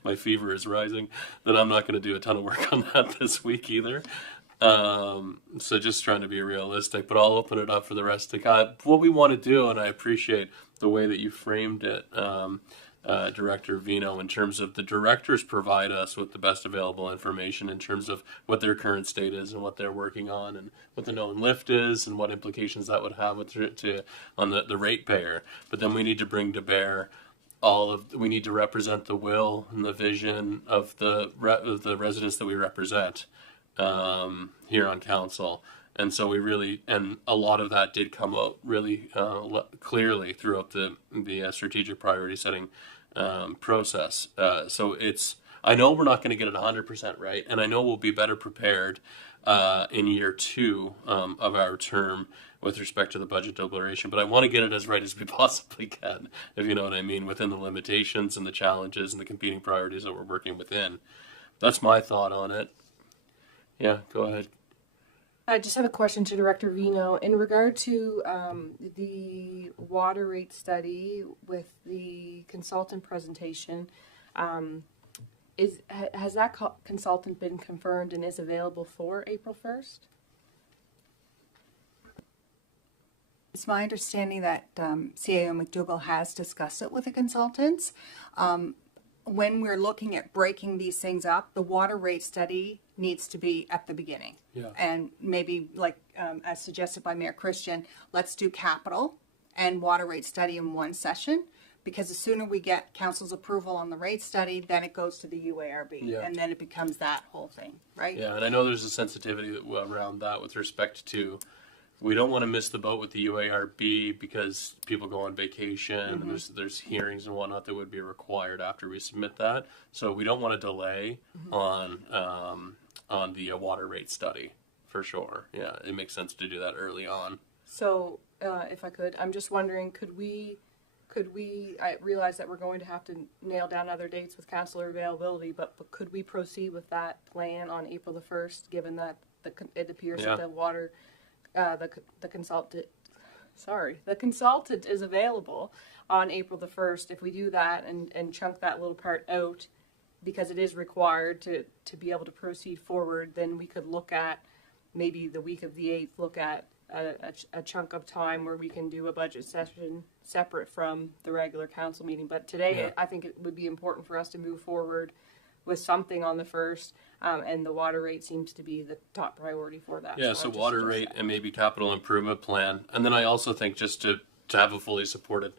my fever is rising, that I'm not going to do a ton of work on that this week either. So just trying to be realistic, but I'll open it up for the rest of what we want to do. And I appreciate the way that you framed it, Director Vino, in terms of the directors provide us with the best available information in terms of what their current state is and what they're working on and what the known lift is and what implications that would have on the ratepayer. But then we need to bring to bear we need to represent the will and the vision of the residents that we represent here on council. And so and a lot of that did come out really clearly throughout the strategic priority setting process. So I know we're not going to get it 100% right, and I know we'll be better prepared in year 2 of our term with respect to the budget deliberation, but I want to get it as right as we possibly can, if you know what I mean, within the limitations and the challenges and the competing priorities that we're working within. That's my thought on it. Yeah, go ahead. I just have a question to Director Vino in regard to the water rate study with the consultant presentation. Has that consultant been confirmed and is available for April 1st? It's my understanding that CAO McDougall has discussed it with the consultants. When we're looking at breaking these things up, the water rate study needs to be at the beginning. Yeah. And maybe, like as suggested by Mayor Christian, let's do capital and water rate study in one session, because the sooner we get council's approval on the rate study, then it goes to the UARB, Yeah. and then it becomes that whole thing, right? Yeah, and I know there's a sensitivity around that with respect to, we don't want to miss the boat with the UARB because people go on vacation and there's hearings and whatnot that would be required after we submit that. So we don't want to delay on the water rate study for sure. Yeah, it makes sense to do that early on. So, if I could, I'm just wondering, could we, I realize that we're going to have to nail down other dates with councilor availability, but could we proceed with that plan on April the 1st, given that it appears that the water, the consultant is available on April the 1st. If we do that and chunk that little part out, because it is required to be able to proceed forward, then we could look at maybe the week of the 8th, look at a chunk of time where we can do a budget session separate from the regular council meeting. But today, I think it would be important for us to move forward with something on the 1st, and the water rate seems to be the top priority for that. Yeah, so water rate and maybe capital improvement plan. And then I also think just to have a fully supported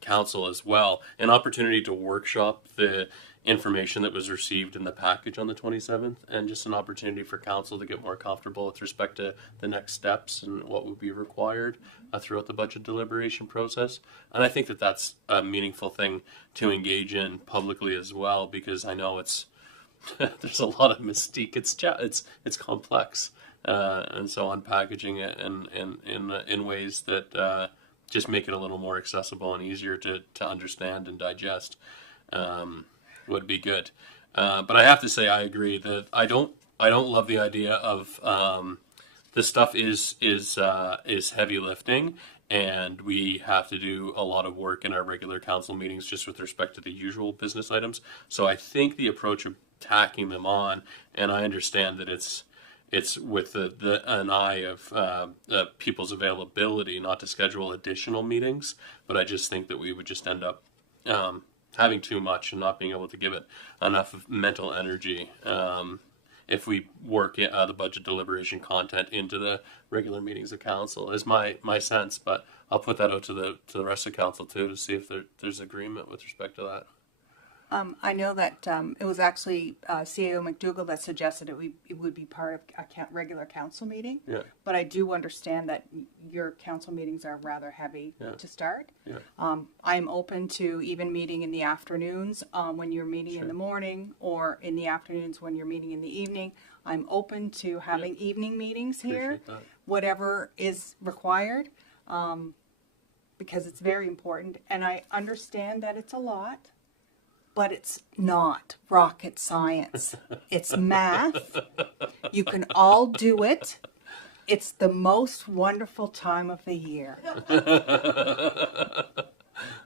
council as well, an opportunity to workshop the information that was received in the package on the 27th, and just an opportunity for council to get more comfortable with respect to the next steps and what would be required throughout the budget deliberation process. And I think that that's a meaningful thing to engage in publicly as well, because I know it's there's a lot of mystique. It's complex, and so unpackaging it in ways that just make it a little more accessible and easier to understand and digest would be good. But I have to say, I agree that I don't love the idea of this stuff is heavy lifting, and we have to do a lot of work in our regular council meetings just with respect to the usual business items. So I think the approach of tacking them on, and I understand that it's with an eye of people's availability, not to schedule additional meetings, but I just think that we would just end up having too much and not being able to give it enough of mental energy if we work the budget deliberation content into the regular meetings of council, is my sense. But I'll put that out to the rest of council too, to see if there's agreement with respect to that. I know that it was actually CAO McDougall that suggested it would be part of a regular council meeting. Yeah. But I do understand that your council meetings are rather heavy to start. Yeah. I'm open to even meeting in the afternoons when you're meeting in the morning, or in the afternoons when you're meeting in the evening. I'm open to having evening meetings here, whatever is required, because it's very important. And I understand that it's a lot. But it's not rocket science. It's math. You can all do it. It's the most wonderful time of the year.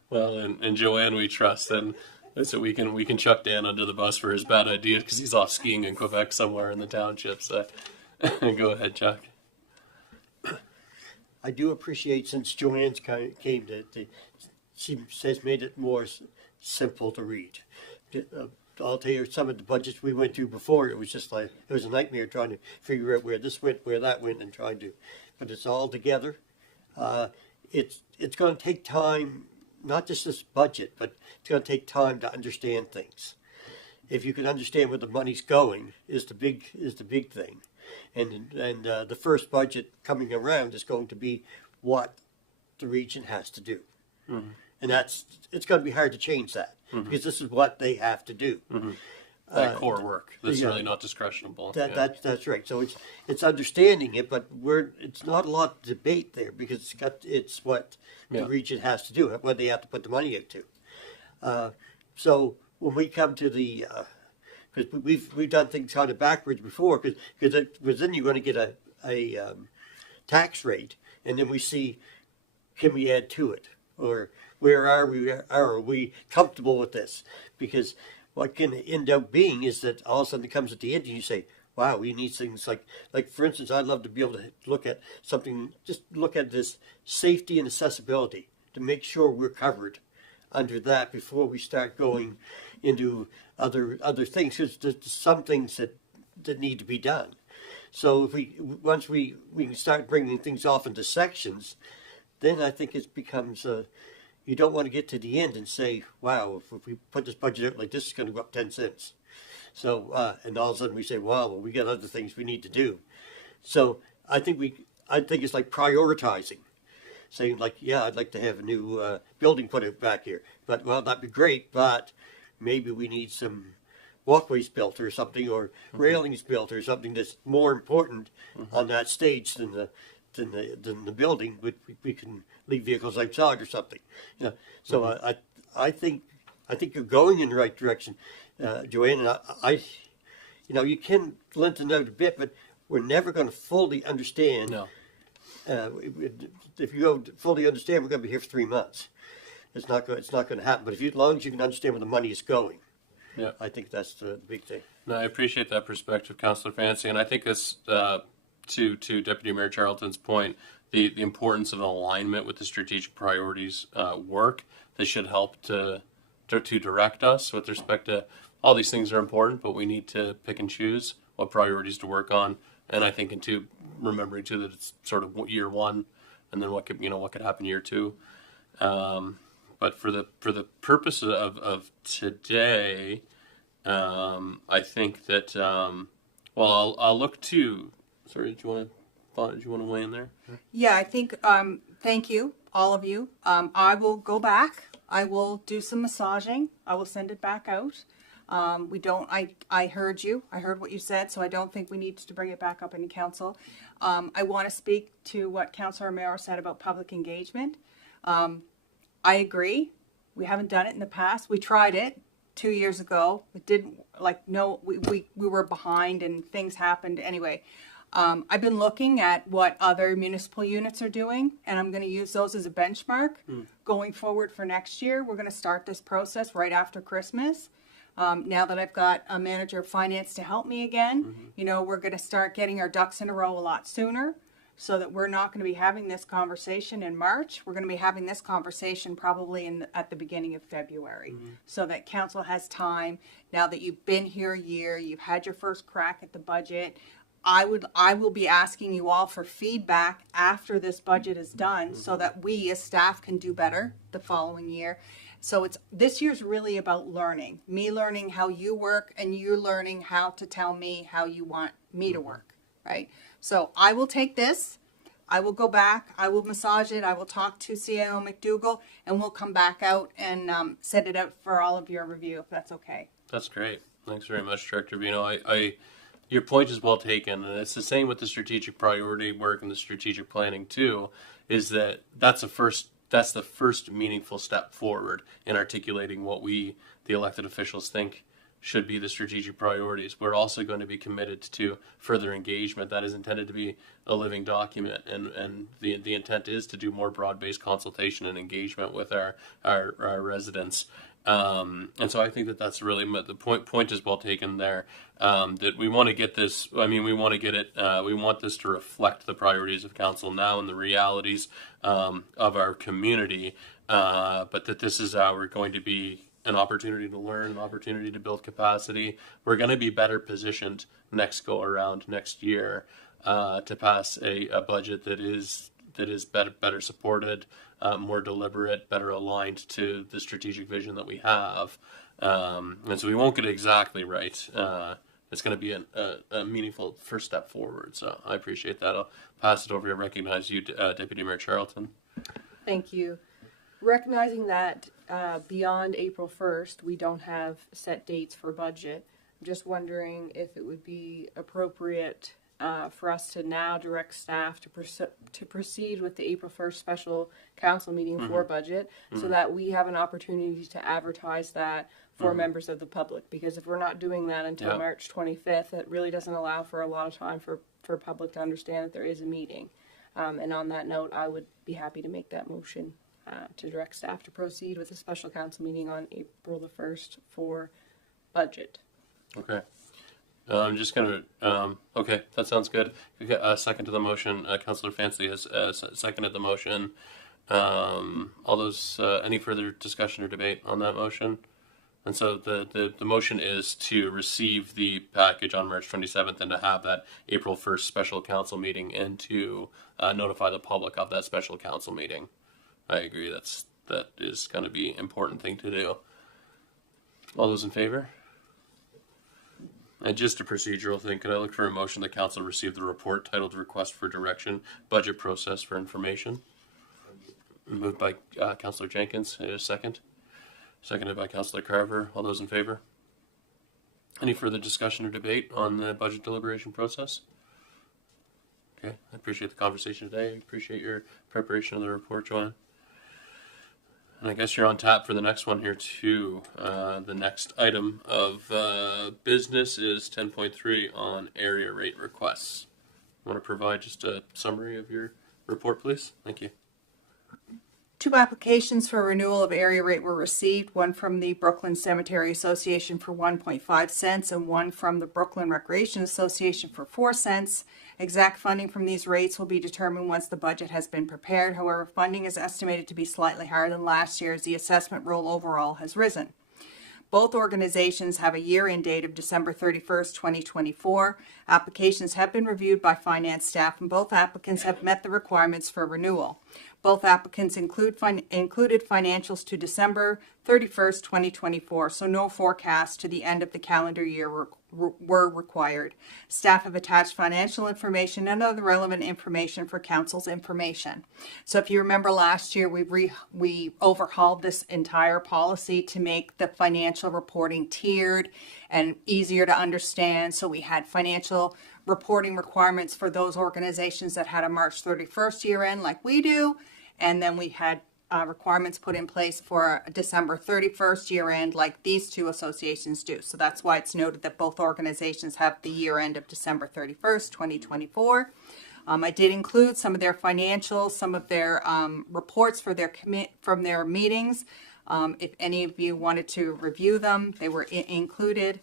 Well, and Joanne, we trust, and so we can chuck Dan under the bus for his bad ideas because he's off skiing in Quebec somewhere in the townships. Go ahead, Chuck. I do appreciate, since Joanne's came, that she has made it more simple to read. I'll tell you, some of the budgets we went through before, it was just like, it was a nightmare trying to figure out where this went, where that went, and trying to, but it's all together. It's going to take time, not just this budget, but it's going to take time to understand things. If you can understand where the money's going, is the big thing. And the first budget coming around is going to be what the region has to do. Mm-hmm. And it's going to be hard to change that because this is what they have to do. That core work that's yeah. really not discretionable. That's right. So it's understanding it, but it's not a lot of debate there because it's what the region has to do, what they have to put the money out to. So when we come to the, because we've done things kind of backwards before, because then you're going to get a tax rate, and then we see, can we add to it, or where are we comfortable with this? Because what can end up being is that all of a sudden it comes at the end and you say, wow, we need things like for instance, I'd love to be able to look at something, just look at this safety and accessibility to make sure we're covered under that before we start going into other things, because there's some things that need to be done. So if once we can start bringing things off into sections, then I think it becomes you don't want to get to the end and say, wow, if we put this budget out like this, it's going to go up 10 cents. So, and all of a sudden we say, wow, well, we got other things we need to do. So I think it's like prioritizing, saying like, yeah, I'd like to have a new building put out back here. But, well, that'd be great, but maybe we need some walkways built or something, or railings built or something that's more important on that stage than the building. We can leave vehicles outside or something. So I think you're going in the right direction, Joanne. And I you can lengthen out a bit, but we're never going to fully understand. No. If you go to fully understand, we're going to be here for 3 months. It's not going to happen. But as long as you can understand where the money is going, Yeah. I think that's the big thing. No, I appreciate that perspective, Councillor Fancy, and I think this, to Deputy Mayor Charlton's point, the importance of alignment with the strategic priorities work. They should help to direct us with respect to all these things are important, but we need to pick and choose what priorities to work on. And I think remembering too that it's sort of year one, and then what could happen year two. But for the purpose of today, I think that I'll look to. Sorry, did you want to weigh in there? Yeah, I think, thank you, all of you. I will go back. I will do some massaging. I will send it back out. I heard you. I heard what you said, so I don't think we need to bring it back up in council. I want to speak to what Councillor Romero said about public engagement. I agree. We haven't done it in the past. We tried it 2 years ago. It didn't, we were behind and things happened anyway. I've been looking at what other municipal units are doing, and I'm going to use those as a benchmark going forward for next year. We're going to start this process right after Christmas. Now that I've got a manager of finance to help me again, we're going to start getting our ducks in a row a lot sooner, so that we're not going to be having this conversation in March. We're going to be having this conversation probably at the beginning of February, so that council has time. Now that you've been here a year, you've had your first crack at the budget. I will be asking you all for feedback after this budget is done, so that we as staff can do better the following year. So this year's really about learning. Me learning how you work, and you learning how to tell me how you want me to work, right? So I will take this, I will go back, I will massage it, I will talk to CAO McDougall, and we'll come back out and send it out for all of your review, if that's okay. That's great. Thanks very much, Director Bino. Your point is well taken, and it's the same with the strategic priority work and the strategic planning too. Is that's the first meaningful step forward in articulating what we, the elected officials, think should be the strategic priorities. We're also going to be committed to further engagement that is intended to be a living document, and the intent is to do more broad-based consultation and engagement with our residents. And so I think that's really the point is well taken there. That we want to get this. I mean, we want to get it. We want this to reflect the priorities of council now and the realities of our community. But that this is going to be an opportunity to learn, an opportunity to build capacity. We're going to be better positioned next go around next year to pass a budget that is better supported, more deliberate, better aligned to the strategic vision that we have. And so we won't get it exactly right. It's going to be a meaningful first step forward. So I appreciate that. I'll pass it over to recognize you, Deputy Mayor Charlton. Thank you. recognizing that beyond April 1st, we don't have set dates for budget. I'm just wondering if it would be appropriate for us to now direct staff to proceed with the April 1st special council meeting for budget, so that we have an opportunity to advertise that for members of the public. Because if we're not doing that until March 25th, it really doesn't allow for a lot of time for public to understand that there is a meeting. And on that note, I would be happy to make that motion to direct staff to proceed with a special council meeting on April the 1st for budget. Okay. I'm just gonna. Okay, that sounds good. Second to the motion. Councillor Fancy has seconded the motion. All those. Any further discussion or debate on that motion? And so the motion is to receive the package on March 27th and to have that April 1st special council meeting and to notify the public of that special council meeting. I agree. That is going to be an important thing to do. All those in favor? And just a procedural thing, could I look for a motion that council receive the report titled Request for Direction, Budget Process for Information? Moved by Councillor Jenkins. A second. Seconded by Councillor Carver. All those in favor? Any further discussion or debate on the budget deliberation process? Okay, I appreciate the conversation today. I appreciate your preparation of the report, Joanne. And I guess you're on tap for the next one here too. The next item of business is 10.3 on area rate requests. Want to provide just a summary of your report, please? Thank you. 2 applications for renewal of area rate were received, one from the Brooklyn Cemetery Association for 1.5 cents and one from the Brooklyn Recreation Association for 4 cents. Exact funding from these rates will be determined once the budget has been prepared. However, funding is estimated to be slightly higher than last year as the assessment roll overall has risen. Both organizations have a year-end date of December 31st, 2024. Applications have been reviewed by finance staff and both applicants have met the requirements for renewal. Both applicants included financials to December 31st, 2024, so no forecast to the end of the calendar year were required. Staff have attached financial information and other relevant information for council's information. So if you remember last year, we overhauled this entire policy to make the financial reporting tiered and easier to understand. So we had financial reporting requirements for those organizations that had a March 31st year end like we do. And then we had requirements put in place for a December 31st year end like these 2 associations do. So that's why it's noted that both organizations have the year end of December 31st, 2024. I did include some of their financials, some of their reports for from their meetings. If any of you wanted to review them, they were included.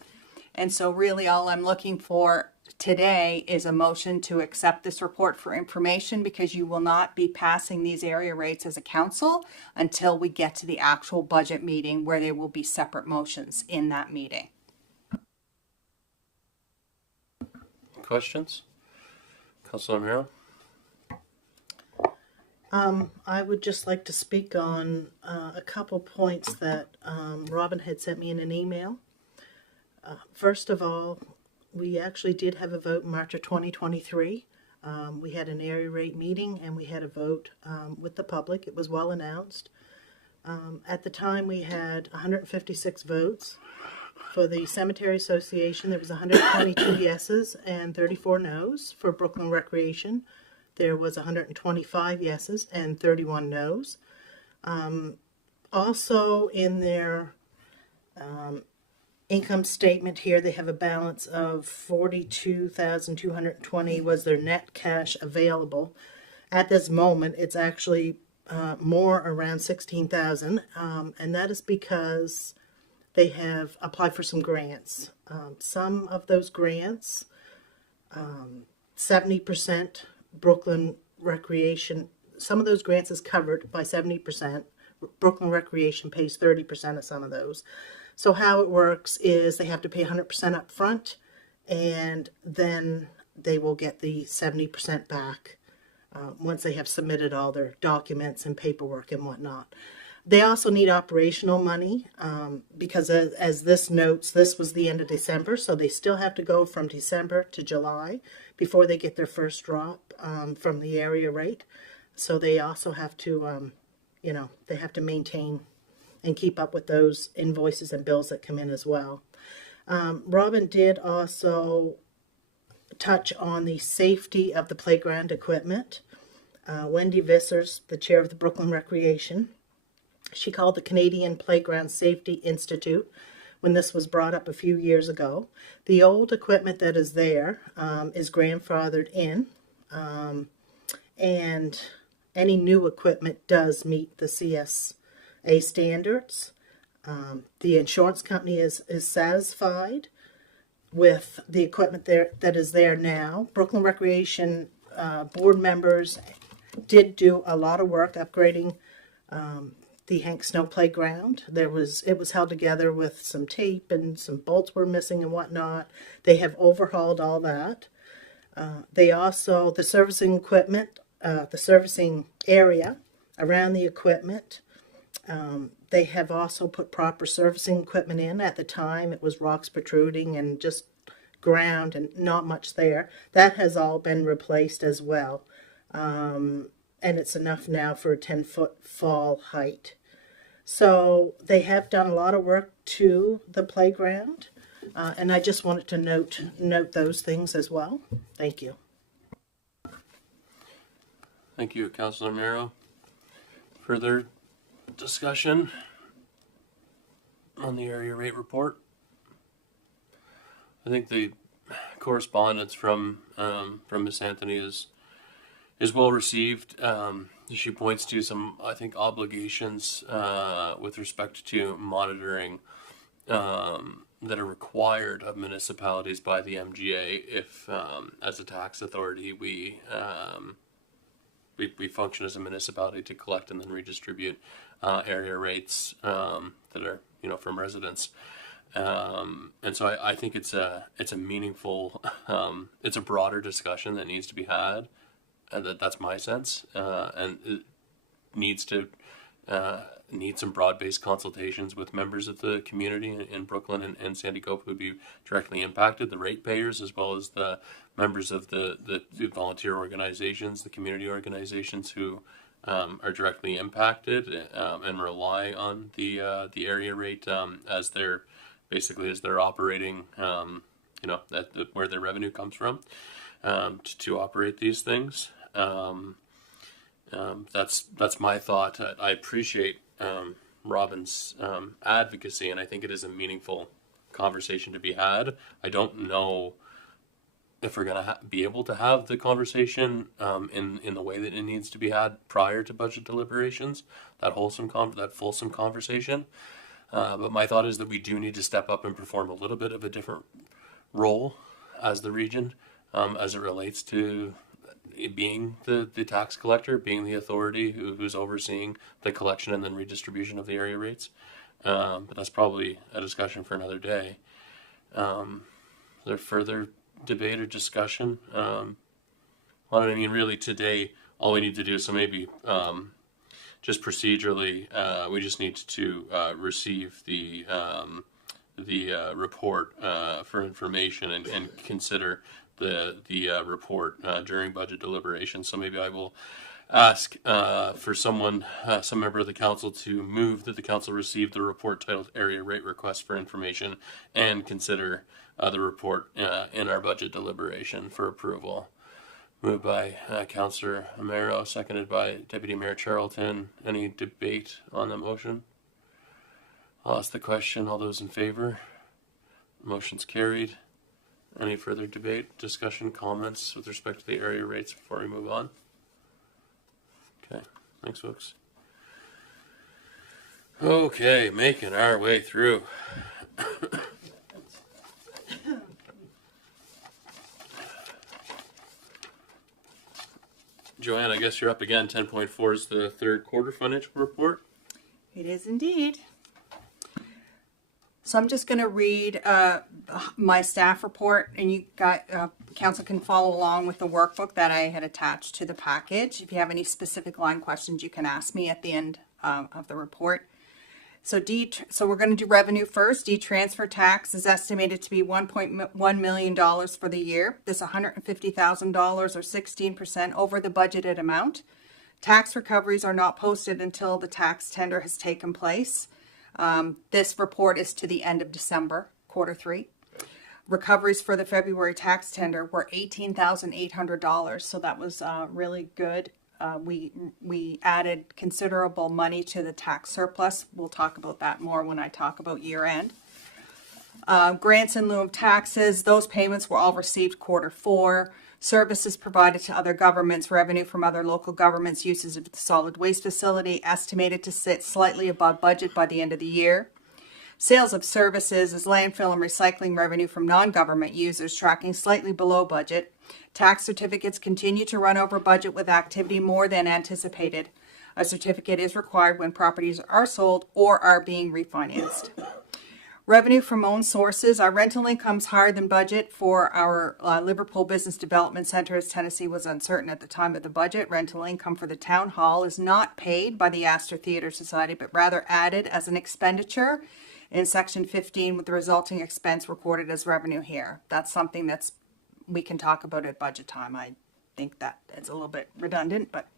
And so really all I'm looking for today is a motion to accept this report for information, because you will not be passing these area rates as a council until we get to the actual budget meeting, where there will be separate motions in that meeting. Questions? Councilor Merrill? I would just like to speak on a couple points that Robin had sent me in an email. First of all, we actually did have a vote in March of 2023. We had an area rate meeting and we had a vote with the public. It was well announced. At the time we had 156 votes. For the Cemetery Association, there was 122 yeses and 34 noes. For Brooklyn Recreation, there was 125 yeses and 31 noes. Also in their income statement here, they have a balance of $42,220 was their net cash available. At this moment, it's actually more, around $16,000, and that is because they have applied for some grants. Some of those grants, 70% Brooklyn Recreation, some of those grants is covered by 70%. Brooklyn Recreation pays 30% of some of those. So how it works is they have to pay 100% up front, and then they will get the 70% back once they have submitted all their documents and paperwork and whatnot. They also need operational money because as this notes, this was the end of December, so they still have to go from December to July before they get their first drop from the area rate. So they also have to they have to maintain and keep up with those invoices and bills that come in as well. Robin did also touch on the safety of the playground equipment. Wendy Vissers, the chair of the Brooklyn Recreation, she called the Canadian Playground Safety Institute when this was brought up a few years ago. The old equipment that is there is grandfathered in, and any new equipment does meet the CSA standards. The insurance company is satisfied with the equipment that is there now. Brooklyn Recreation board members did do a lot of work upgrading the Hank Snow Playground. It was held together with some tape and some bolts were missing and whatnot. They have overhauled all that. They also, the servicing equipment, the servicing area around the equipment, they have also put proper servicing equipment in. At the time, it was rocks protruding and just ground and not much there. That has all been replaced as well. And it's enough now for a 10-foot fall height. So they have done a lot of work to the playground. And I just wanted to note those things as well. Thank you. Thank you, Councillor Mero. Further discussion on the area rate report? I think the correspondence from Ms. Anthony is well received. She points to some, I think, obligations with respect to monitoring that are required of municipalities by the MGA if, as a tax authority, we function as a municipality to collect and then redistribute area rates that are, from residents. And so I think it's a meaningful, it's a broader discussion that needs to be had. That's my sense, and it needs some broad-based consultations with members of the community in Brooklyn and Sandy Cove who would be directly impacted, the ratepayers, as well as the members of the volunteer organizations, the community organizations who are directly impacted and rely on the area rate as they're operating, where their revenue comes from to operate these things. That's my thought. I appreciate Robin's advocacy, and I think it is a meaningful conversation to be had. I don't know if we're going to be able to have the conversation in the way that it needs to be had prior to budget deliberations, that fulsome conversation. But my thought is that we do need to step up and perform a little bit of a different role as the region as it relates to being the tax collector, being the authority who's overseeing the collection and then redistribution of the area rates. But that's probably a discussion for another day. Is there further debate or discussion? Really today, all we need to do, so maybe just procedurally, we just need to receive the report for information and consider the report during budget deliberations. So maybe I will ask for some member of the council to move that the council receive the report titled Area Rate Request for Information and consider the report in our budget deliberation for approval. Moved by Councillor Amaro, seconded by Deputy Mayor Charlton. Any debate on the motion? I'll ask the question. All those in favor? Motion's carried. Any further debate, discussion, comments with respect to the area rates before we move on? Okay, thanks, folks. Okay, making our way through. Joanne, I guess you're up again. 10.4 is the third quarter financial report. It is indeed. So I'm just going to read my staff report, and you got council can follow along with the workbook that I had attached to the package. If you have any specific line questions, you can ask me at the end of the report. So we're going to do revenue first. D-transfer tax is estimated to be $1.1 million for the year. This $150,000 or 16% over the budgeted amount. Tax recoveries are not posted until the tax tender has taken place. This report is to the end of December, quarter 3. Recoveries for the February tax tender were $18,800, so that was really good. We added considerable money to the tax surplus. We'll talk about that more when I talk about year end. Grants in lieu of taxes, those payments were all received quarter 4. Services provided to other governments, revenue from other local governments, uses of the solid waste facility, estimated to sit slightly above budget by the end of the year. Sales of services is landfill and recycling revenue from non-government users tracking slightly below budget. Tax certificates continue to run over budget with activity more than anticipated. A certificate is required when properties are sold or are being refinanced. Revenue from own sources. Our rental income's higher than budget for our Liverpool Business Development Center, as Tennessee was uncertain at the time of the budget. Rental income for the town hall is not paid by the Astor Theatre Society, but rather added as an expenditure in section 15 with the resulting expense recorded as revenue here. That's something that's we can talk about at budget time. I think that it's a little bit redundant, but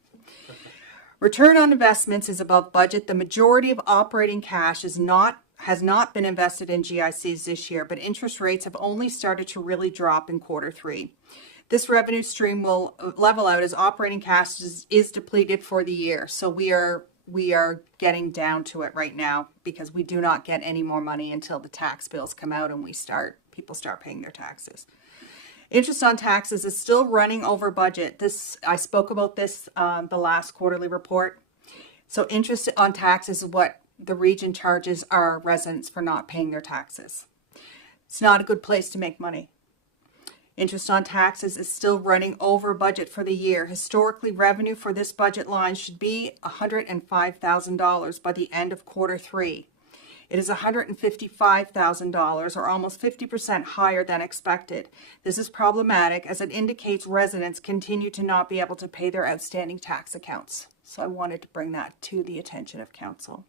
return on investments is above budget. The majority of operating cash has not been invested in GICs this year, but interest rates have only started to really drop in quarter 3. This revenue stream will level out as operating cash is depleted for the year. So we are getting down to it right now because we do not get any more money until the tax bills come out and people start paying their taxes. Interest on taxes is still running over budget. I spoke about this the last quarterly report. So interest on taxes is what the region charges our residents for not paying their taxes. It's not a good place to make money. Interest on taxes is still running over budget for the year. Historically, revenue for this budget line should be $105,000 by the end of quarter 3. It is $155,000, or almost 50% higher than expected. This is problematic as it indicates residents continue to not be able to pay their outstanding tax accounts. So I wanted to bring that to the attention of council.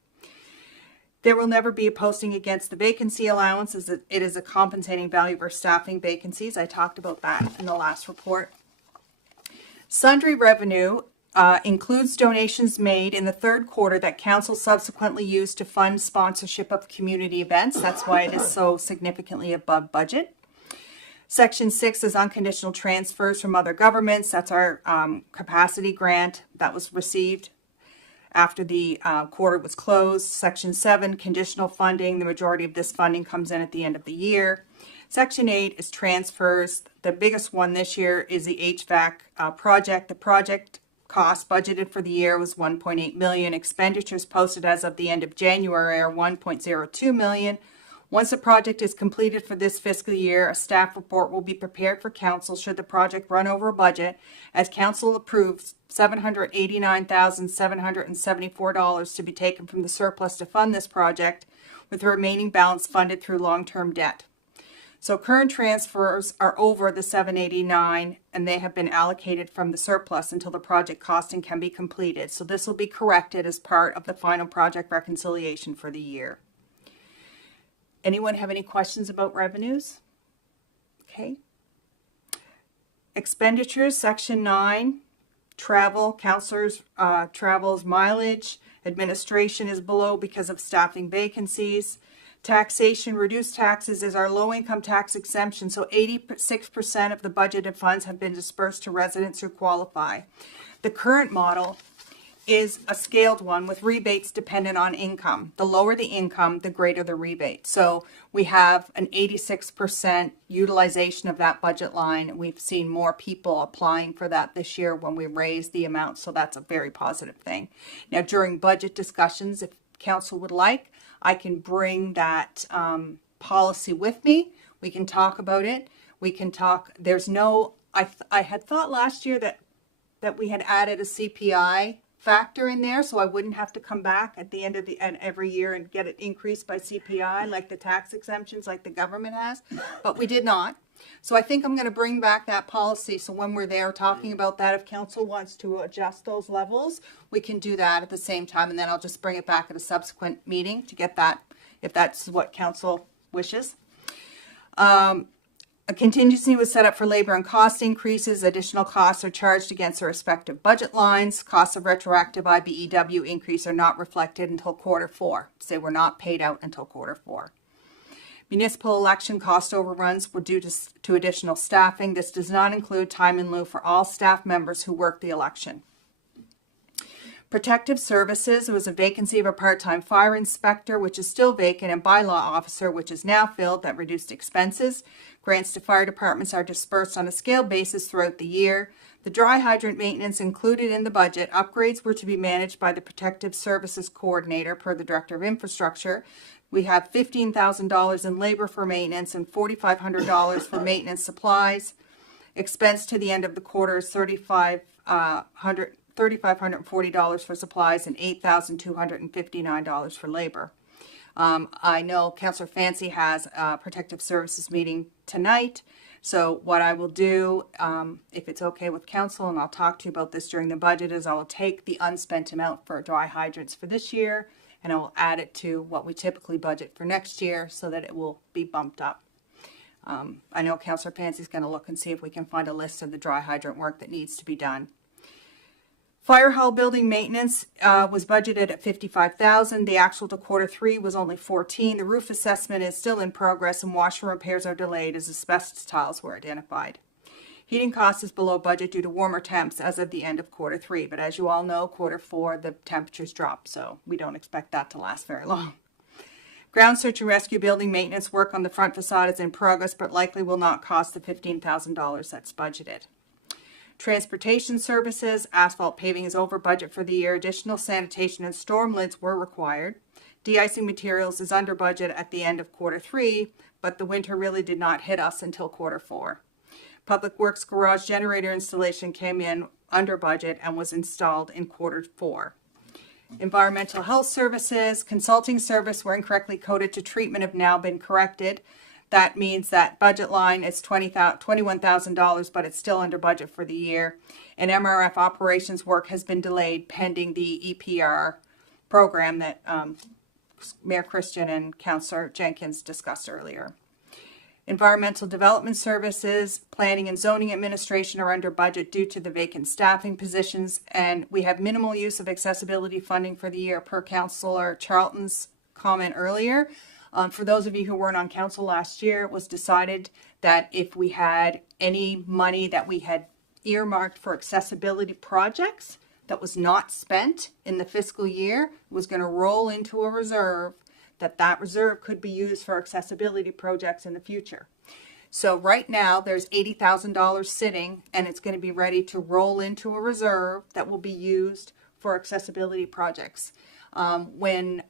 There will never be a posting against the vacancy allowance as it is a compensating value for staffing vacancies. I talked about that in the last report. Sundry revenue includes donations made in the third quarter that council subsequently used to fund sponsorship of community events. That's why it is so significantly above budget. Section 6 is unconditional transfers from other governments. That's our capacity grant that was received after the quarter was closed. Section 7, conditional funding. The majority of this funding comes in at the end of the year. Section 8 is transfers. The biggest one this year is the HVAC project. The project cost budgeted for the year was $1.8 million. Expenditures posted as of the end of January are $1.02 million. Once the project is completed for this fiscal year, a staff report will be prepared for council should the project run over budget, as council approves $789,774 to be taken from the surplus to fund this project, with the remaining balance funded through long-term debt. So current transfers are over the $789, and they have been allocated from the surplus until the project costing can be completed. So this will be corrected as part of the final project reconciliation for the year. Anyone have any questions about revenues? Okay. Expenditures, section 9, travel, counselors, travels, mileage, administration is below because of staffing vacancies. Taxation, reduced taxes is our low income tax exemption. So 86% of the budgeted funds have been dispersed to residents who qualify. The current model is a scaled one with rebates dependent on income. The lower the income, the greater the rebate. So we have an 86% utilization of that budget line. We've seen more people applying for that this year when we raised the amount. So that's a very positive thing. Now, during budget discussions, if council would like, I can bring that policy with me. We can talk about it. We can talk. There's no, I had thought last year that we had added a CPI factor in there, so I wouldn't have to come back at the end of every year and get it increased by CPI like the tax exemptions like the government has, but we did not. So I think I'm going to bring back that policy, so when we're there talking about that, if council wants to adjust those levels, we can do that at the same time, and then I'll just bring it back at a subsequent meeting to get that, if that's what council wishes. A contingency was set up for labor and cost increases. Additional costs are charged against the respective budget lines. Costs of retroactive IBEW increase are not reflected until Q4. So were not paid out until Q4. Municipal election cost overruns were due to additional staffing. This does not include time in lieu for all staff members who work the election. Protective services, there was a vacancy of a part-time fire inspector, which is still vacant, and bylaw officer, which is now filled. That reduced expenses. Grants to fire departments are dispersed on a scaled basis throughout the year. The dry hydrant maintenance included in the budget. Upgrades were to be managed by the Protective Services Coordinator per the Director of Infrastructure. We have $15,000 in labor for maintenance and $4,500 for maintenance supplies. Expense to the end of the quarter is $3,540 for supplies and $8,259 for labor. I know Councillor Fancy has a Protective Services meeting tonight. So what I will do, if it's okay with council, and I'll talk to you about this during the budget, is I will take the unspent amount for dry hydrants for this year, and I will add it to what we typically budget for next year so that it will be bumped up. I know Councillor Fancy's going to look and see if we can find a list of the dry hydrant work that needs to be done. Fire hall building maintenance was budgeted at $55,000. The actual to Q3 was only $14,000. The roof assessment is still in progress, and washer repairs are delayed as asbestos tiles were identified. Heating cost is below budget due to warmer temps as of the end of Q3. But as you all know, Q4 the temperatures drop, so we don't expect that to last very long. Ground search and rescue building maintenance work on the front facade is in progress, but likely will not cost the $15,000 that's budgeted. Transportation services, asphalt paving is over budget for the year. Additional sanitation and storm lids were required. De-icing materials is under budget at the end of Q3, but the winter really did not hit us until Q4. Public Works garage generator installation came in under budget and was installed in Q4. Environmental health services, consulting service were incorrectly coded to treatment have now been corrected. That means that budget line is $21,000, but it's still under budget for the year. And MRF operations work has been delayed pending the EPR program that Mayor Christian and Councillor Jenkins discussed earlier. Environmental development services, planning and zoning administration are under budget due to the vacant staffing positions, and we have minimal use of accessibility funding for the year per Councillor Charlton's comment earlier. For those of you who weren't on council last year, it was decided that if we had any money that we had earmarked for accessibility projects that was not spent in the fiscal year, was going to roll into a reserve, that reserve could be used for accessibility projects in the future. So right now there's $80,000 sitting, and it's going to be ready to roll into a reserve that will be used for accessibility projects. When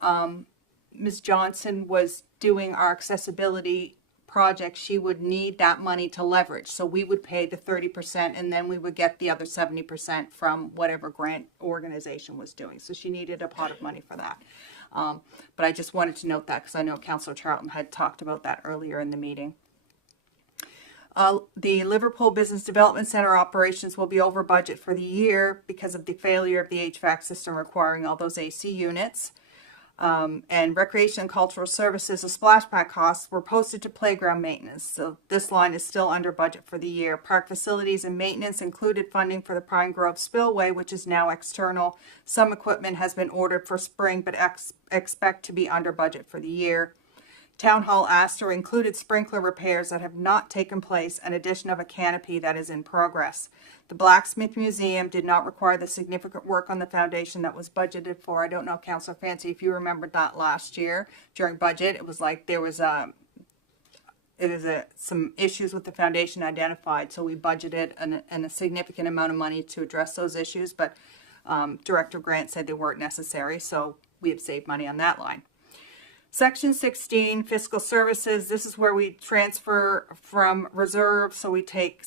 Ms. Johnson was doing our accessibility project, she would need that money to leverage. So we would pay the 30%, and then we would get the other 70% from whatever grant organization was doing. So she needed a pot of money for that. But I just wanted to note that because I know Councillor Charlton had talked about that earlier in the meeting. The Liverpool Business Development Center operations will be over budget for the year because of the failure of the HVAC system requiring all those AC units. And recreation and cultural services, the splashback costs were posted to playground maintenance. So this line is still under budget for the year. Park facilities and maintenance included funding for the Pine Grove Spillway, which is now external. Some equipment has been ordered for spring, but expect to be under budget for the year. Town Hall Astor included sprinkler repairs that have not taken place and addition of a canopy that is in progress. The Blacksmith Museum did not require the significant work on the foundation that was budgeted for. I don't know, Councillor Fancy, if you remembered that last year during budget. It was like there was some issues with the foundation identified, so we budgeted a significant amount of money to address those issues, but Director Grant said they weren't necessary, so we have saved money on that line. Section 16, fiscal services. This is where we transfer from reserve. So we take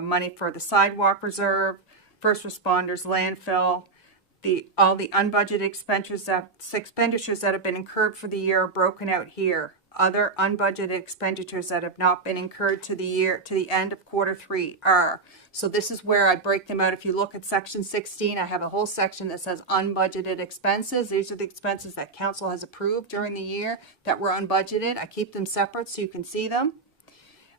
money for the sidewalk reserve, first responders, landfill, all the unbudgeted expenditures that have been incurred for the year are broken out here. Other unbudgeted expenditures that have not been incurred to the end of Q3 are. So this is where I break them out. If you look at section 16, I have a whole section that says unbudgeted expenses. These are the expenses that council has approved during the year that were unbudgeted. I keep them separate so you can see them.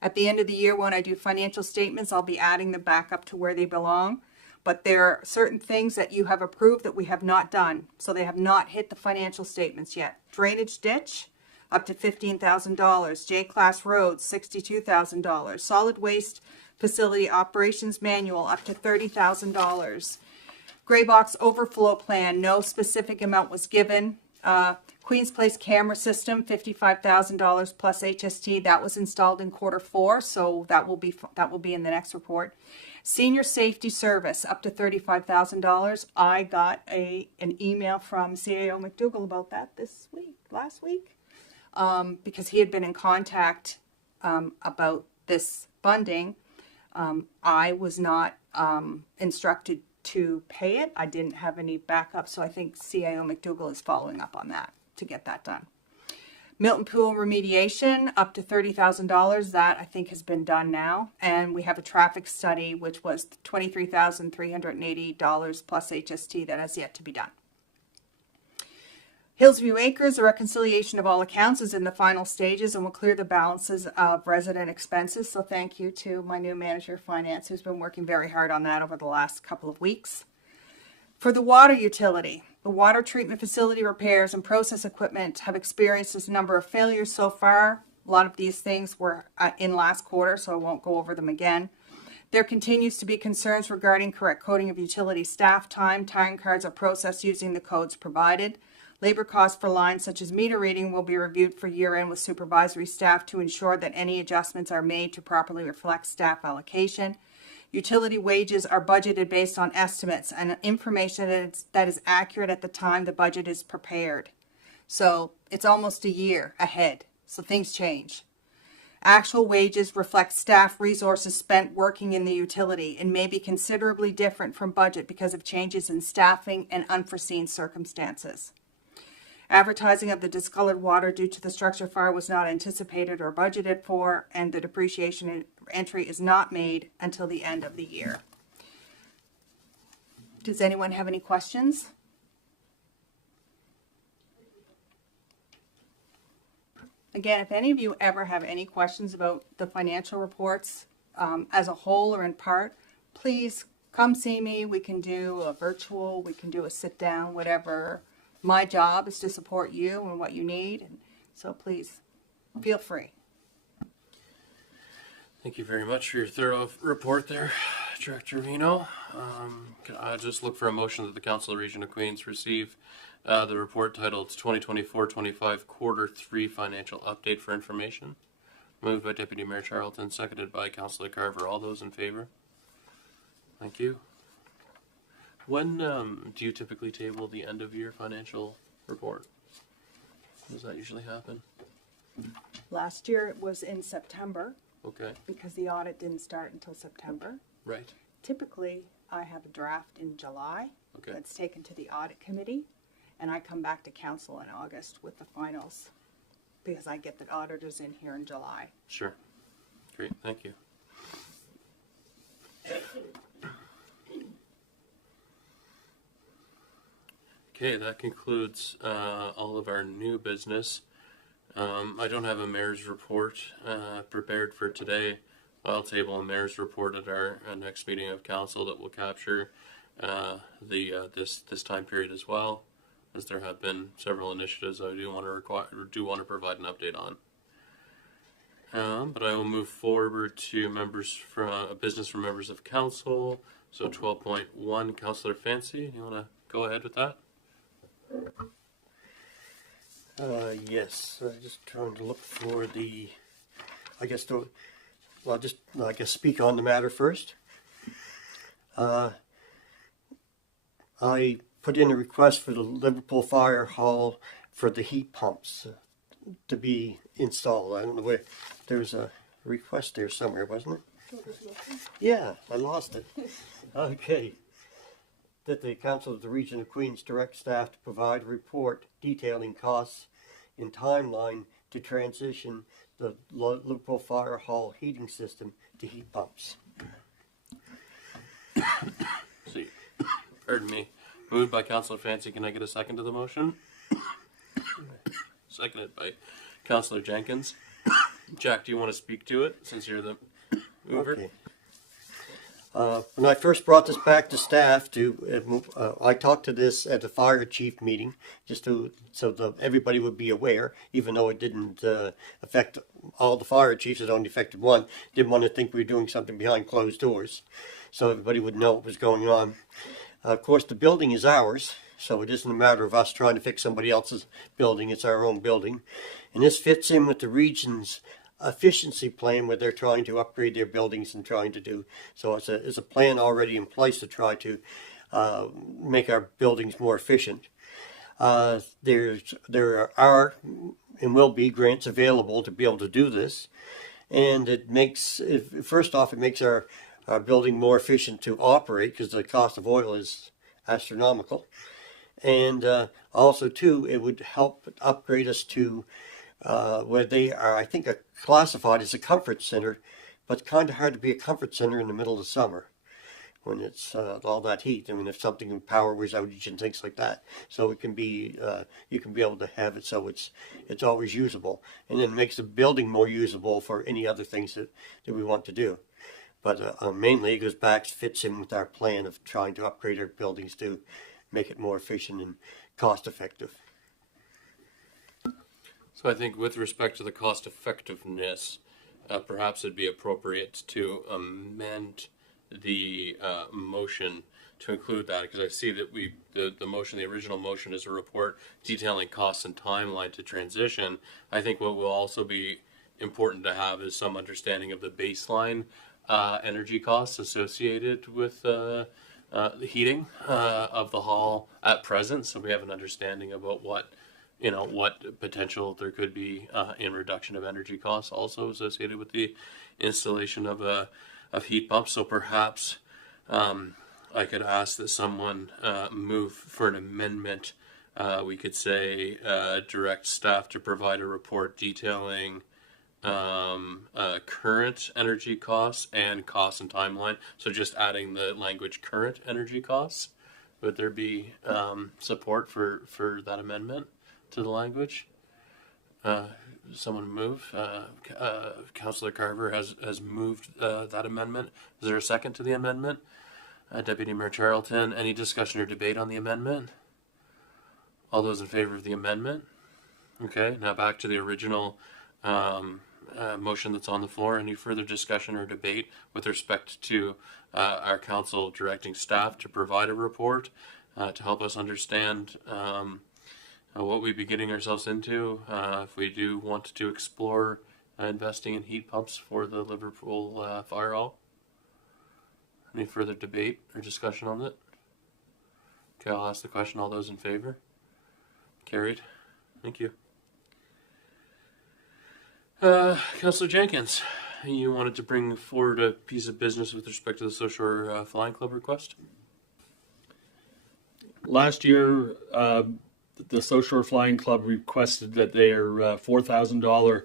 At the end of the year, when I do financial statements, I'll be adding them back up to where they belong. But there are certain things that you have approved that we have not done. So they have not hit the financial statements yet. Drainage ditch, up to $15,000. J-class roads, $62,000. Solid waste facility operations manual, up to $30,000. Gray box overflow plan, no specific amount was given. Queen's Place camera system, $55,000 plus HST. That was installed in Q4, so that will be in the next report. Senior safety service, up to $35,000. I got an email from CAO McDougall about that last week, because he had been in contact about this funding. I was not instructed to pay it. I didn't have any backup, so I think CAO McDougall is following up on that to get that done. Milton Pool remediation, up to $30,000. That I think has been done now. And we have a traffic study, which was $23,380 plus HST that has yet to be done. Hillsview Acres, the reconciliation of all accounts is in the final stages and will clear the balances of resident expenses. So thank you to my new manager of finance, who's been working very hard on that over the last couple of weeks. For the water utility, the water treatment facility repairs and process equipment have experienced a number of failures so far. A lot of these things were in last quarter, so I won't go over them again. There continues to be concerns regarding correct coding of utility staff time. Time cards are processed using the codes provided. Labor costs for lines such as meter reading will be reviewed for year-end with supervisory staff to ensure that any adjustments are made to properly reflect staff allocation. Utility wages are budgeted based on estimates and information that is accurate at the time the budget is prepared. So it's almost a year ahead, so things change. Actual wages reflect staff resources spent working in the utility and may be considerably different from budget because of changes in staffing and unforeseen circumstances. Advertising of the discolored water due to the structure fire was not anticipated or budgeted for, and the depreciation entry is not made until the end of the year. Does anyone have any questions? Again, if any of you ever have any questions about the financial reports as a whole or in part, please come see me. We can do a virtual, we can do a sit down, whatever. My job is to support you and what you need, and so please feel free. Thank you very much for your thorough report there, Director Vino. Can I just look for a motion that the Council of the Region of Queens receive the report titled 2024-25 Q3 Financial Update for information? Moved by Deputy Mayor Charlton, seconded by Councillor Carver. All those in favor? Thank you. When do you typically table the end of year financial report? Does that usually happen? Last year it was in September. Okay. Because the audit didn't start until September. Right. Typically, I have a draft in July. Okay. That's taken to the audit committee, and I come back to council in August with the finals because I get the auditors in here in July. Sure. Great. Thank you. Okay, that concludes all of our new business. I don't have a mayor's report prepared for today. I'll table a mayor's report at our next meeting of council that will capture this time period as well, as there have been several initiatives I do want to provide an update on. But I will move forward to business from members of council. So 12.1, Councillor Fancy, you want to go ahead with that? Yes, I'm just trying to look for speak on the matter first. I put in a request for the Liverpool Fire Hall for the heat pumps to be installed. I don't know where, there's a request there somewhere, wasn't it? Yeah, I lost it. Okay. That the Council of the Region of Queens direct staff to provide a report detailing costs and timeline to transition the Liverpool Fire Hall heating system to heat pumps. See, pardon me. Moved by Councillor Fancy. Can I get a second to the motion? Seconded by Councillor Jenkins. Jack, do you want to speak to it since you're the mover? Okay. When I first brought this back to staff, I talked to this at the fire chief meeting, everybody would be aware, even though it didn't affect all the fire chiefs, it only affected one. Didn't want to think we were doing something behind closed doors, so everybody would know what was going on. Of course, the building is ours, so it isn't a matter of us trying to fix somebody else's building. It's our own building, and this fits in with the region's efficiency plan where they're trying to upgrade their buildings and trying to do so. It's a plan already in place to try to make our buildings more efficient. There are and will be grants available to be able to do this, and it makes our building more efficient to operate because the cost of oil is astronomical, and also too it would help upgrade us to where they are, I think, classified as a comfort center, but it's kind of hard to be a comfort center in the middle of the summer when it's all that heat. I mean, if something in power was outage and things like that, so it can be you can be able to have it so it's always usable, and then it makes the building more usable for any other things that we want to do. But mainly, it goes back, fits in with our plan of trying to upgrade our buildings to make it more efficient and cost effective. So I think with respect to the cost effectiveness, perhaps it'd be appropriate to amend the motion to include that, because I see that the original motion is a report detailing costs and timeline to transition. I think what will also be important to have is some understanding of the baseline energy costs associated with the heating of the hall at present, so we have an understanding about what potential there could be in reduction of energy costs also associated with the installation of heat pumps. So perhaps I could ask that someone move for an amendment. We could say direct staff to provide a report detailing current energy costs and costs and timeline. So just adding the language current energy costs. Would there be support for that amendment to the language? Someone move. Councillor Carver has moved that amendment. Is there a second to the amendment? Deputy Mayor Charlton, any discussion or debate on the amendment? All those in favor of the amendment? Okay, now back to the original motion that's on the floor. Any further discussion or debate with respect to our council directing staff to provide a report to help us understand what we'd be getting ourselves into if we do want to explore investing in heat pumps for the Liverpool Fire Hall? Any further debate or discussion on it? Okay, I'll ask the question. All those in favor? Carried. Thank you. Councillor Jenkins, you wanted to bring forward a piece of business with respect to the South Shore Flying Club request? Last year, the South Shore Flying Club requested that their $4,000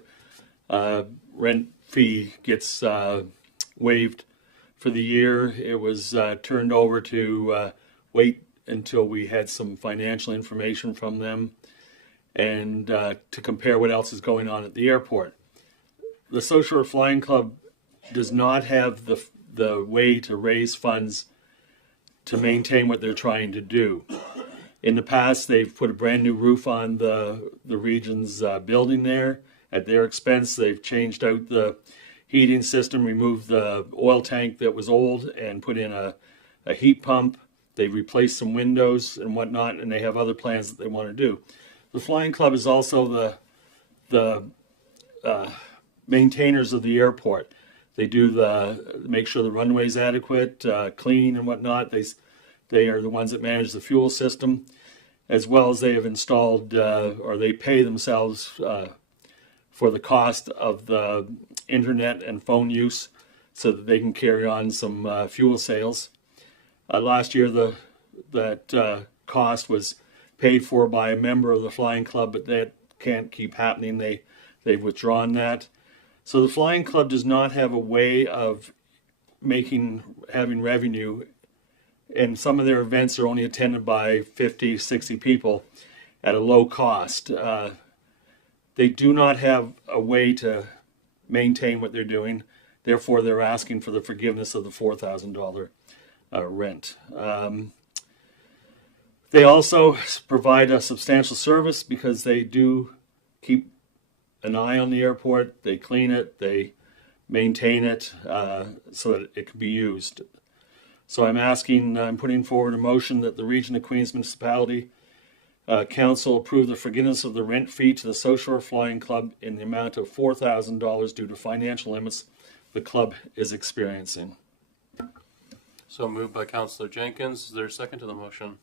rent fee gets waived for the year. It was turned over to wait until we had some financial information from them and to compare what else is going on at the airport. The South Shore Flying Club does not have the way to raise funds to maintain what they're trying to do. In the past, they've put a brand new roof on the region's building there at their expense. They've changed out the heating system, removed the oil tank that was old, and put in a heat pump. They've replaced some windows and whatnot, and they have other plans that they want to do. The Flying Club is also the maintainers of the airport. They do make sure the runway's adequate, clean and whatnot. They are the ones that manage the fuel system, as well as they have installed, or they pay themselves for the cost of the internet and phone use so that they can carry on some fuel sales. Last year, that cost was paid for by a member of the Flying Club, but that can't keep happening. They've withdrawn that. So the Flying Club does not have a way of having revenue, and some of their events are only attended by 50, 60 people at a low cost. They do not have a way to maintain what they're doing. Therefore, they're asking for the forgiveness of the $4,000 rent. They also provide a substantial service because they do keep an eye on the airport. They clean it, they maintain it so that it can be used. So I'm putting forward a motion that the Region of Queens Municipality Council approve the forgiveness of the rent fee to the South Shore Flying Club in the amount of $4,000 due to financial limits the club is experiencing. So moved by Councillor Jenkins. Is there a second to the motion?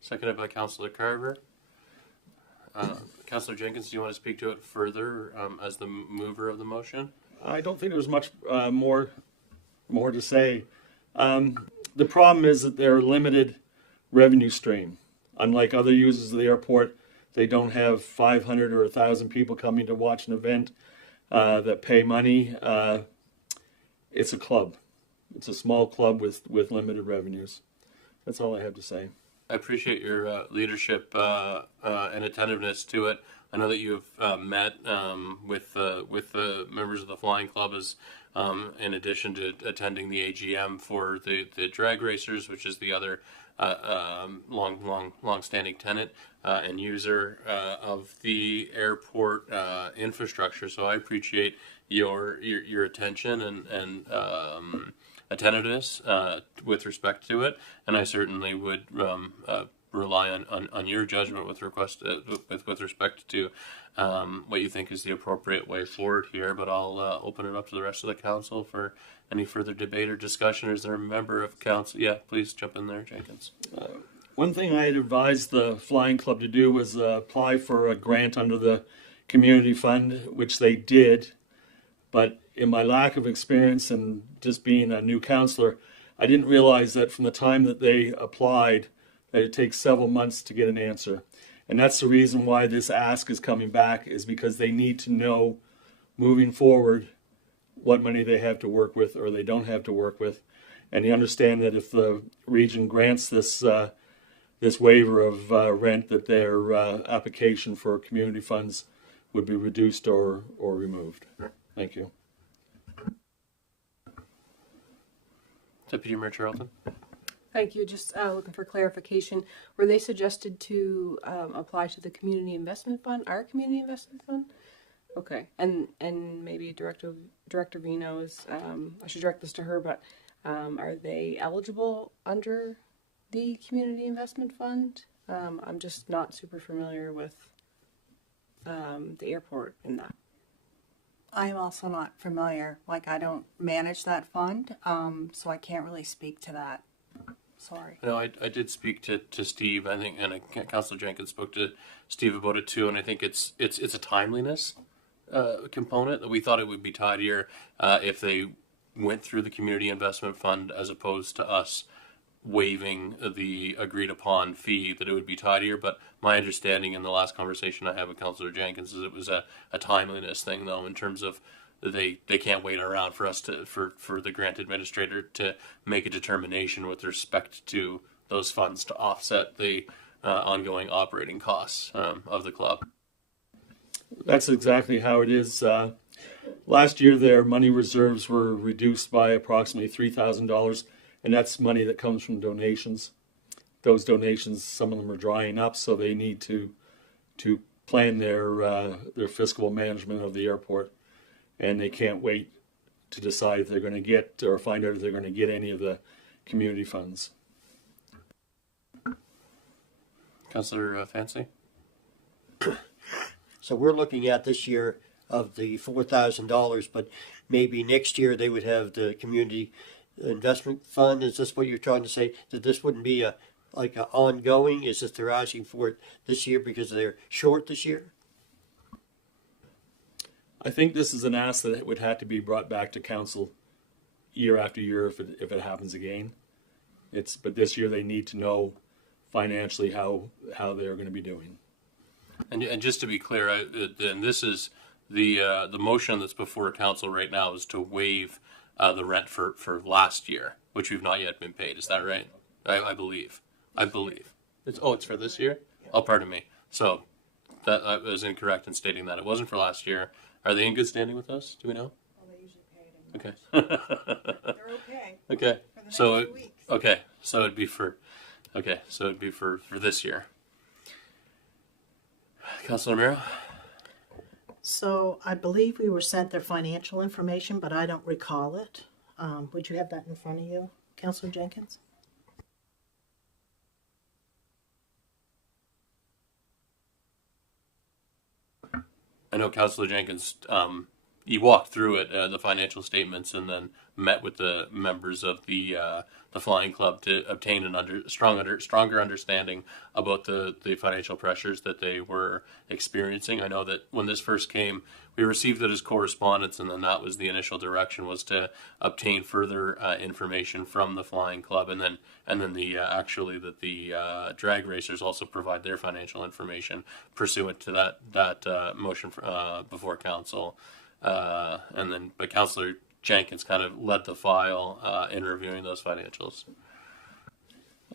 Seconded by Councillor Carver. Councillor Jenkins, do you want to speak to it further as the mover of the motion? I don't think there's much more to say. The problem is that they're limited revenue stream. Unlike other users of the airport, they don't have 500 or 1,000 people coming to watch an event that pay money. It's a club. It's a small club with limited revenues. That's all I have to say. I appreciate your leadership and attentiveness to it. I know that you've met with the members of the Flying Club as in addition to attending the AGM for the drag racers, which is the other long-standing tenant and user of the airport infrastructure. So I appreciate your attention and attentiveness with respect to it, and I certainly would rely on your judgment with respect to what you think is the appropriate way forward here. But I'll open it up to the rest of the council for any further debate or discussion. Is there a member of council? Yeah, please jump in there, Jenkins. One thing I had advised the Flying Club to do was apply for a grant under the community fund, which they did. But in my lack of experience and just being a new councillor, I didn't realize that from the time that they applied, that it takes several months to get an answer. And that's the reason why this ask is coming back, is because they need to know moving forward what money they have to work with or they don't have to work with. And they understand that if the region grants this waiver of rent, that their application for community funds would be reduced or removed. Thank you. Deputy Mayor Charlton. Thank you. Just looking for clarification. Were they suggested to apply to the Community Investment Fund, our Community Investment Fund? Okay. And maybe Director Vino is, I should direct this to her, but are they eligible under the Community Investment Fund? I'm just not super familiar with the airport in that. I'm also not familiar. Like, I don't manage that fund, so I can't really speak to that. Sorry. No, I did speak to Steve. I think, and Councillor Jenkins spoke to Steve about it too. And I think it's a timeliness component that we thought it would be tidier if they went through the Community Investment Fund as opposed to us waiving the agreed upon fee, that it would be tidier. But my understanding in the last conversation I had with Councillor Jenkins is it was a timeliness thing, though, in terms of they can't wait around for us for the grant administrator to make a determination with respect to those funds to offset the ongoing operating costs of the club. That's exactly how it is. Last year, their money reserves were reduced by approximately $3,000, and that's money that comes from donations. Those donations, some of them are drying up, so they need to plan their fiscal management of the airport, and they can't wait to decide if they're going to get or find out if they're going to get any of the community funds. Councillor Fancy? So we're looking at this year of the $4,000, but maybe next year they would have the community investment fund. Is this what you're trying to say? That this wouldn't be like an ongoing? Is this they're asking for it this year because they're short this year? I think this is an ask that would have to be brought back to council year after year if it happens again. But this year they need to know financially how they're going to be doing. And just to be clear, and this is the motion that's before council right now is to waive the rent for last year, which we've not yet been paid. Is that right? I believe. It's for this year? Oh, pardon me. So that I was incorrect in stating that. It wasn't for last year. Are they in good standing with us? Do we know? Well, they usually pay it in Okay. They're okay Okay. for the next So 2 weeks. okay. So it'd be for this year. Councilor Miro? So I believe we were sent their financial information, but I don't recall it. Would you have that in front of you, Councilor Jenkins? I know Councilor Jenkins, he walked through it, the financial statements, and then met with the members of the flying club to obtain an stronger understanding about the financial pressures that they were experiencing. I know that when this first came, we received it as correspondence, and then that was the initial direction, was to obtain further information from the flying club, and then the drag racers also provide their financial information pursuant to that motion before council. But Councillor Jenkins kind of led the file in reviewing those financials.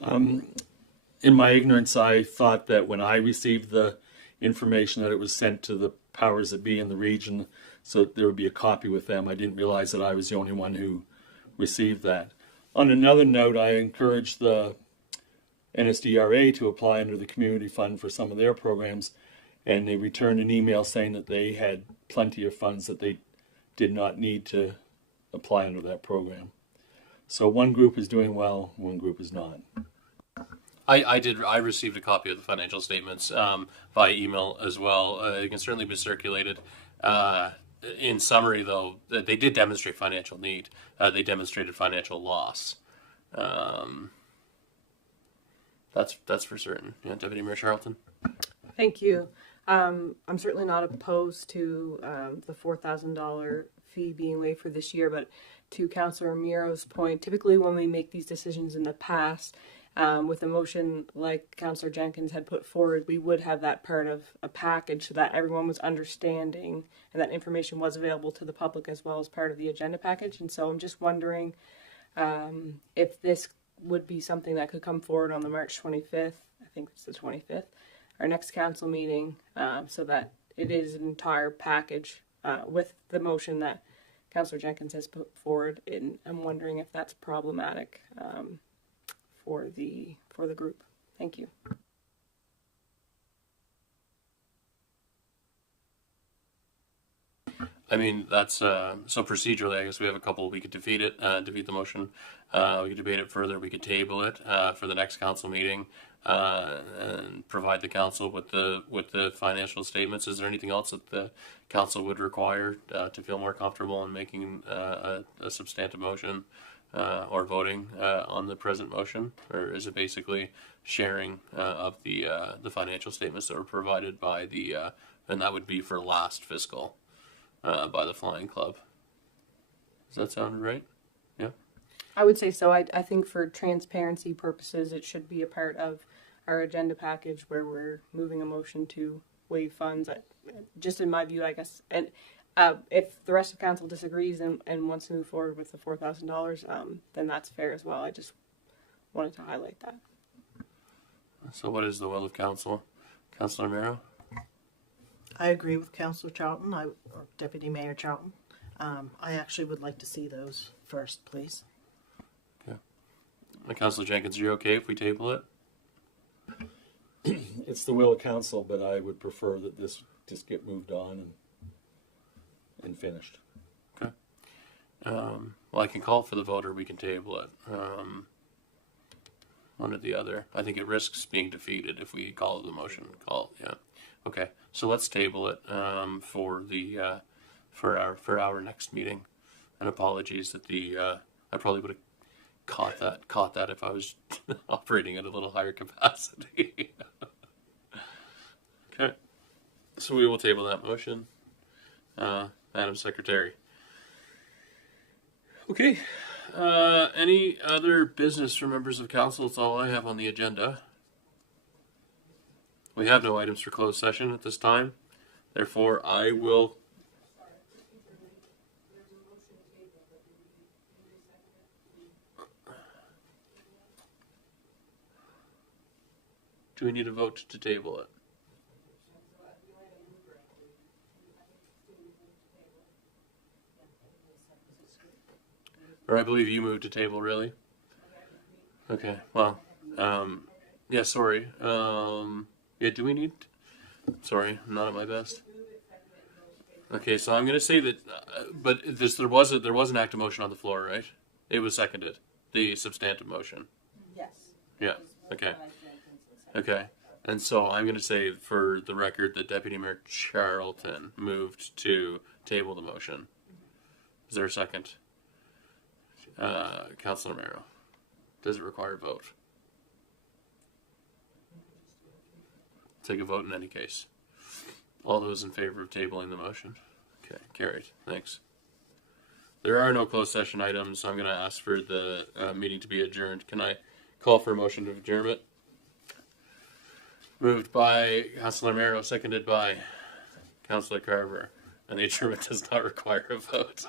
In my ignorance, I thought that when I received the information that it was sent to the powers that be in the region, so that there would be a copy with them. I didn't realize that I was the only one who received that. On another note, I encouraged the NSDRA to apply under the community fund for some of their programs, and they returned an email saying that they had plenty of funds that they did not need to apply under that program. So one group is doing well, one group is not. I received a copy of the financial statements via email as well. It can certainly be circulated. In summary, though, they did demonstrate financial need. They demonstrated financial loss. That's for certain. Yeah, Deputy Mayor Charlton. Thank you. I'm certainly not opposed to the $4,000 fee being waived for this year, but to Councillor Miro's point, typically when we make these decisions in the past, with a motion like Councillor Jenkins had put forward, we would have that part of a package so that everyone was understanding and that information was available to the public as well as part of the agenda package. And so I'm just wondering if this would be something that could come forward on the March 25th, I think it's the 25th, our next council meeting, so that it is an entire package with the motion that Councillor Jenkins has put forward. And I'm wondering if that's problematic for the group. Thank you. I mean, that's so procedurally, I guess we have a couple. We could defeat the motion. We could debate it further. We could table it for the next council meeting and provide the council with the financial statements. Is there anything else that the council would require to feel more comfortable in making a substantive motion or voting on the present motion, or is it basically sharing of the financial statements that were provided by and that would be for last fiscal? By the Flying Club. Does that sound right? Yeah. I would say so. I think for transparency purposes, it should be a part of our agenda package where we're moving a motion to waive funds. Just in my view, I guess. And if the rest of council disagrees and wants to move forward with the $4,000, then that's fair as well. I just wanted to highlight that. So what is the will of council? Councilor Miro? I agree with Councillor Charlton, or Deputy Mayor Charlton. I actually would like to see those first, please. Okay. Councilor Jenkins, are you okay if we table it? It's the will of council, but I would prefer that this just get moved on and finished. Okay. Well, I can call for the vote, or we can table it. One or the other. I think it risks being defeated if we call the motion. Yeah. Okay. So let's table it for our next meeting. And apologies that I probably would have caught that if I was operating at a little higher capacity. Okay. So we will table that motion, Madam Secretary. Okay. Any other business for members of council? That's all I have on the agenda. We have no items for closed session at this time. Therefore, I will... Do we need a vote to table it? Or I believe you moved to table, really? Okay, well, yeah, sorry. Yeah, do we need... Sorry, I'm not at my best. Okay, so I'm going to say that, but there was an active motion on the floor, right? It was seconded, the substantive motion. Yes. Yeah, okay. Okay, and so I'm going to say for the record that Deputy Mayor Charlton moved to table the motion. Is there a second? Councilor Romero, does it require a vote? Take a vote in any case. All those in favor of tabling the motion? Okay, carried. Thanks. There are no closed session items. I'm going to ask for the meeting to be adjourned. Can I call for a motion to adjournment? Moved by Councilor Romero, seconded by Councilor Carver. And the adjournment does not require a vote.